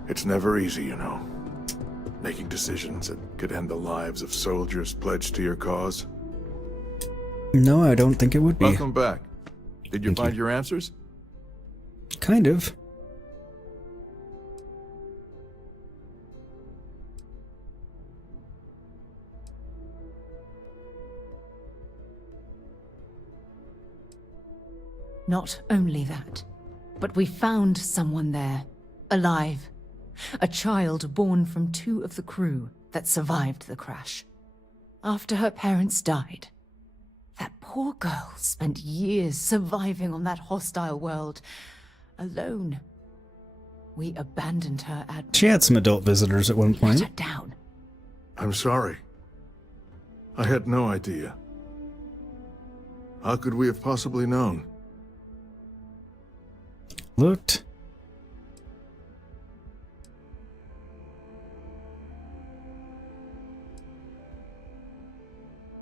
It's never easy, you know. Making decisions that could end the lives of soldiers pledged to your cause. No, I don't think it would be. Welcome back. Did you find your answers? Kind of. Not only that, but we found someone there, alive. A child born from 2 of the crew that survived the crash. After her parents died, that poor girl spent years surviving on that hostile world, alone. We abandoned her at... She had some adult visitors at one point. Let her down. I'm sorry. I had no idea. How could we have possibly known? Looked.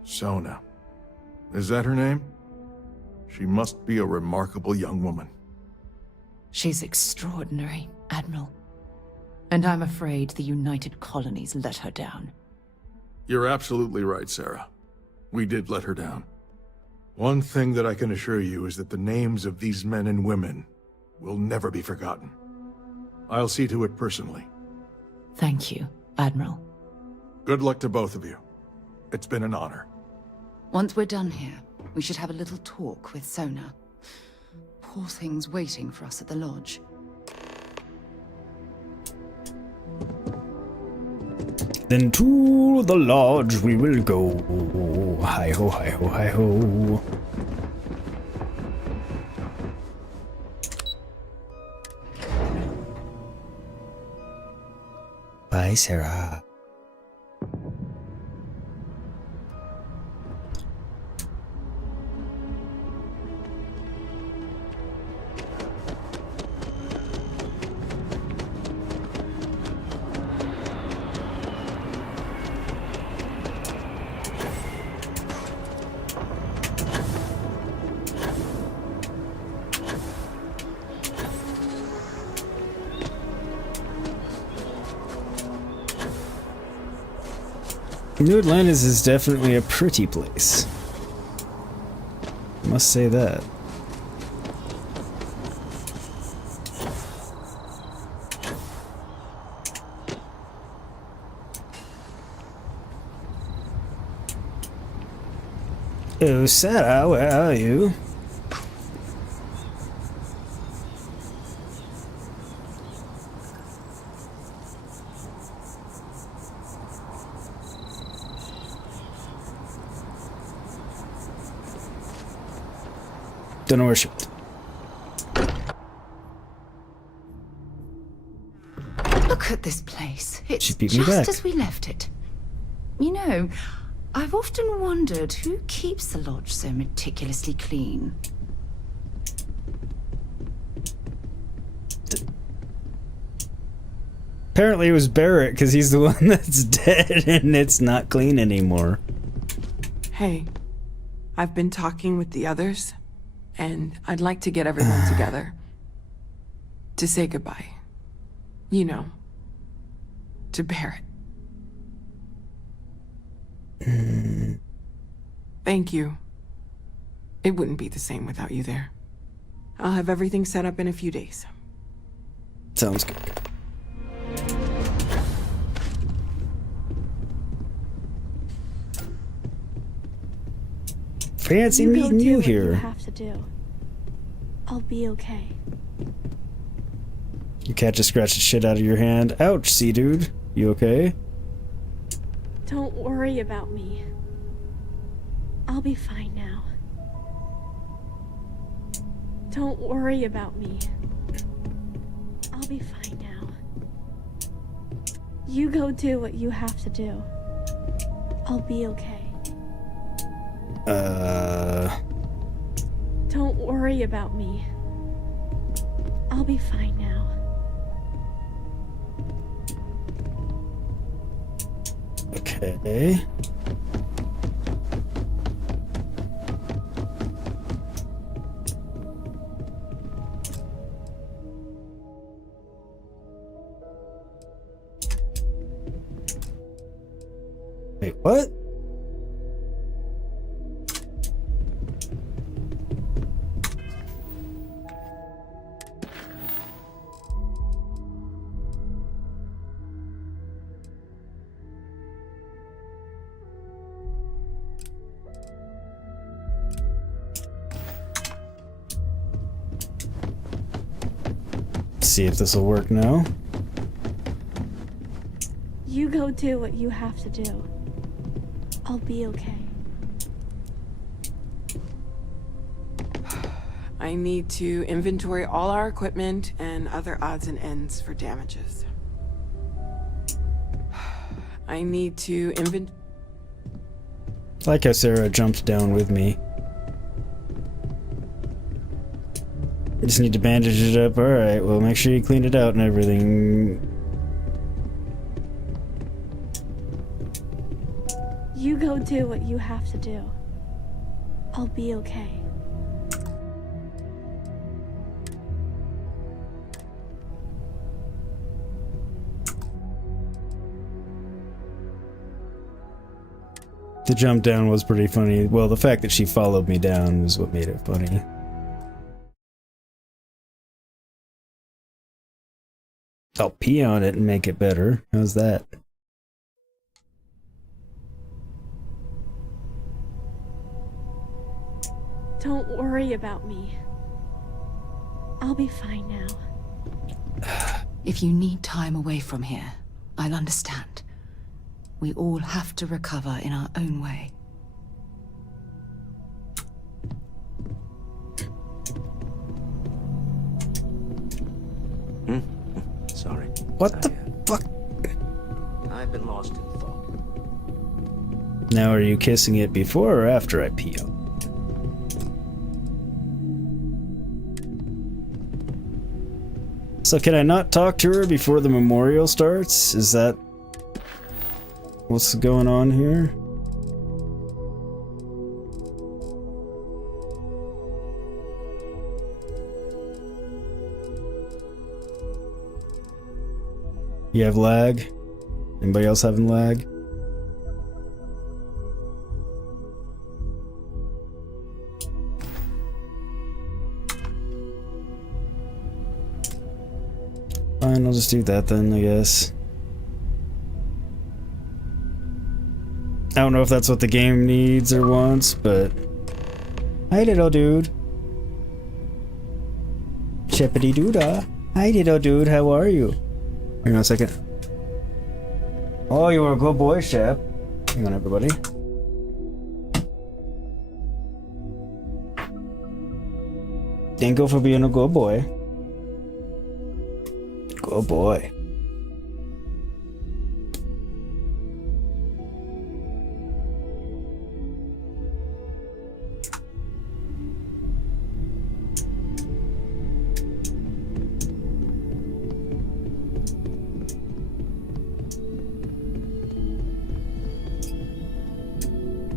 Sona. Is that her name? She must be a remarkable young woman. She's extraordinary, Admiral. And I'm afraid the United Colonies let her down. You're absolutely right, Sarah. We did let her down. One thing that I can assure you is that the names of these men and women will never be forgotten. I'll see to it personally. Thank you, Admiral. Good luck to both of you. It's been an honor. Once we're done here, we should have a little talk with Sona. Poor thing's waiting for us at the lodge. Then to the lodge we will go. Hi ho, hi ho, hi ho. Bye, Sarah. New Atlantis is definitely a pretty place. Must say that. Oh, Sarah, where are you? Don't know where she went. Look at this place. It's She beat me just back. as we left it. You know, I've often wondered who keeps the lodge so meticulously clean. Apparently it was Barrett, because he's the one that's dead and it's not clean anymore. Hey, I've been talking with the others, and I'd like to get everyone together. To say goodbye. You know, to Barrett. Thank you. It wouldn't be the same without you there. I'll have everything set up in a few days. Sounds good. Fancy meeting you What you here. have to do. I'll be okay. Your cat just scratched the shit out of your hand. Ouch, sea dude. You okay? Don't worry about me. I'll be fine now. Don't worry about me. I'll be fine now. You go do what you have to do. I'll be okay. Don't worry about me. I'll be fine now. Okay. Wait, what? See if this will work now. You go do what you have to do. I'll be okay. I need to inventory all our equipment and other odds and ends for damages. I need to I like how Sarah jumped down with me. I just need to bandage it up. Alright, well, make sure you clean it out and everything. You go do what you have to do. I'll be okay. The jump down was pretty funny. Well, the fact that she followed me down was what made it funny. I'll pee on it and make it better. How's that? Don't worry about me. I'll be fine now. If you need time away from here, I'll understand. We all have to recover in our own way. Sorry. What the fuck? I've been lost in thought. Now, are you kissing it before or after I pee out? So can I not talk to her before the memorial starts? Is that what's going on here? You have lag? Anybody else having lag? Fine, I'll just do that then, I guess. I don't know if that's what the game needs or wants, but... Hi, little dude. Chippity doodah. Hi, little dude, how are you? Hang on a second. Oh, you were a good boy, Shep. Hang on, everybody. Thank you for being a good boy. Good boy.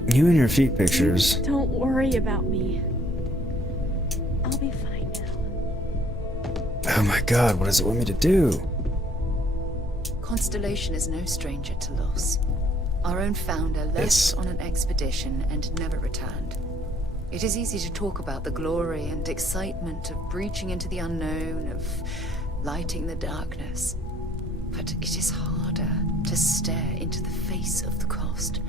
You and your feet pictures. Don't worry about me. I'll be fine now. Oh my god, what does it want me to do? Constellation is no stranger to loss. Our own founder left on an expedition and never returned. It is easy to talk about the glory and excitement of breaching into the unknown, of lighting the darkness. But it is harder to stare into the face of the cost.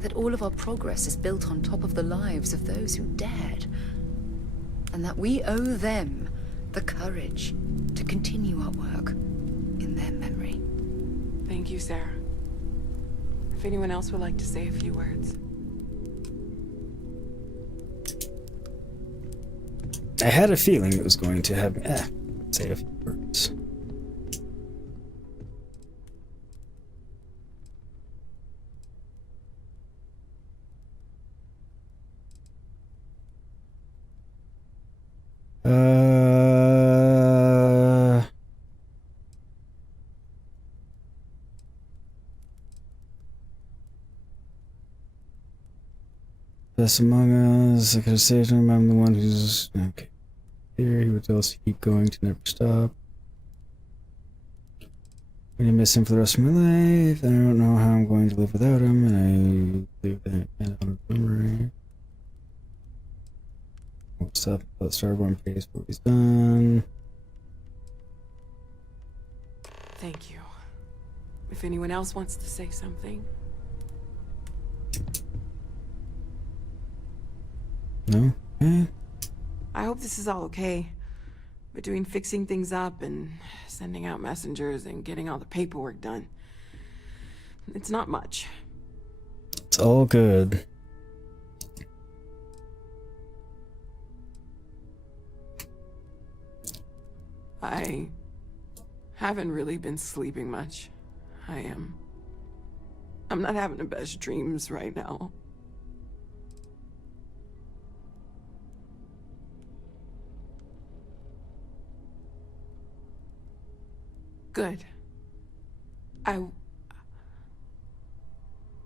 That all of our progress is built on top of the lives of those who dared. And that we owe them the courage to continue our work in their memory. Thank you, Sarah. If anyone else would like to say a few words. I had a feeling it was going to have me say a few words. Best among us, I could have saved him. I'm the one who's okay. Here, he would tell us to keep going, to never stop. I'm gonna miss him for the rest of my life. I don't know how I'm going to live without him, and I leave that out of memory. What's up? Let Starborn pays what he's done. Thank you. If anyone else wants to say something. No? Okay. I hope this is all okay. Between fixing things up and sending out messengers and getting all the paperwork done. It's not much. It's all good. I haven't really been sleeping much. I'm not having the best dreams right now. Good.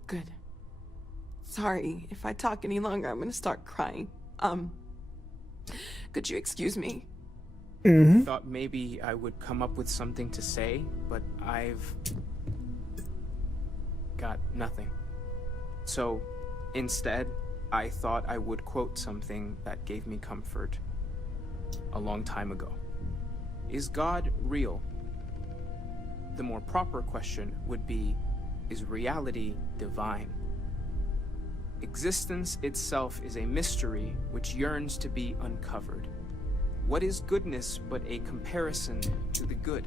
Good. Sorry, if I talk any longer, I'm gonna start crying. Could you excuse me? Thought maybe I would come up with something to say, but I've got nothing. So instead, I thought I would quote something that gave me comfort a long time ago. Is God real? The more proper question would be, is reality divine? Existence itself is a mystery which yearns to be uncovered. What is goodness but a comparison to the good?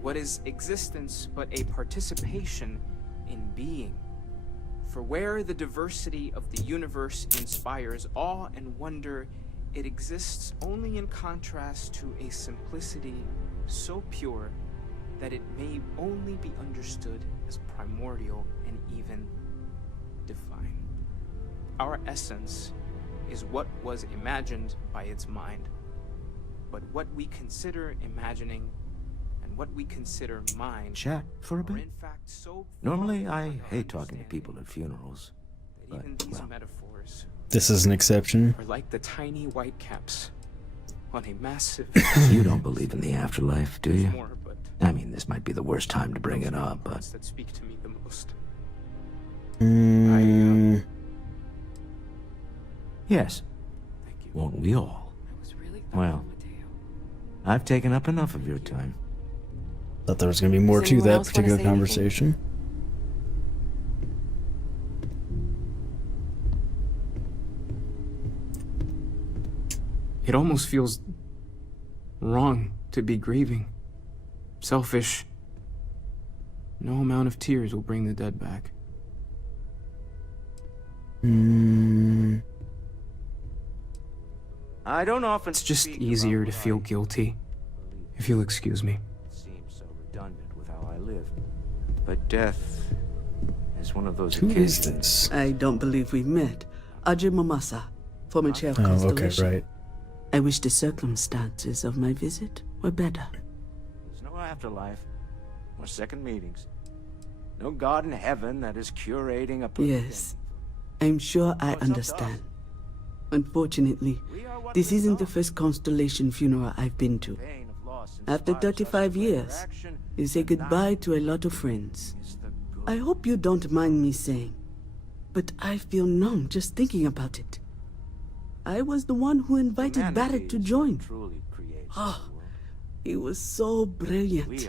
What is existence but a participation in being? For where the diversity of the universe inspires awe and wonder, it exists only in contrast to a simplicity so pure that it may only be understood as primordial and even divine. Our essence is what was imagined by its mind, but what we consider imagining and what we consider mind Chat for a are bit? in fact so Normally, I hate talking to people at funerals. that even these metaphors This is an exception. are like the tiny white caps on a massive You don't believe in the afterlife, do you? more, but I mean, this might be the worst time to bring it up, but... that speak to me the most. Yes. Won't we all? Well, I've taken up enough of your time. Thought there was going to be more Does to anyone that else wanna particular say anything? conversation. It almost feels wrong to be grieving. Selfish. No amount of tears will bring the dead back. I don't often. It's just easier to feel guilty, if you'll excuse me. It seems so redundant with how I live. But death is one of those Who is occasions. this? I don't believe we've met. Ajay Mamasa, former chair of Oh, okay, Constellation. right. I wish the circumstances of my visit were better. There's no afterlife, or second meetings. No God in heaven that is curating a perfect Yes, I'm sure I understand. Unfortunately, this isn't the first Constellation funeral I've been to. After 35 years, you say goodbye to a lot of friends. I hope you don't mind me saying, but I feel numb just thinking about it. I was the one who invited Barrett to join. Oh, he was so brilliant.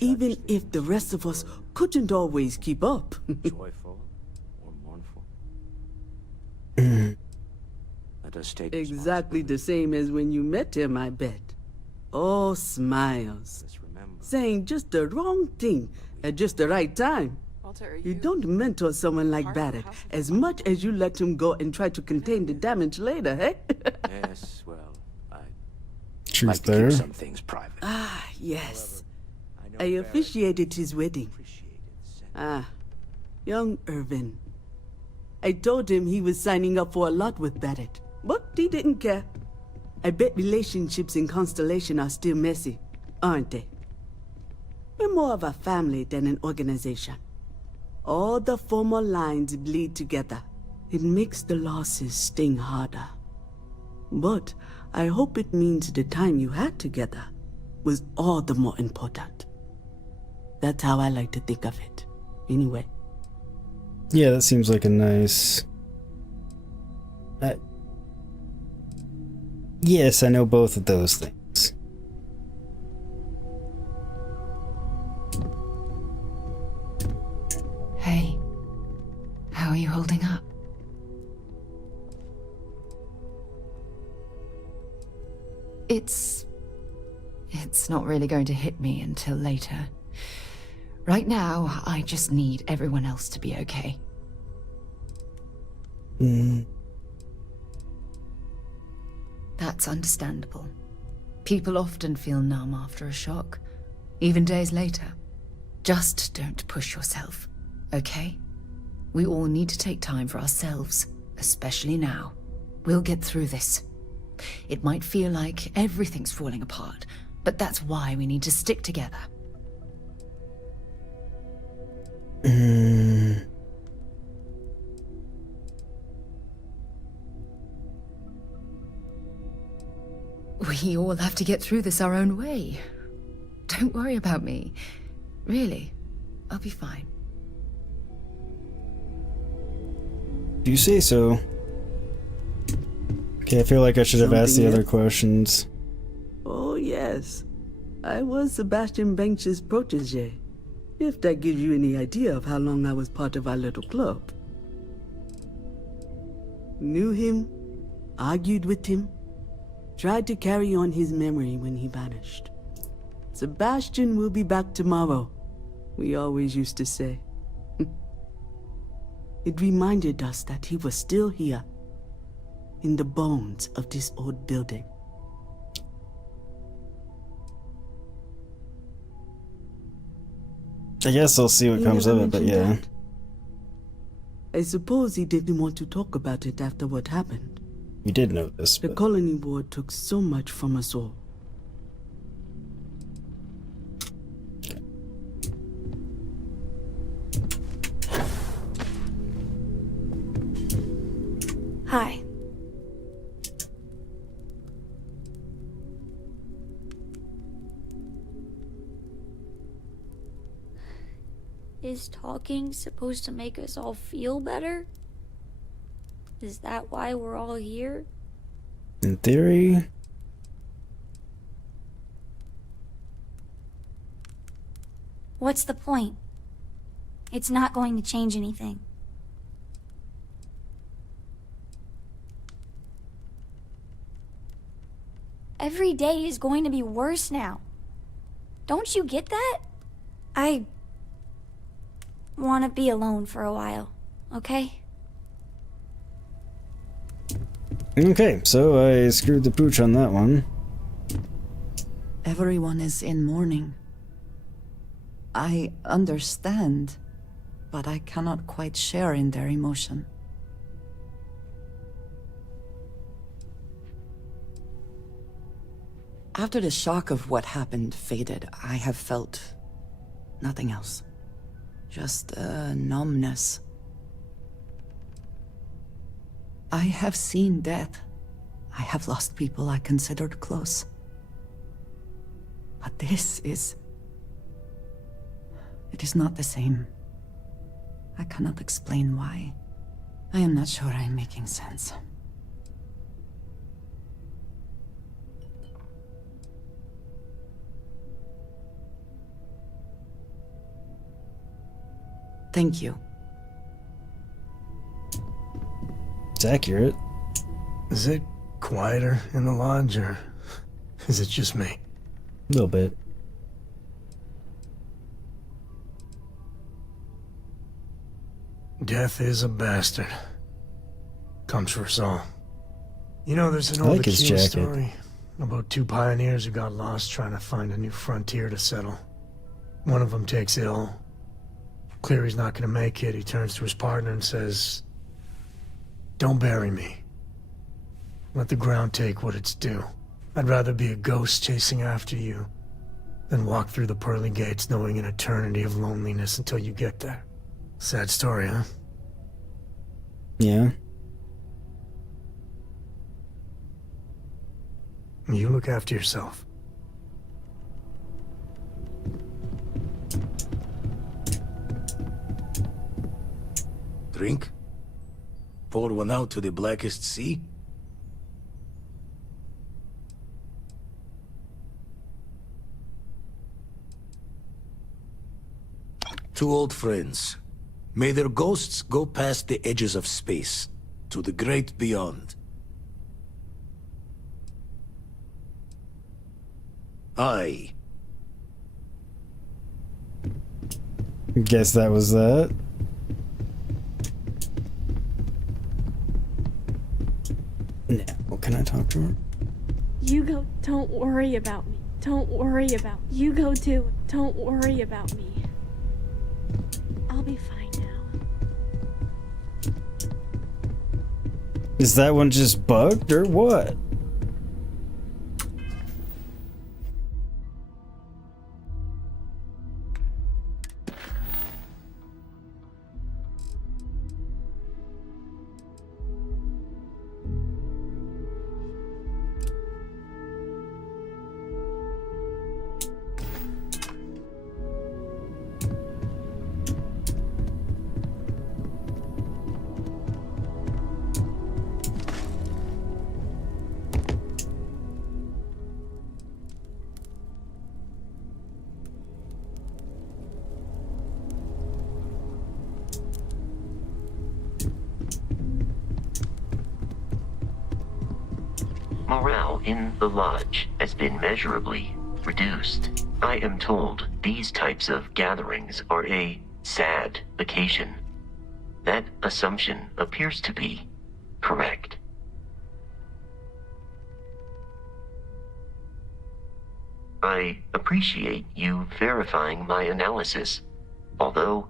Even if the rest of us couldn't always keep up. joyful or mournful. Let us take Exactly the same as when you met him, I bet. Oh, smiles. Saying just the wrong thing at just the right time. You don't mentor someone like Barrett as much as you let him go and try to contain the damage later, eh? Yes, well, I Truth like to there. keep some things private. Ah, yes. I officiated his wedding. Ah, young Irvin. I told him he was signing up for a lot with Barrett, but he didn't care. I bet relationships in Constellation are still messy, aren't they? We're more of a family than an organization. All the former lines bleed together. It makes the losses sting harder. But I hope it means the time you had together was all the more important. That's how I like to think of it, anyway. Yeah, that seems like a nice... Yes, I know both of those things. Hey, how are you holding up? It's not really going to hit me until later. Right now, I just need everyone else to be okay. That's understandable. People often feel numb after a shock, even days later. Just don't push yourself, okay? We all need to take time for ourselves, especially now. We'll get through this. It might feel like everything's falling apart, but that's why we need to stick together. We all have to get through this our own way. Don't worry about me. Really, I'll be fine. Do you say so? Okay, I feel like I should have asked the Something other else? questions. Oh, yes. I was Sebastian Banks's protege. If that gives you any idea of how long I was part of our little club. Knew him, argued with him, tried to carry on his memory when he vanished. Sebastian will be back tomorrow, we always used to say. It reminded us that he was still here, in the bones of this old building. I guess I'll see what comes of it, but yeah. That? I suppose he didn't want to talk about it after what happened. You did know this. The colony war took so much from us all. Hi. Is talking supposed to make us all feel better? Is that why we're all here? In theory. What's the point? It's not going to change anything. Every day is going to be worse now. Don't you get that? I want to be alone for a while, okay? Okay, so I screwed the pooch on that one. Everyone is in mourning. I understand, but I cannot quite share in their emotion. After the shock of what happened faded, I have felt nothing else. Just a numbness. I have seen death. I have lost people I considered close. But this is... it is not the same. I cannot explain why. I am not sure I am making sense. Thank you. It's accurate. Is it quieter in the lodge, or is it just me? A little bit. Death is a bastard. Comes for us all. You know, there's an I old like his Achilles jacket. story about two pioneers who got lost trying to find a new frontier to settle. One of them takes ill. Clear he's not gonna make it, he turns to his partner and says, "Don't bury me. Let the ground take what it's due. I'd rather be a ghost chasing after you than walk through the pearly gates knowing an eternity of loneliness until you get there." Sad story, huh? Yeah. You look after yourself. Drink? Pour one out to the blackest sea? Two old friends. May their ghosts go past the edges of space, to the great beyond. I. Guess that was that. Now, can I talk to her? You go, don't worry about me. Don't worry about me. You go too, don't worry about me. I'll be fine now. Is that one just bugged or what? morale in the lodge has been measurably reduced. I am told these types of gatherings are a sad occasion. That assumption appears to be correct. I appreciate you verifying my analysis, although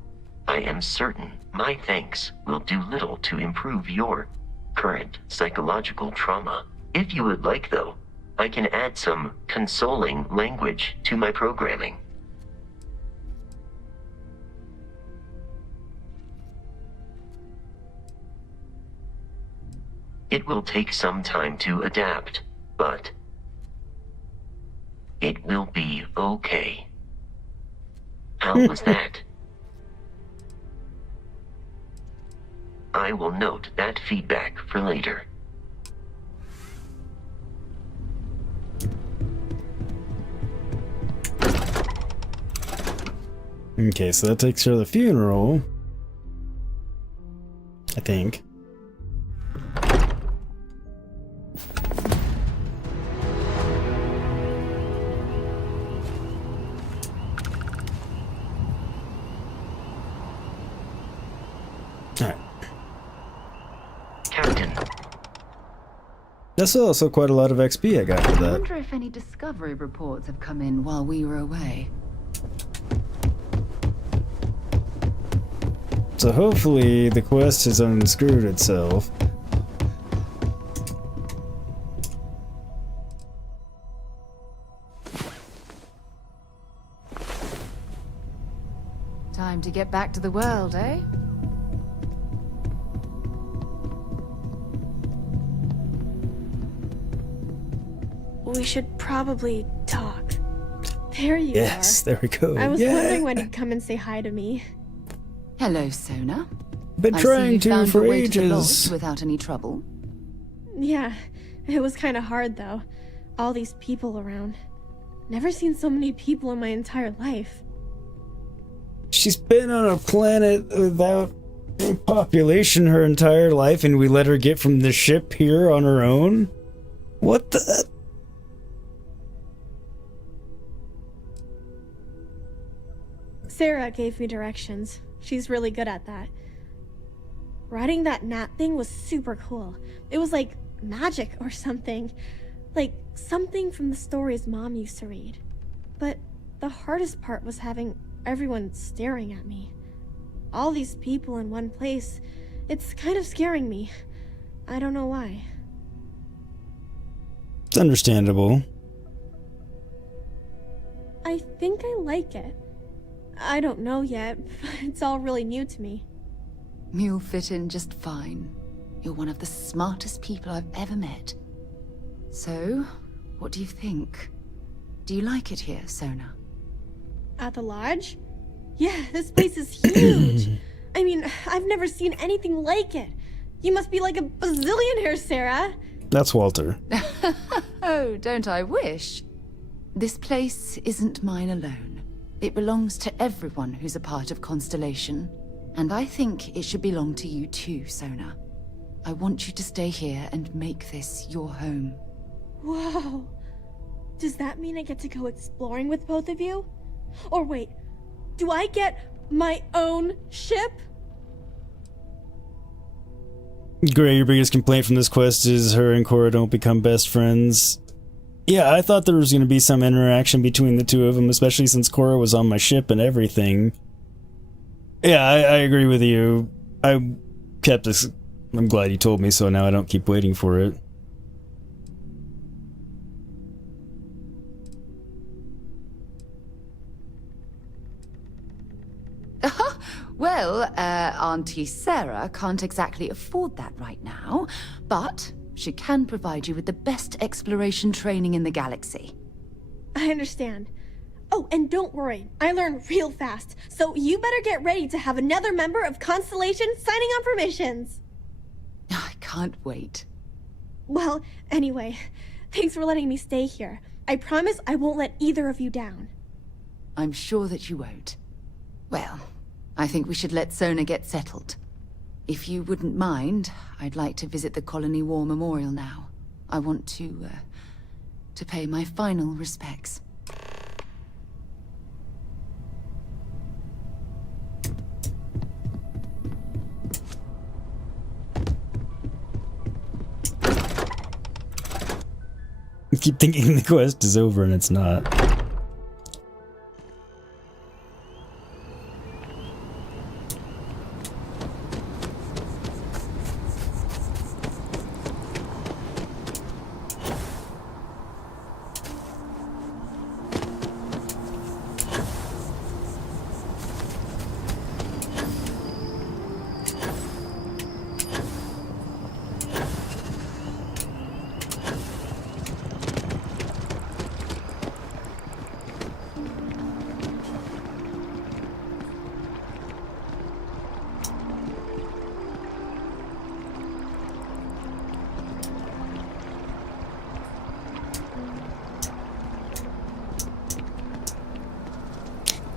I am certain my thanks will do little to improve your current psychological trauma. If you would like, though, I can add some consoling language to my programming. It will take some time to adapt, but it will be okay. How was that? I will note that feedback for later. Okay, so that takes care of the funeral. I think. Alright. Captain. That's also quite a lot of XP I got for I that. wonder if any discovery reports have come in while we were away. So hopefully the quest has unscrewed itself. Time to get back to the world, eh? We should probably talk. There you are. Yes, there we go. I was Yeah. wondering when you'd come and say hi to me. Hello, Sona. Been I trying see you to found for your way to the ages. lodge without any trouble. Yeah, it was kind of hard though. All these people around. Never seen so many people in my entire life. She's been on a planet without any population her entire life, and we let her get from the ship here on her own? What the? Sarah gave me directions. She's really good at that. Riding that gnat thing was super cool. It was like magic or something. Like something from the stories Mom used to read. But the hardest part was having everyone staring at me. All these people in one place. It's kind of scaring me. I don't know why. It's understandable. I think I like it. I don't know yet. It's all really new to me. You'll fit in just fine. You're one of the smartest people I've ever met. So, what do you think? Do you like it here, Sona? At the lodge? Yeah, this place is huge. I mean, I've never seen anything like it. You must be like a bazillionaire, Sarah. That's Walter. Oh, don't I wish? This place isn't mine alone. It belongs to everyone who's a part of Constellation. And I think it should belong to you too, Sona. I want you to stay here and make this your home. Whoa. Does that mean I get to go exploring with both of you? Or wait, do I get my own ship? Gray, your biggest complaint from this quest is her and Cora don't become best friends. Yeah, I thought there was going to be some interaction between the two of them, especially since Cora was on my ship and everything. Yeah, I agree with you. I kept this... I'm glad you told me, so now I don't keep waiting for it. Well, Auntie Sarah can't exactly afford that right now, but she can provide you with the best exploration training in the galaxy. I understand. Oh, and don't worry, I learn real fast, so you better get ready to have another member of Constellation signing on for missions. I can't wait. Well, anyway, thanks for letting me stay here. I promise I won't let either of you down. I'm sure that you won't. Well, I think we should let Sona get settled. If you wouldn't mind, I'd like to visit the Colony War Memorial now. I want to pay my final respects. I keep thinking the quest is over and it's not.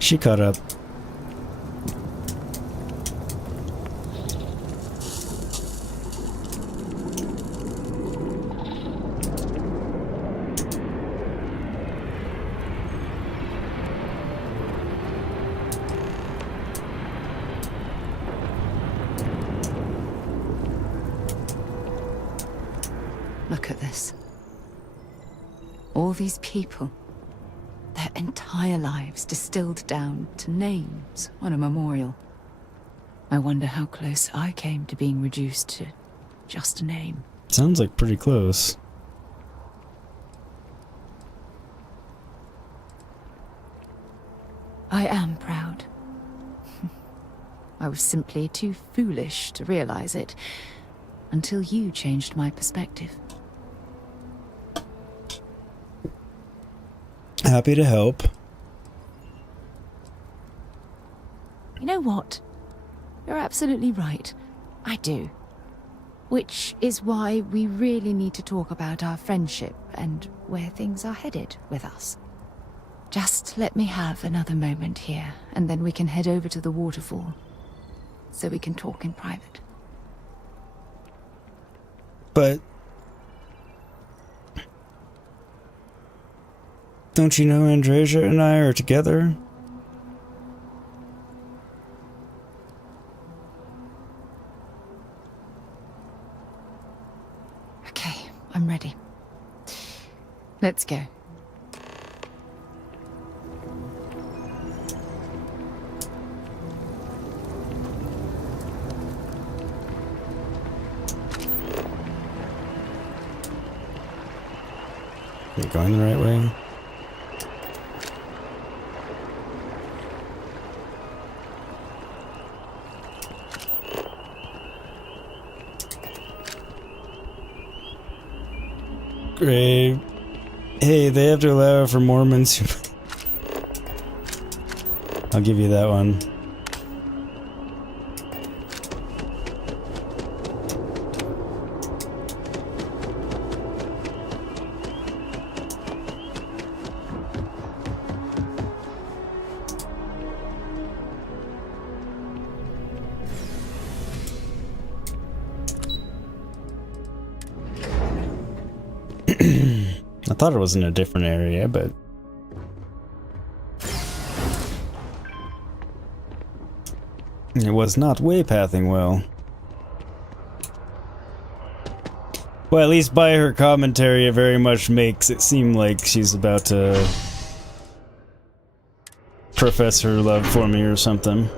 She caught up. Look at this. All these people. Their entire lives distilled down to names on a memorial. I wonder how close I came to being reduced to just a name. Sounds like pretty close. I am proud. I was simply too foolish to realize it until you changed my perspective. Happy to help. You know what? You're absolutely right. I do. Which is why we really need to talk about our friendship and where things are headed with us. Just let me have another moment here, and then we can head over to the waterfall, so we can talk in private. But don't you know Andreja and I are together? Okay, I'm ready. Let's go. Are you going the right way? Great. Hey, they have to allow for Mormons who... I'll give you that one. I thought it was in a different area, but... it was not waypathing well. Well, at least by her commentary, it very much makes it seem like she's about to profess her love for me or something.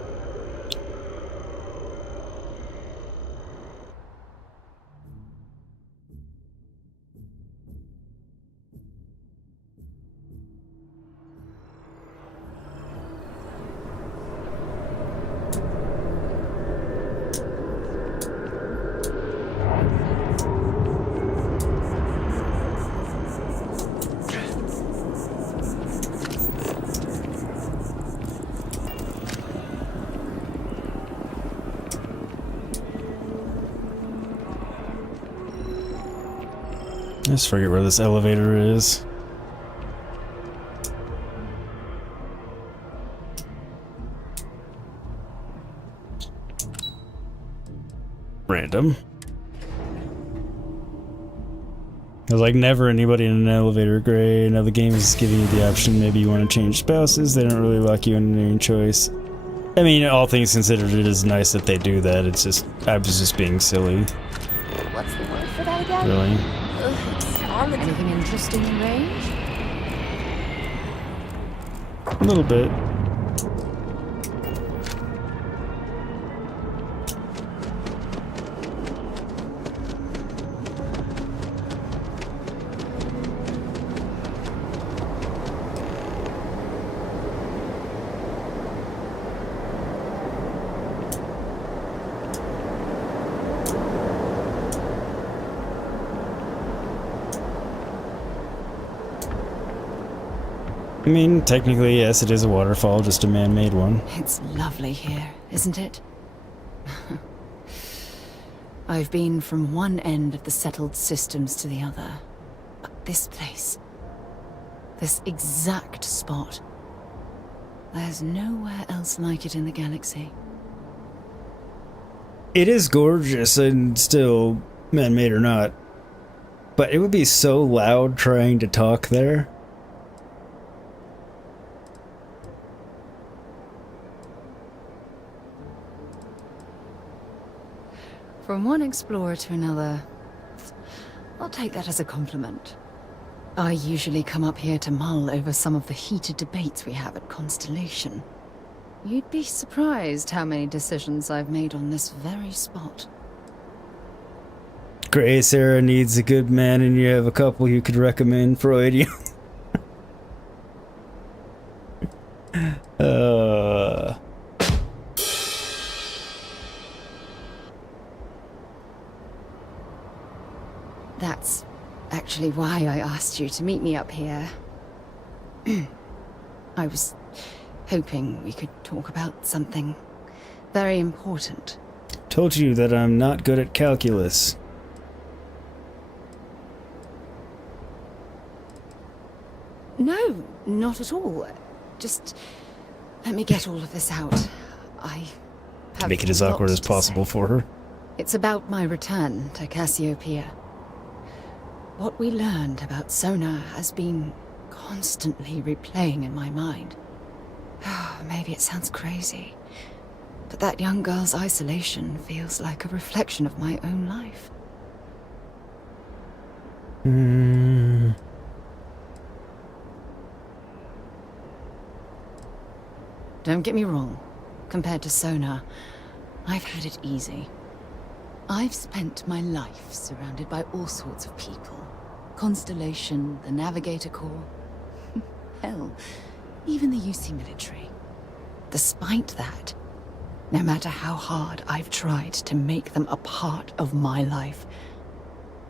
I just forget where this elevator is. Random. There's like never anybody in an elevator grade. Now the game is giving you the option, maybe you want to change spouses. They don't really lock you into any choice. I mean, all things considered, it is nice that they do that. It's just, I was just being silly. What's the word for that again? Really? Anything interesting in range? A little bit. I mean, technically, yes, it is a waterfall, just a man-made one. It's lovely here, isn't it? I've been from one end of the settled systems to the other. But this place, this exact spot, there's nowhere else like it in the galaxy. It is gorgeous and still man-made or not, but it would be so loud trying to talk there. From one explorer to another, I'll take that as a compliment. I usually come up here to mull over some of the heated debates we have at Constellation. You'd be surprised how many decisions I've made on this very spot. Gray Sarah needs a good man, and you have a couple you could recommend, Freudian. That's actually why I asked you to meet me up here. I was hoping we could talk about something very important. Told you that I'm not good at calculus. No, not at all. Just let me get all of this out. I have Make it as awkward as possible for her. It's about my return to Cassiopeia. What we learned about Sona has been constantly replaying in my mind. Maybe it sounds crazy, but that young girl's isolation feels like a reflection of my own life. Don't get me wrong. Compared to Sona, I've had it easy. I've spent my life surrounded by all sorts of people. Constellation, the Navigator Corps. Hell, even the UC military. Despite that, no matter how hard I've tried to make them a part of my life,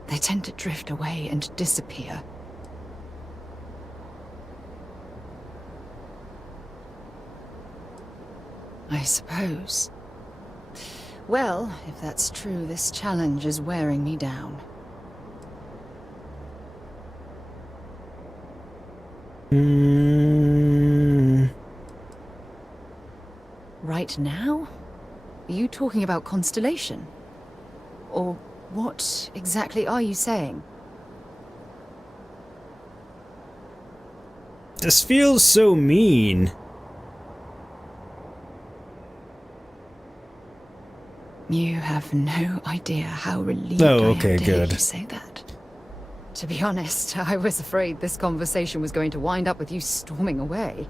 they tend to drift away and disappear. I suppose. Well, if that's true, this challenge is wearing me down. Right now? Are you talking about Constellation? Or what exactly are you saying? This feels so mean. You have no idea how relieved Oh, I okay, am to hear good. you say that. To be honest, I was afraid this conversation was going to wind up with you storming away.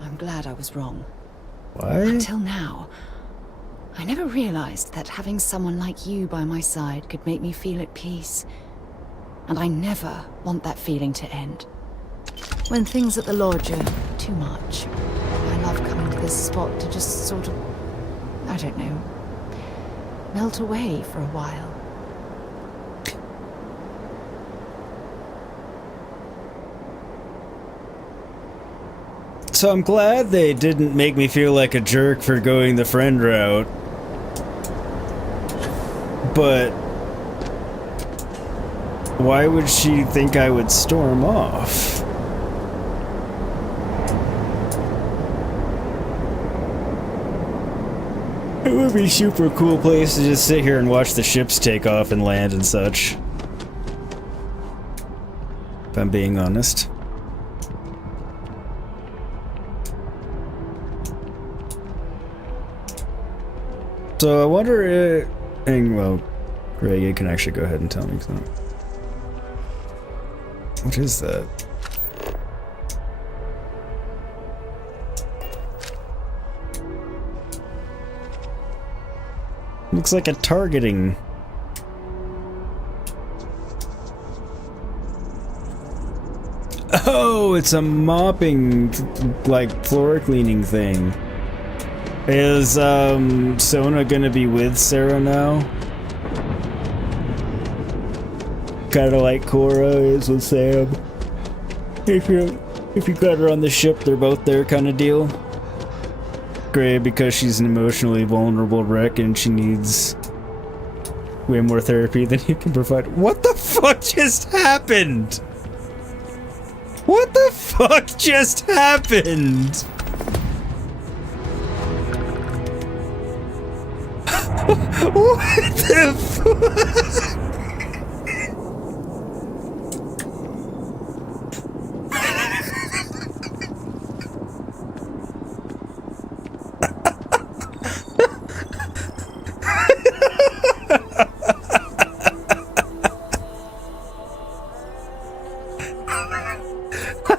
I'm glad I was wrong. Why? Until now, I never realized that having someone like you by my side could make me feel at peace. And I never want that feeling to end. When things at the lodge are too much, I love coming to this spot to just sort of, I don't know, melt away for a while. So I'm glad they didn't make me feel like a jerk for going the friend route. But why would she think I would storm off? It would be a super cool place to just sit here and watch the ships take off and land and such. if I'm being honest. So I wonder and well, Greg, you can actually go ahead and tell me. What is that? Looks like a targeting. Oh, it's a mopping, like floor cleaning thing. Is Sona gonna be with Sarah now? Kinda like Cora is with Sam. If you got her on the ship, they're both there kinda deal. Gray, because she's an emotionally vulnerable wreck and she needs way more therapy than you can provide. What the fuck just happened? What the fuck just happened? What the fuck?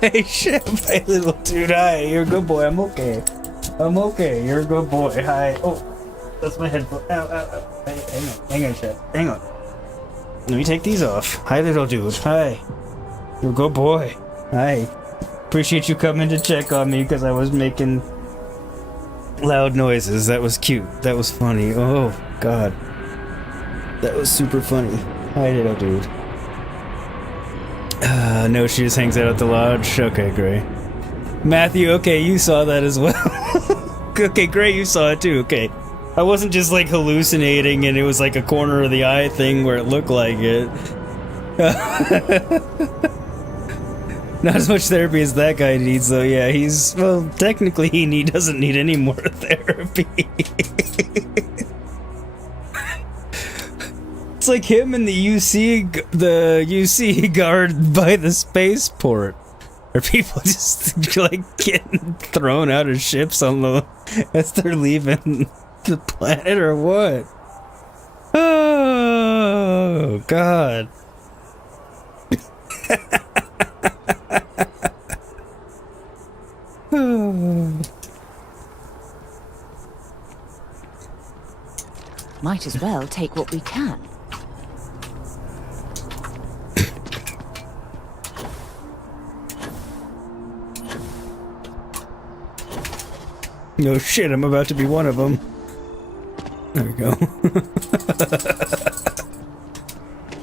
Hey, shit, my little dude. Hi, you're a good boy. I'm okay. I'm okay. You're a good boy. Hi. Oh, that's my headphone. Ow, ow, ow. Hang on. Hang on, shit. Hang on. Let me take these off. Hi, little dude. Hi. You're a good boy. Hi. Appreciate you coming to check on me because I was making loud noises. That was cute. That was funny. Oh, God. That was super funny. Hi, little dude. No, she just hangs out at the lodge. Okay, Gray. Matthew, okay, you saw that as well. Okay, Gray, you saw it too. Okay. I wasn't just like hallucinating and it was like a corner of the eye thing where it looked like it. Not as much therapy as that guy needs, though. Yeah, he's... Well, technically he doesn't need any more therapy. It's like him and the UC guard by the spaceport. Are people just like getting thrown out of ships on the as they're leaving the planet or what? Oh God. Might as well take what we can. No shit, I'm about to be one of them. There we go.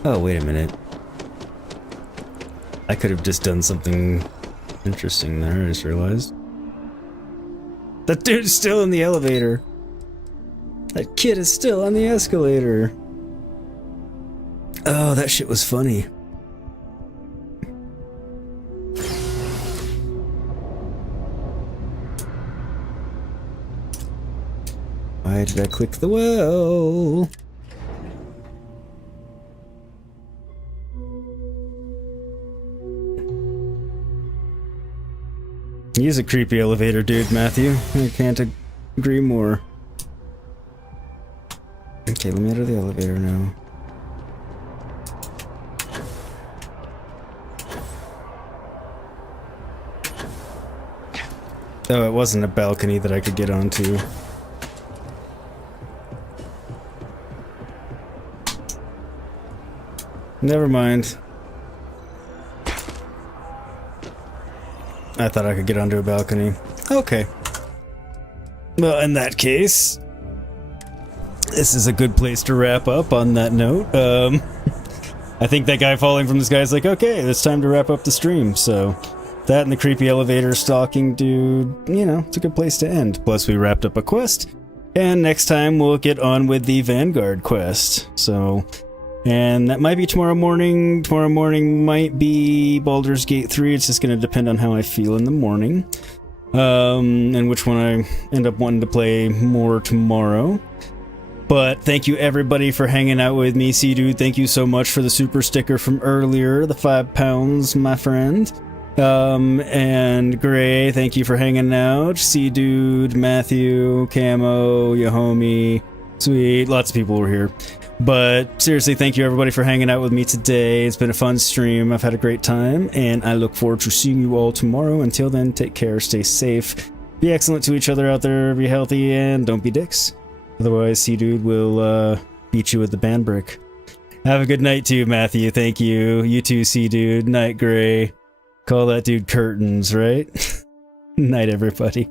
Oh, wait a minute. I could have just done something interesting there, I just realized. That dude's still in the elevator. That kid is still on the escalator. Oh, that shit was funny. Why did I click the well? He's a creepy elevator dude, Matthew. I can't agree more. Okay, let me out of the elevator now. Oh, it wasn't a balcony that I could get onto. Never mind. I thought I could get onto a balcony. Okay. Well, in that case, this is a good place to wrap up on that note. I think that guy falling from the sky is like, okay, it's time to wrap up the stream, so that and the creepy elevator stalking dude, you know, it's a good place to end. Plus, we wrapped up a quest, and next time we'll get on with the Vanguard quest, so... And that might be tomorrow morning. Tomorrow morning might be Baldur's Gate 3. It's just going to depend on how I feel in the morning. And which one I end up wanting to play more tomorrow. But thank you everybody for hanging out with me. C-Dude, thank you so much for the super sticker from earlier, the 5 pounds, my friend. And Gray, thank you for hanging out. C-Dude, Matthew, Camo, Yahomie, sweet, lots of people were here. But seriously, thank you everybody for hanging out with me today. It's been a fun stream. I've had a great time, and I look forward to seeing you all tomorrow. Until then, take care, stay safe, be excellent to each other out there, be healthy, and don't be dicks. Otherwise, C-Dude will beat you with the band brick. Have a good night too, Matthew. Thank you. You too, C-Dude. Night, Gray. Call that dude Curtains, right? Night, everybody.